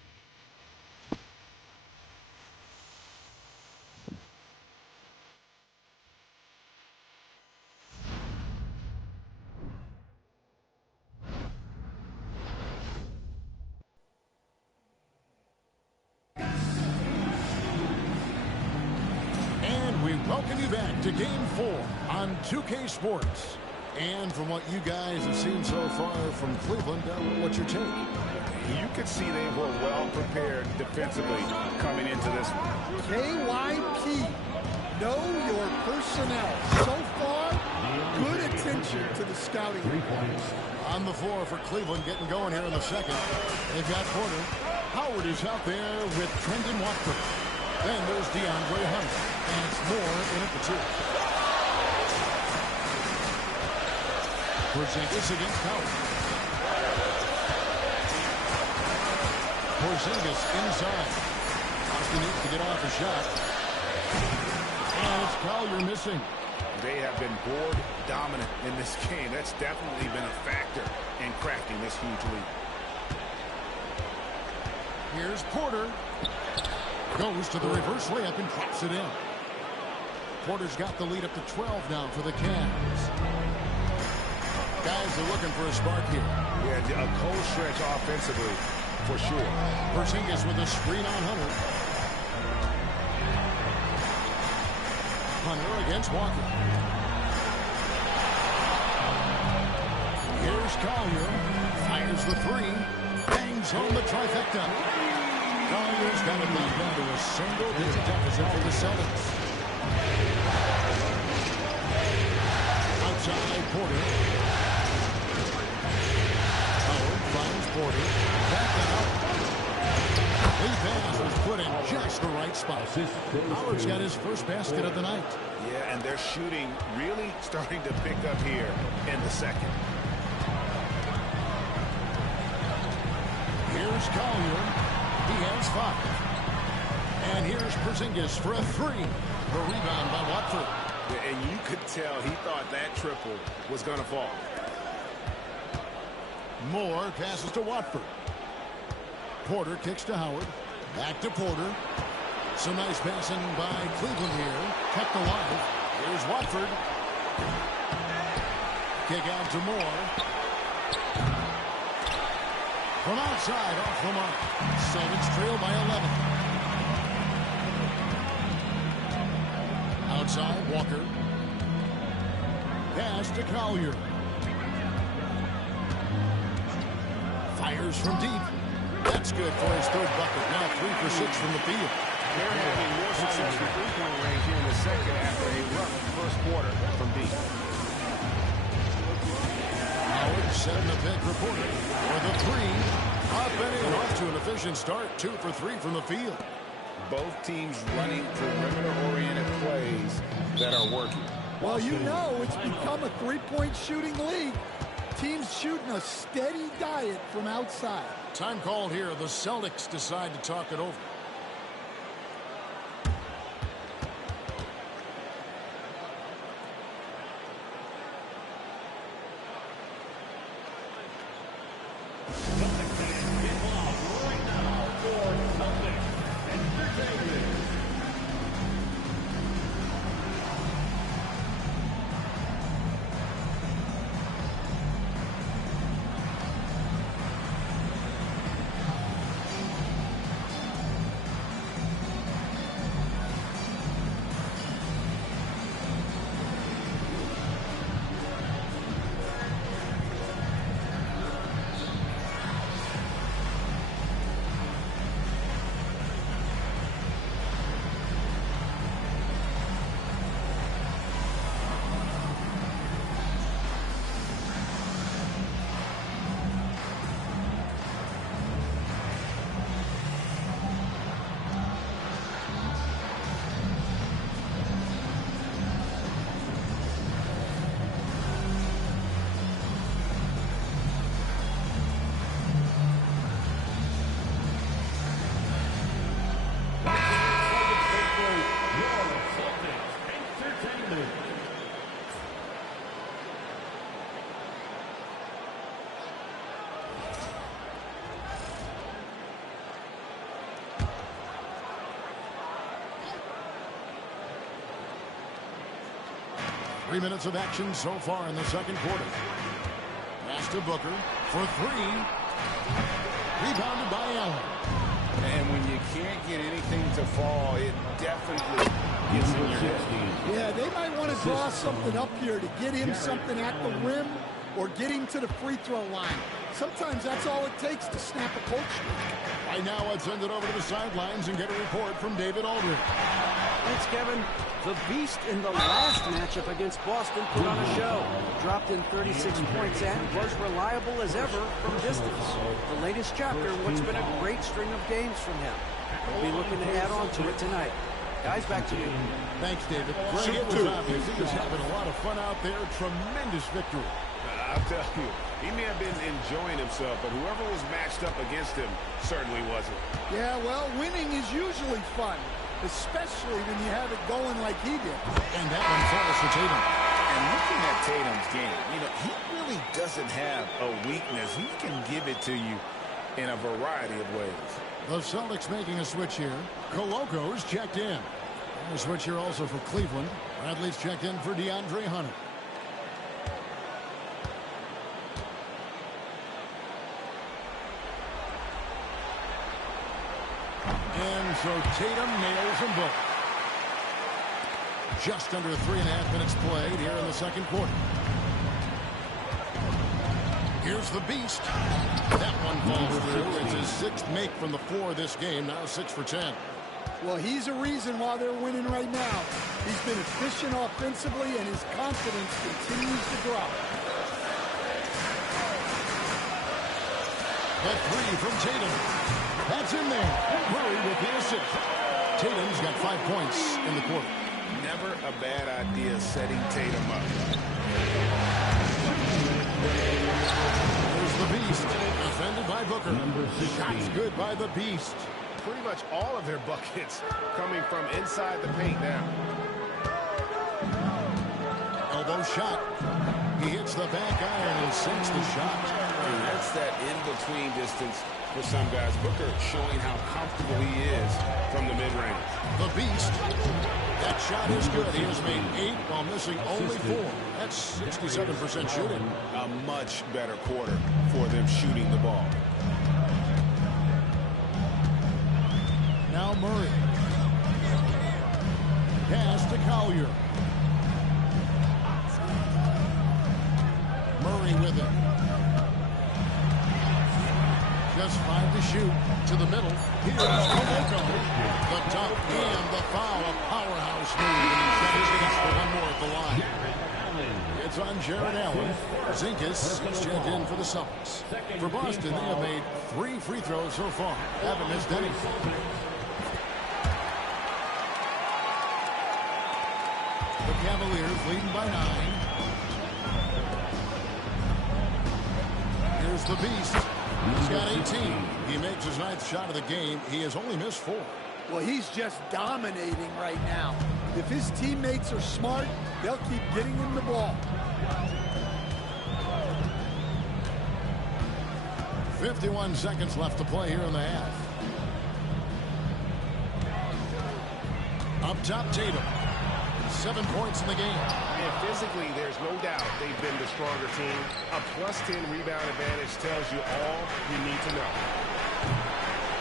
We welcome you back to Game 4 on 2K Sports. And from what you guys have seen so far from Cleveland, what's your take? You could see they were well prepared defensively coming into this one. KYP, know your personnel. So far, good attention to the scouting. 3 points. On the floor for Cleveland, getting going here in the second. They've got Porter. Howard is out there with Trendon Watford. Then there's DeAndre Hunter, and it's Moore in at the 2. Porzingis against Howard. Porzingis inside. Austin needs to get off a shot. And it's Collier missing. They have been board dominant in this game. That's definitely been a factor in cracking this huge lead. Here's Porter. Goes to the reverse layup and drops it in. Porter's got the lead up to 12 now for the Cavs. Guys are looking for a spark here. Yeah, a cold stretch offensively, for sure. Porzingis with a screen on Hunter. Hunter against Walker. Here's Collier. Fires the 3. Bangs home the trifecta. Collier's got it back down to a single-digit deficit for the Celtics. Outside Porter. Howard finds Porter. Back out. The pass was put in just the right spot. Howard's got his first basket of the night. Yeah, and they're shooting really starting to pick up here in the second. Here's Collier. He has 5. And here's Porzingis for a 3. The rebound by Watford. Yeah, and you could tell he thought that triple was going to fall. Moore passes to Watford. Porter kicks to Howard. Back to Porter. Some nice passing by Cleveland here. Kept alive. Here's Watford. Kick out to Moore. From outside, off the mark. Celtics trail by 11. Outside, Walker. Pass to Collier. Fires from deep. That's good for his third bucket. Now 3 for 6 from the field. They're having more success from three-point range here in the second after a rough first quarter from deep. Howard setting the pick for Porter. For the 3. Up and in. Off to an efficient start. 2 for 3 from the field. Both teams running perimeter-oriented plays that are working. Well, you know it's become a three-point shooting league. Teams shooting a steady diet from outside. Time called here. The Celtics decide to talk it over. 3 minutes of action so far in the second quarter. Pass to Booker for three. Rebounded by Allen. And when you can't get anything to fall, it definitely gets in your head. Yeah, they might want to draw something up here to get him something at the rim or get him to the free throw line. Sometimes that's all it takes to snap a cold streak. Right now, let's send it over to the sidelines and get a report from David Aldridge. Thanks, Kevin. The Beast in the last matchup against Boston put on a show. Dropped in 36 points and was reliable as ever from distance. The latest chapter in what's been a great string of games from him. We'll be looking to add on to it tonight. Guys, back to you. Thanks, David. Greg, it was obvious he was having a lot of fun out there. Tremendous victory. I'll tell you, he may have been enjoying himself, but whoever was matched up against him certainly wasn't. Yeah, well, winning is usually fun, especially when you have it going like he did. And that one falls for Tatum. And looking at Tatum's game, you know, he really doesn't have a weakness. He can give it to you in a variety of ways. The Celtics making a switch here. Coloco's checked in. And a switch here also for Cleveland. Bradley's checked in for DeAndre Hunter. And so Tatum nails them both. Just under 3.5 minutes played here in the second quarter. Here's the Beast. That one falls through. It's his sixth make from the floor this game. Now 6 for 10. Well, he's a reason why they're winning right now. He's been efficient offensively, and his confidence continues to grow. The three from Tatum. That's in there. Murray with the assist. Tatum's got 5 points in the quarter. Never a bad idea setting Tatum up. There's the Beast. Defended by Booker. Shots good by the Beast. Pretty much all of their buckets coming from inside the paint now. Elbow shot. He hits the back iron and sinks the shot. And that's that in-between distance for some guys. Booker showing how comfortable he is from the mid-range. The Beast. That shot is good. He has made 8 while missing only 4. That's 67% shooting. A much better quarter for them shooting the ball. Now Murray. Pass to Collier. Murray with it. Just 5 to shoot. To the middle. Here's Coloco. The dunk and the foul. A powerhouse move. And he shot his chance for one more at the line. It's on Jared Allen. Zinkas is checked in for the Celtics. For Boston, they have made 3 free throws so far. Haven't missed any. The Cavaliers leading by 9. Here's the Beast. He's got 18. He makes his 9th shot of the game. He has only missed 4. Well, he's just dominating right now. If his teammates are smart, they'll keep getting him the ball. 51 seconds left to play here in the half. Up top, Tatum. 7 points in the game. And physically, there's no doubt they've been the stronger team. A +10 rebound advantage tells you all you need to know.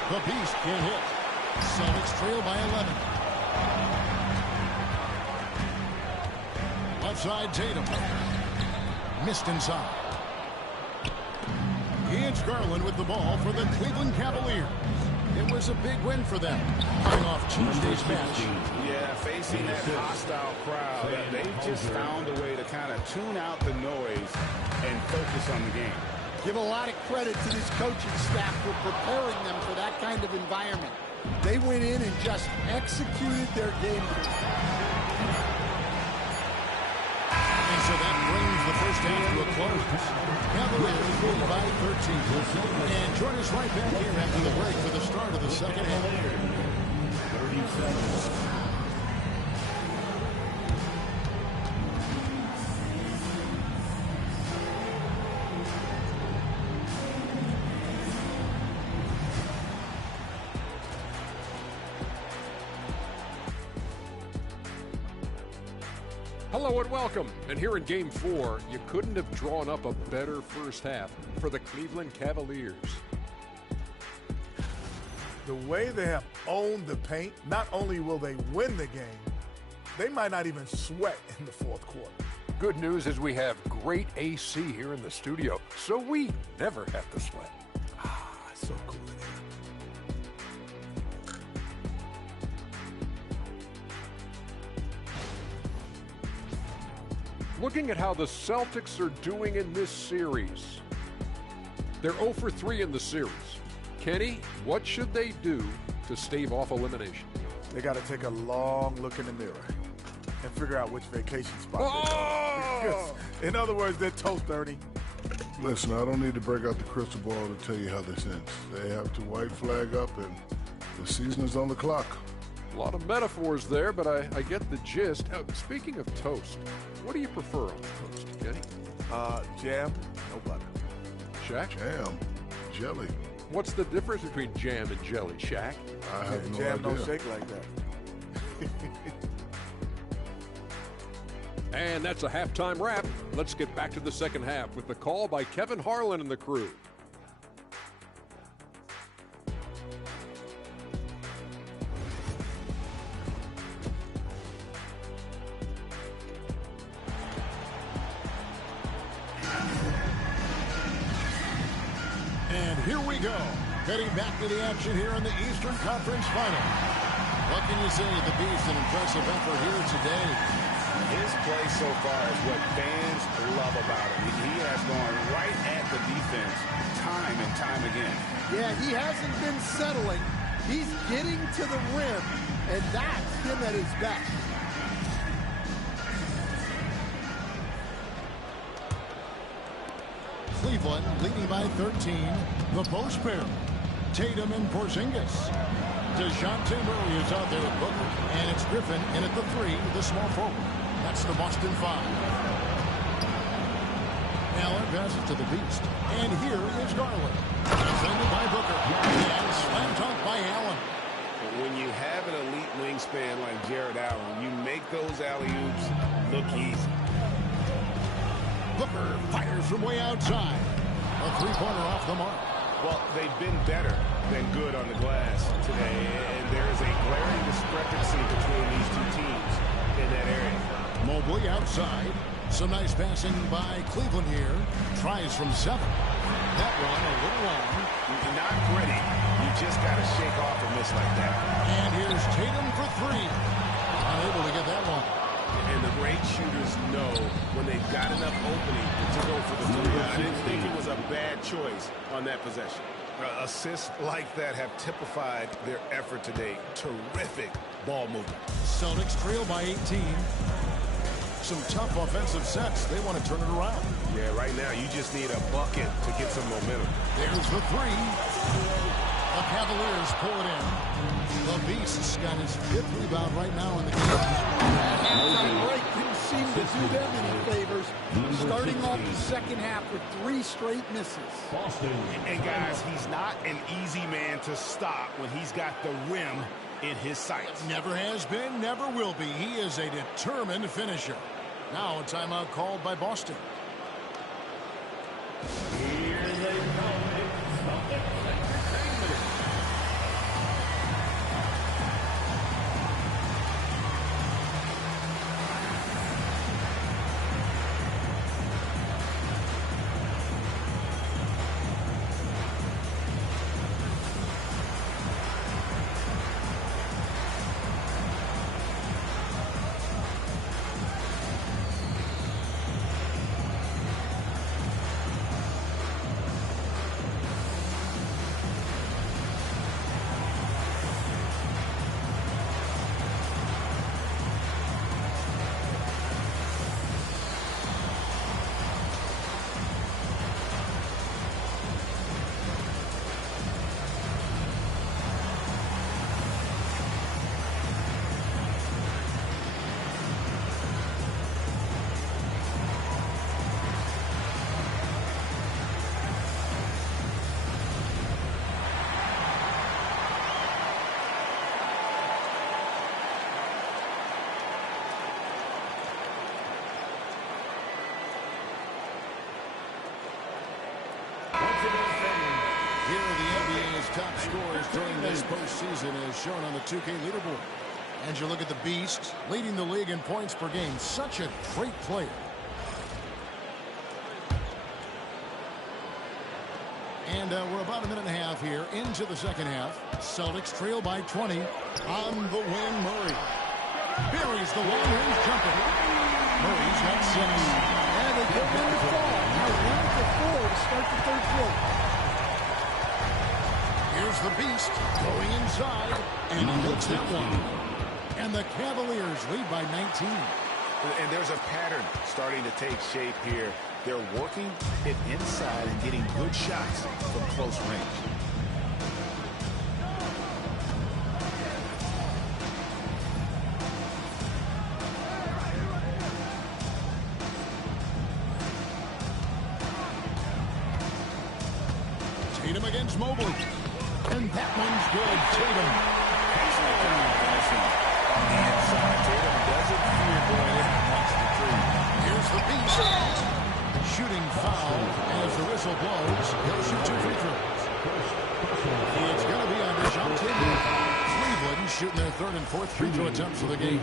The Beast can't hit. Celtics trail by 11. Left side, Tatum. Missed inside. It's Garland with the ball for the Cleveland Cavaliers. It was a big win for them, coming off Tuesday's match. Yeah, facing that hostile crowd, they've just found a way to kind of tune out the noise and focus on the game. Give a lot of credit to this coaching staff for preparing them for that kind of environment. They went in and just executed their game plan. And so that brings the first half to a close. Cavaliers lead by 13. And join us right back here after the break for the start of the second half. 37. Hello and welcome. And here in Game 4, you couldn't have drawn up a better first half for the Cleveland Cavaliers. The way they have owned the paint, not only will they win the game, they might not even sweat in the fourth quarter. Good news is we have great AC here in the studio, so we never have to sweat. So cool in here. Looking at how the Celtics are doing in this series. They're 0 for 3 in the series. Kenny, what should they do to stave off elimination? They got to take a long look in the mirror and figure out which vacation spot they're going. In other words, they're toast, Ernie. Listen, I don't need to break out the crystal ball to tell you how this ends. They have to white flag up, and the season is on the clock. A lot of metaphors there, but I get the gist. Speaking of toast, what do you prefer on toast, Kenny? Jam, no butter. Shaq? Jam, jelly. What's the difference between jam and jelly, Shaq? I have no jam idea. don't shake like that. And that's a halftime wrap. Let's get back to the second half with the call by Kevin Harlan and the crew. And here we go. Heading back to the action here in the Eastern Conference Final. What can you say? The Beast, an impressive effort here today. His play so far is what fans love about him. He has gone right at the defense time and time again. Yeah, he hasn't been settling. He's getting to the rim, and that's him at his best. Cleveland leading by 13. The post pair. Tatum and Porzingis. DeJounte Murray is out there at Booker. And it's Griffin in at the 3, the small forward. That's the Boston 5. Allen passes to the Beast. And here is Garland. Defended by Booker. And slam dunk by Allen. When you have an elite wingspan like Jared Allen, you make those alley-oops look easy. Booker fires from way outside. A three-pointer off the mark. Well, they've been better than good on the glass today, and there is a glaring discrepancy between these two teams in that area. Mobley outside. Some nice passing by Cleveland here. Tries from 7. That one a little long. Not pretty. You just got to shake off a miss like that. And here's Tatum for 3. Unable to get that one. And the great shooters know when they've got enough opening to go for the 3. I didn't think it was a bad choice on that possession. Assists like that have typified their effort today. Terrific ball movement. Celtics trail by 18. Some tough offensive sets. They want to turn it around. Yeah, right now you just need a bucket to get some momentum. There's the 3. The Cavaliers pull it in. The Beast's got his 5th rebound right now in the game. That halftime break didn't seem to do them any favors. Starting off the second half with 3 straight misses. And guys, he's not an easy man to stop when he's got the rim in his sights. Never has been, never will be. He is a determined finisher. Now a timeout called by Boston. Here's a Celtics entertainment. top scorers during this postseason as shown on the 2K leaderboard. And you look at the Beast, leading the league in points per game. Such a great player. And we're about a minute and a half here into the second half. Celtics trail by 20. On the wing, Murray. Buries the long-range jumper. Murray's got 6. And they go in the fall. Now 1-4 to start the third quarter. Here's the Beast going inside. And he hits that one. And the Cavaliers lead by 19. And there's a pattern starting to take shape here. They're working it inside and getting good shots from close range. Tatum against Mobley. And that one's good. Tatum. On the inside, Tatum doesn't fear going in amongst the tree. Here's the Beast. Shooting foul as the whistle blows. He'll shoot 2 free throws. It's going to be on DeJounte Murray. Cleveland shooting their third and fourth free throw attempts of the game.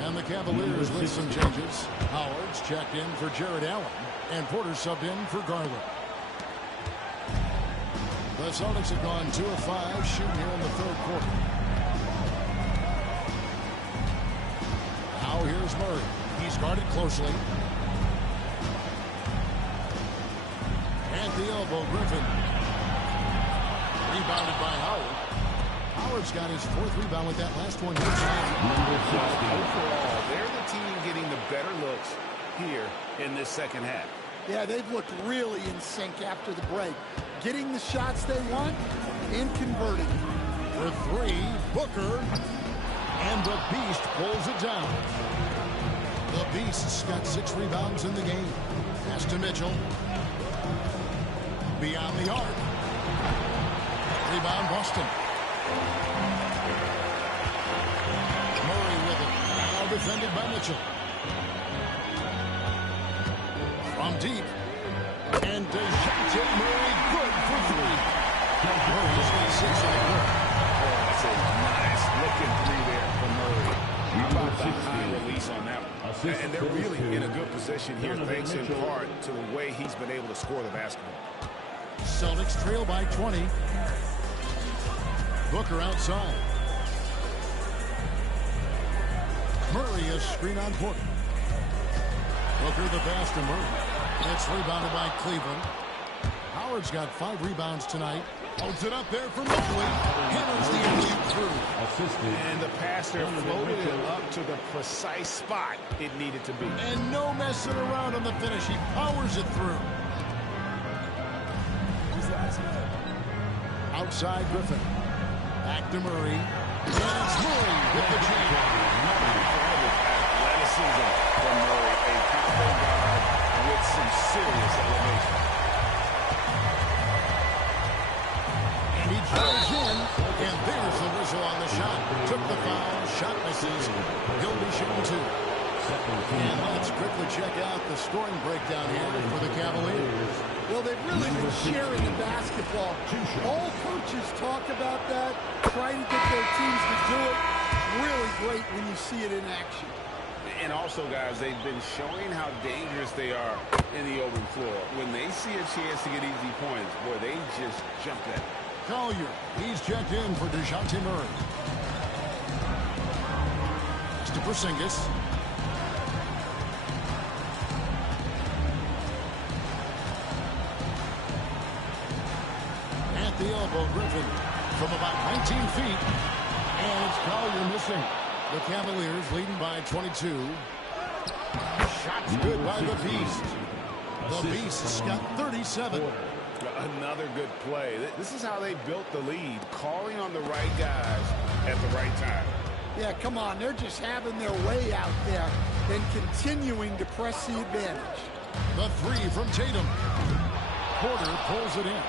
And the Cavaliers with some changes. Howard's checked in for Jared Allen. And Porter subbed in for Garland. The Celtics have gone 2 of 5 shooting here in the third quarter. Now here's Murray. He's guarded closely. At the elbow, Griffin. Rebounded by Howard. Howard's got his 4th rebound with that last one. Overall, they're the team getting the better looks here in this second half. Yeah, they've looked really in sync after the break. Getting the shots they want and converting. For 3, Booker. And the Beast pulls it down. The Beast's got 6 rebounds in the game. Pass to Mitchell. Beyond the arc. Rebound Boston. Murray with it. Now defended by Mitchell. From deep. And DeJounte Murray good for 3. Murray's got 6 in the quarter. Oh, that's a nice looking 3 there from Murray. How about the high release on that one? And they're really in a good position here thanks in part to the way he's been able to score the basketball. Celtics trail by 20. Booker outside. Murray is screen on Porter. Booker the pass to Murray. It's rebounded by Cleveland. Howard's got 5 rebounds tonight. Holds it up there for Mobley. Hammers the alley through. And the passer floated it up to the precise spot it needed to be. And no messing around on the finish. He powers it through. Outside Griffin. Back to Murray. And it's Murray with the jam. Athleticism from Murray. A combo guard with some serious elevation. And he drives in. And there's the whistle on the shot. Took the foul. Shot misses. He'll be shooting 2. And let's quickly check out the scoring breakdown here for the Cavaliers. Well, they've really been sharing the basketball. All coaches talk about that, try to get their teams to do it. It's really great when you see it in action. And also, guys, they've been showing how dangerous they are in the open floor. When they see a chance to get easy points, boy, they just jump at it. Collier, he's checked in for DeJounte Murray. It's to Porzingis. The elbow, Griffin from about 19 feet. And it's Collier missing. The Cavaliers leading by 22. Shots good by the Beast. The Beast's got 37. Another good play. This is how they built the lead, calling on the right guys at the right time. Yeah, come on. They're just having their way out there and continuing to press the advantage. The 3 from Tatum. Porter pulls it in.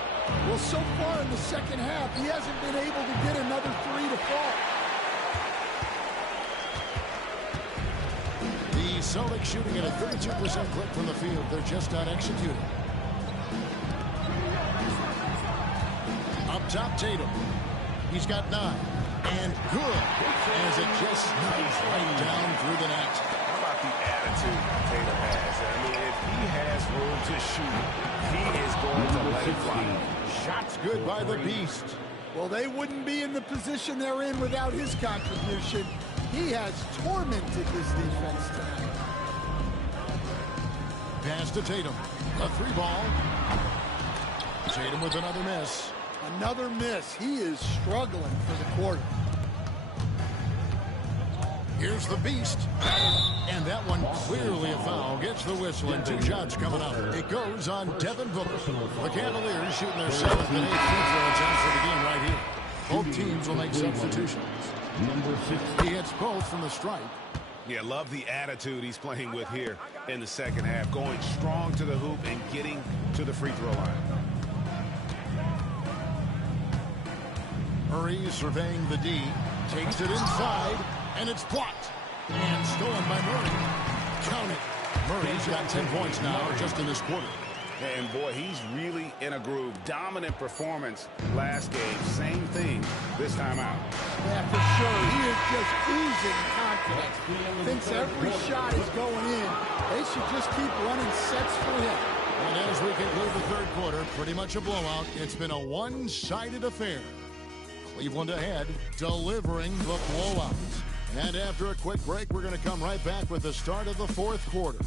Well, so far in the second half, he hasn't been able to get another 3 to fall. The Celtics shooting at a 32% clip from the field. They're just not executing. Up top, Tatum. He's got 9. And good, as it just sneaks right down through the net. How about the attitude Tatum has? I mean, if he has room to shoot, he is going to let it fly. Shots good by the Beast. Well, they wouldn't be in the position they're in without his contribution. He has tormented this defense tonight. Pass to Tatum. A 3-ball. Tatum with another miss. Another miss. He is struggling for the quarter. Here's the Beast. And that one clearly a foul. Gets the whistle and 2 shots coming up. It goes on Devin Booker. The Cavaliers shooting their 7th and 8th free throw attempts for the game right here. Both teams will make substitutions. He hits both from the stripe. Yeah, love the attitude he's playing with here in the second half. Going strong to the hoop and getting to the free throw line. Murray surveying the D. Takes it inside, and it's blocked. And stolen by Murray. Count it. Murray's got 10 points now just in this quarter. And boy, he's really in a groove. Dominant performance last game. Same thing this time out. Yeah, for sure. He is just oozing confidence. Thinks every shot is going in. They should just keep running sets for him. And as we conclude the third quarter, pretty much a blowout. It's been a one-sided affair. Cleveland ahead, delivering the blowout. And after a quick break, we're going to come right back with the start of the fourth quarter.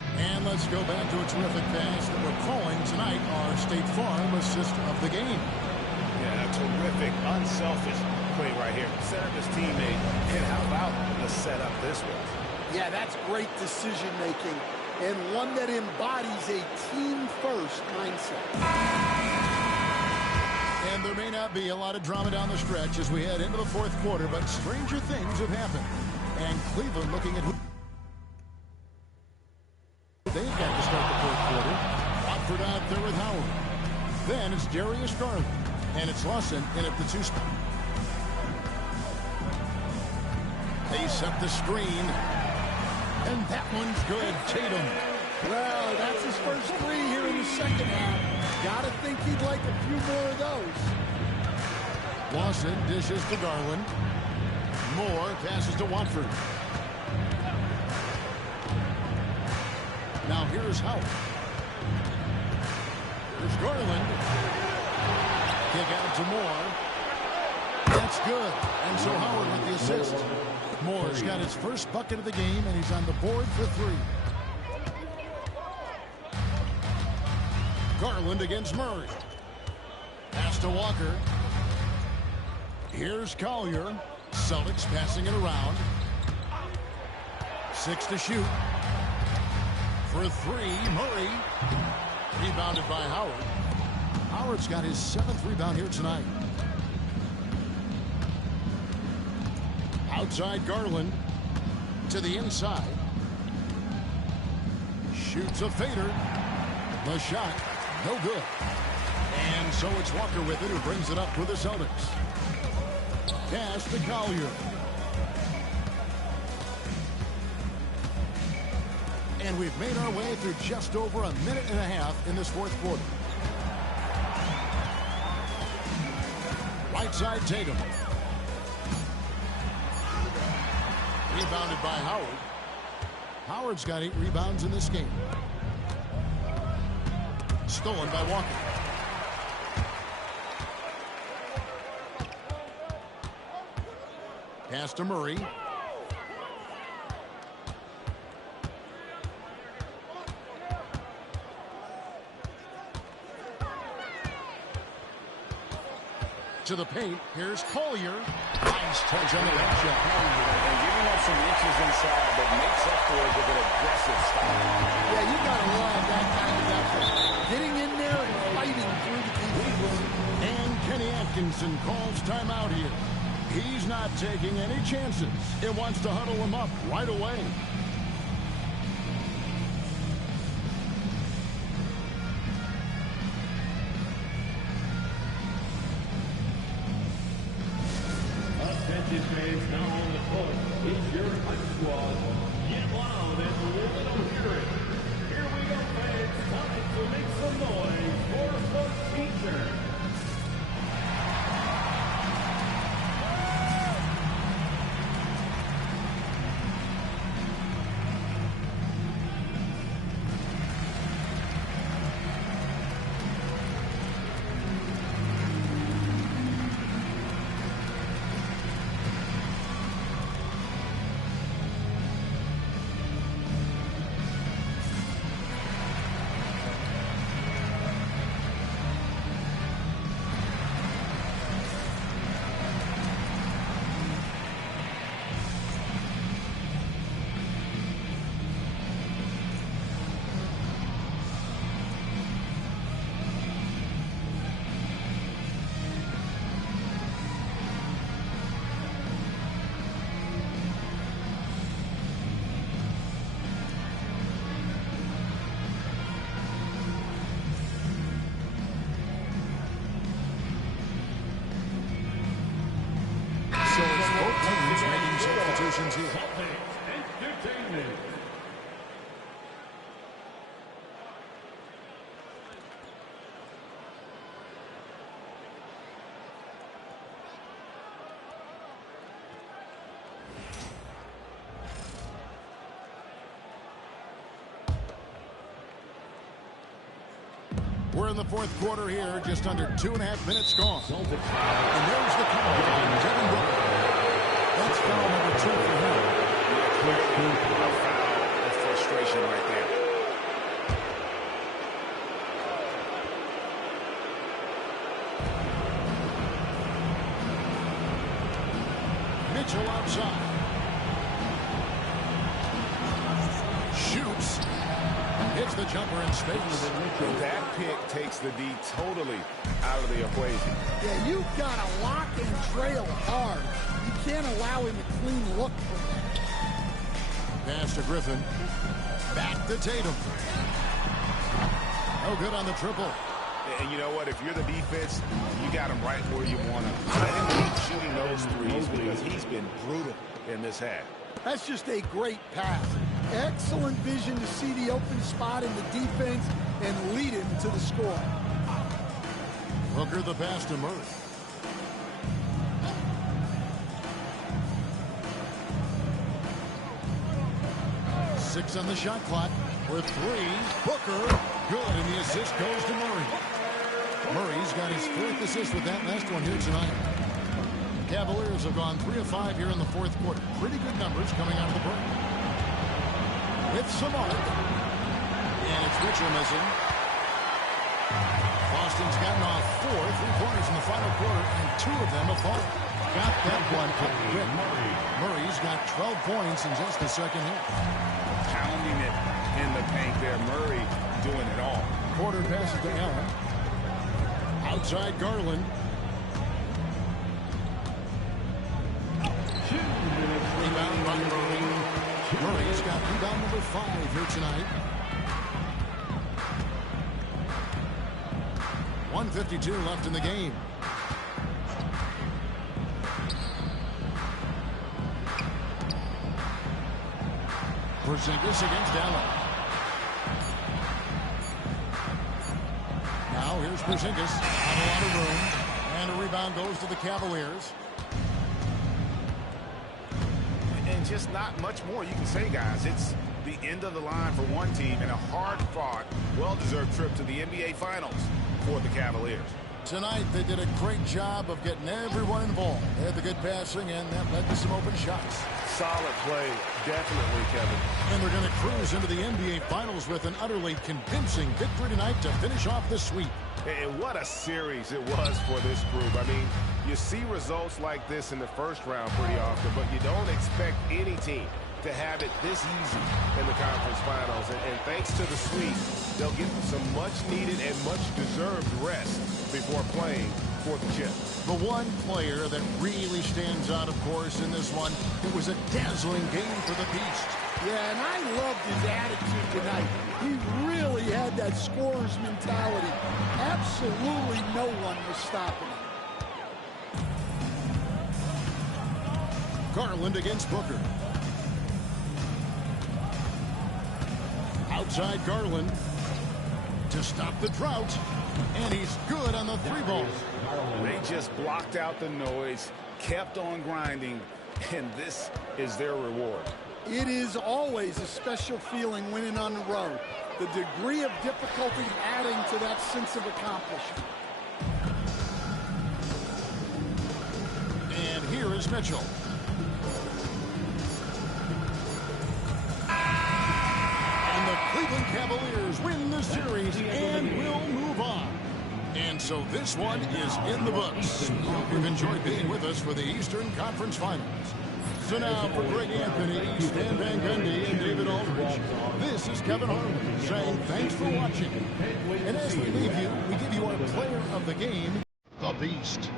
And let's go back to a terrific pass that we're calling tonight our State Farm assist of the game. Yeah, a terrific, unselfish play right here. Set up his teammate, and how about the setup this was? Yeah, that's great decision-making, and one that embodies a team-first mindset. And there may not be a lot of drama down the stretch as we head into the fourth quarter, but stranger things have happened. And Cleveland looking at who they've got to start the fourth quarter. Watford out there with Howard. Then it's Darius Garland, and it's Lawson in at the 2 spot. They set the screen. And that one's good. Tatum. Well, that's his first 3 here in the second half. Gotta think he'd like a few more of those. Lawson dishes to Garland. Moore passes to Watford. Now here's Howard. Here's Garland. Kick out to Moore. That's good. And so Howard with the assist. Moore's got his first bucket of the game, and he's on the board for 3. Garland against Murray. Pass to Walker. Here's Collier. Celtics passing it around. 6 to shoot. For 3, Murray. Rebounded by Howard. Howard's got his 7th rebound here tonight. Outside Garland to the inside. Shoots a fader. The shot, no good. And so it's Walker with it who brings it up for the Celtics. Pass to Collier. And we've made our way through just over a minute and a half in this fourth quarter. Right side Tatum. Rebounded by Howard. Howard's got 8 rebounds in this game. Stolen by Walker. Pass to Murray. To the paint. Here's Collier. Nice touch on the left shot. And giving up some inches inside, but makes up for it with an aggressive style. Yeah, you got to love that kind of effort. Getting in there and fighting through the defense. And Kenny Atkinson calls timeout here. He's not taking any chances. It wants to huddle him up right away. Attention fans, now on the court, it's your hype squad. Get loud and let them hear it. Here we go, fans. Time to make some noise for the teacher. Substitutions here. Entertainment. We're in the fourth quarter here, just under 2.5 minutes gone. And there's the call on Devin Booker. That's foul number 2 for him. Clearly a foul of frustration right there. Mitchell outside. Shoots. Hits the jumper in space. That pick takes the D totally out of the equation. Yeah, you've got to lock and trail hard. You can't allow him a clean look from that. Pass to Griffin. Back to Tatum. No good on the triple. And you know what? If you're the defense, you got him right where you want him. Let him keep shooting those threes because he's been brutal in this half. That's just a great pass. Excellent vision to see the open spot in the defense and lead him to the score. Booker the pass to Murray. Six on the shot clock for 3. Booker, good, and the assist goes to Murray. Murray's got his 4th assist with that last one here tonight. Cavaliers have gone 3 of 5 here in the fourth quarter. Pretty good numbers coming out of the break. With Samart. And it's Mitchell missing. Boston's gotten off 4 3-pointers in the final quarter, and 2 of them have fallen. Got that one to Rick Murray. Murray's got 12 points in just the second half. Pounding it in the paint there. Murray doing it all. Porter passes to Allen. Outside Garland. Rebound by Murray. Murray's got rebound number 5 here tonight. 1:52 left in the game. Porzingis against Allen. Now here's Porzingis. Not a lot of room. And a rebound goes to the Cavaliers. And just not much more you can say, guys. It's the end of the line for one team and a hard-fought, well-deserved trip to the NBA Finals for the Cavaliers. Tonight, they did a great job of getting everyone involved. They had the good passing, and that led to some open shots. Solid play, definitely, Kevin. And they're going to cruise into the NBA Finals with an utterly convincing victory tonight to finish off the sweep. And what a series it was for this group. I mean, you see results like this in the first round pretty often, but you don't expect any team to have it this easy in the conference finals. And thanks to the sweep, they'll get some much-needed and much-deserved rest before playing for the chip. The one player that really stands out, of course, in this one, it was a dazzling game for the Beast. Yeah, and I loved his attitude tonight. He really had that scorer's mentality. Absolutely no one was stopping him. Garland against Booker. Outside Garland to stop the drought. And he's good on the 3-ball. They just blocked out the noise, kept on grinding, and this is their reward. It is always a special feeling winning on the road. The degree of difficulty adding to that sense of accomplishment. And here is Mitchell. And the Cleveland Cavaliers win the series and will move on. And so this one is in the books. Hope you've enjoyed being with us for the Eastern Conference Finals. So now for Greg Anthony, Stan Van Gundy, and David Aldridge, this is Kevin Harlan saying thanks for watching. And as we leave you, we give you our player of the game, the Beast.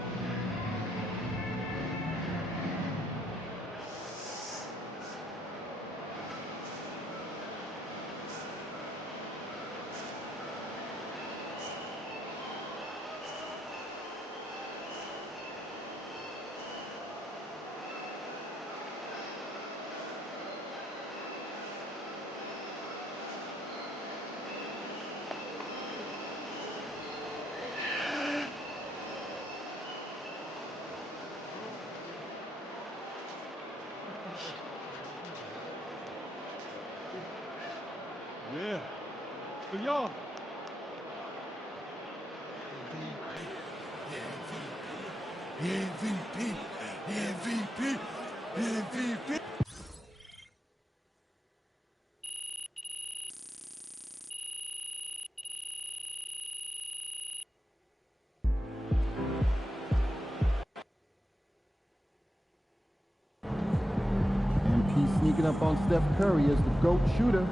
Yeah. For y'all. MVP, MVP, MVP. MP sneaking up on Steph Curry as the GOAT shooter.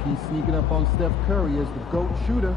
MP sneaking up on Steph Curry as the GOAT shooter.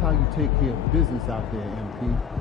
how you take care of business out there, MP.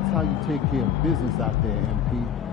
That's how you take care of business out there, MP.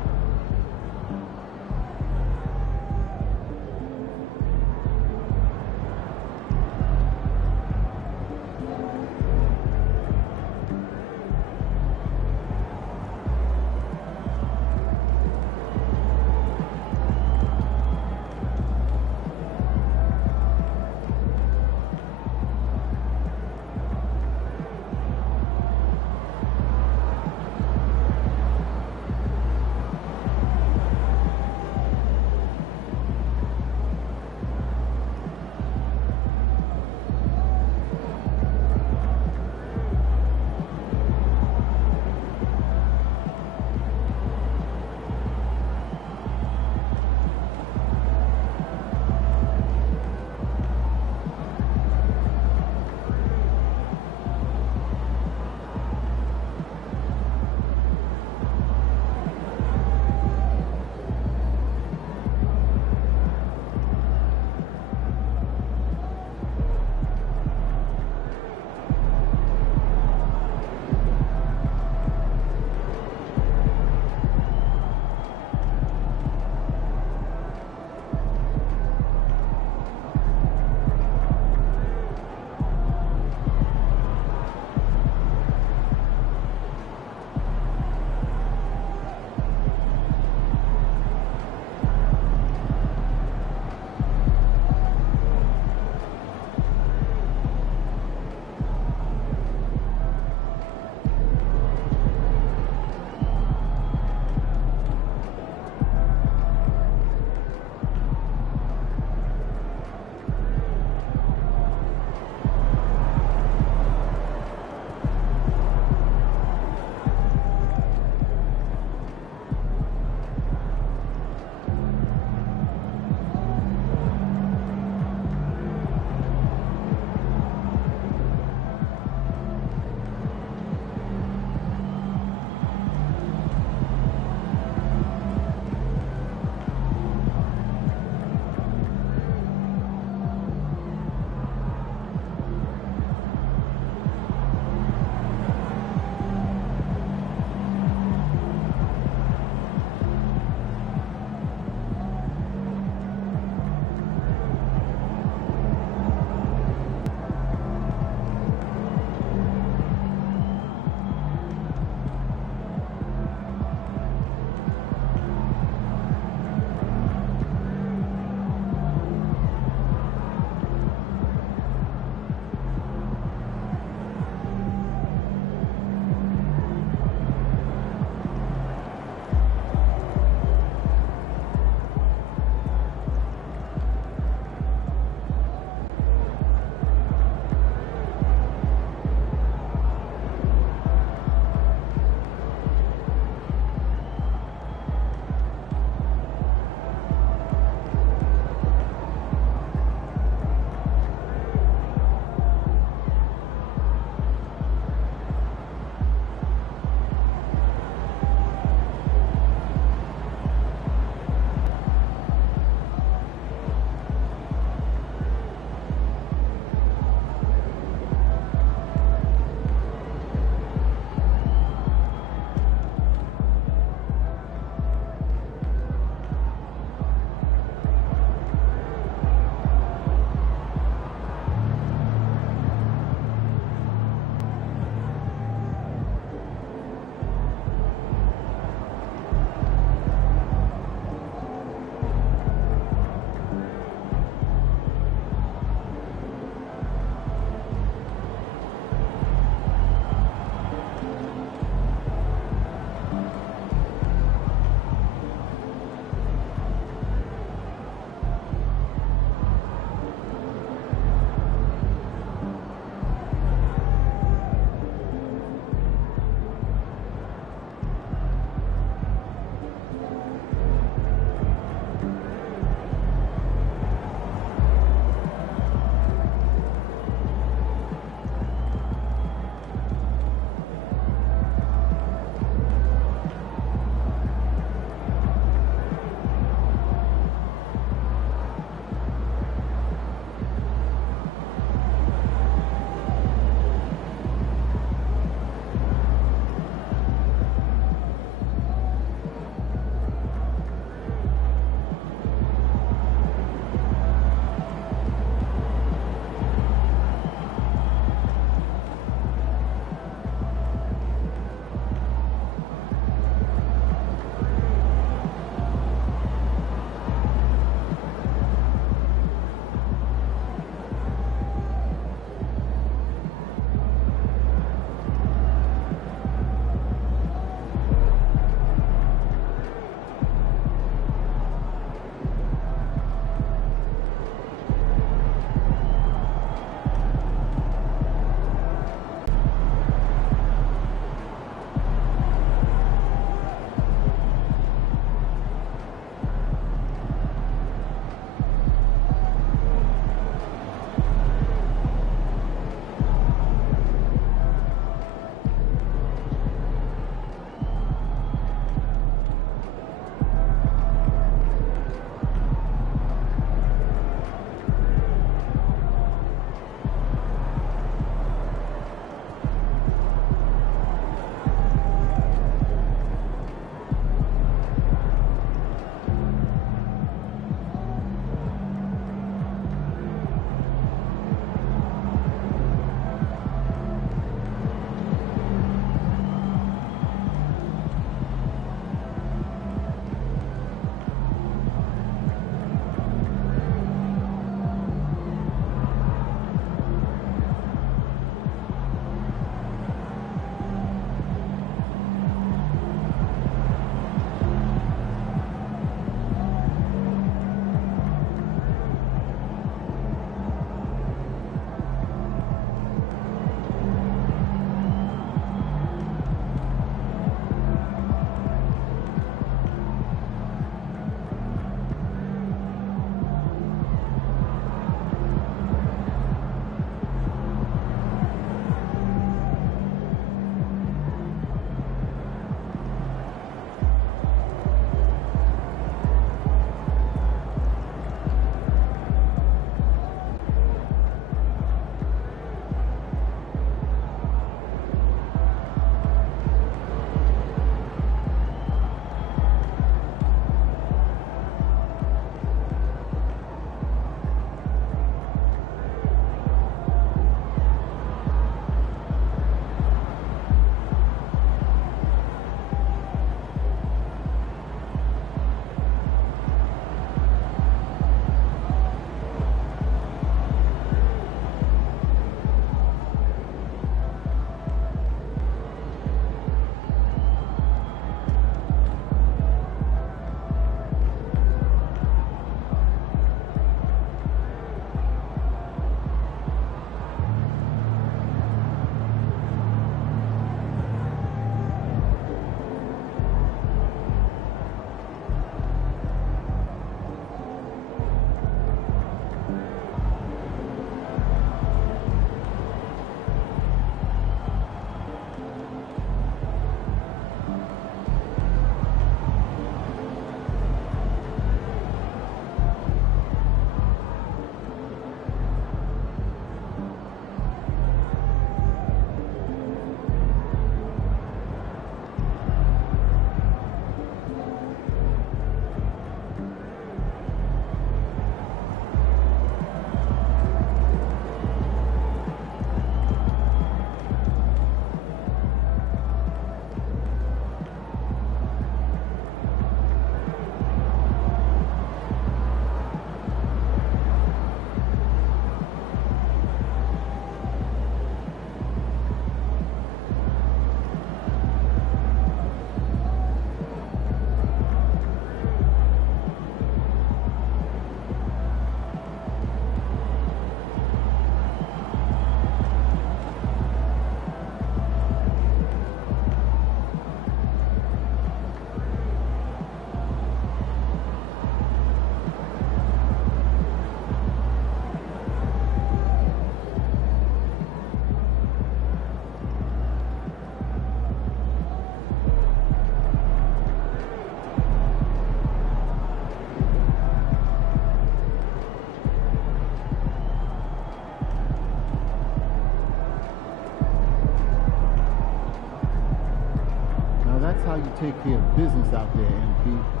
That's how you take care of business out there, MP.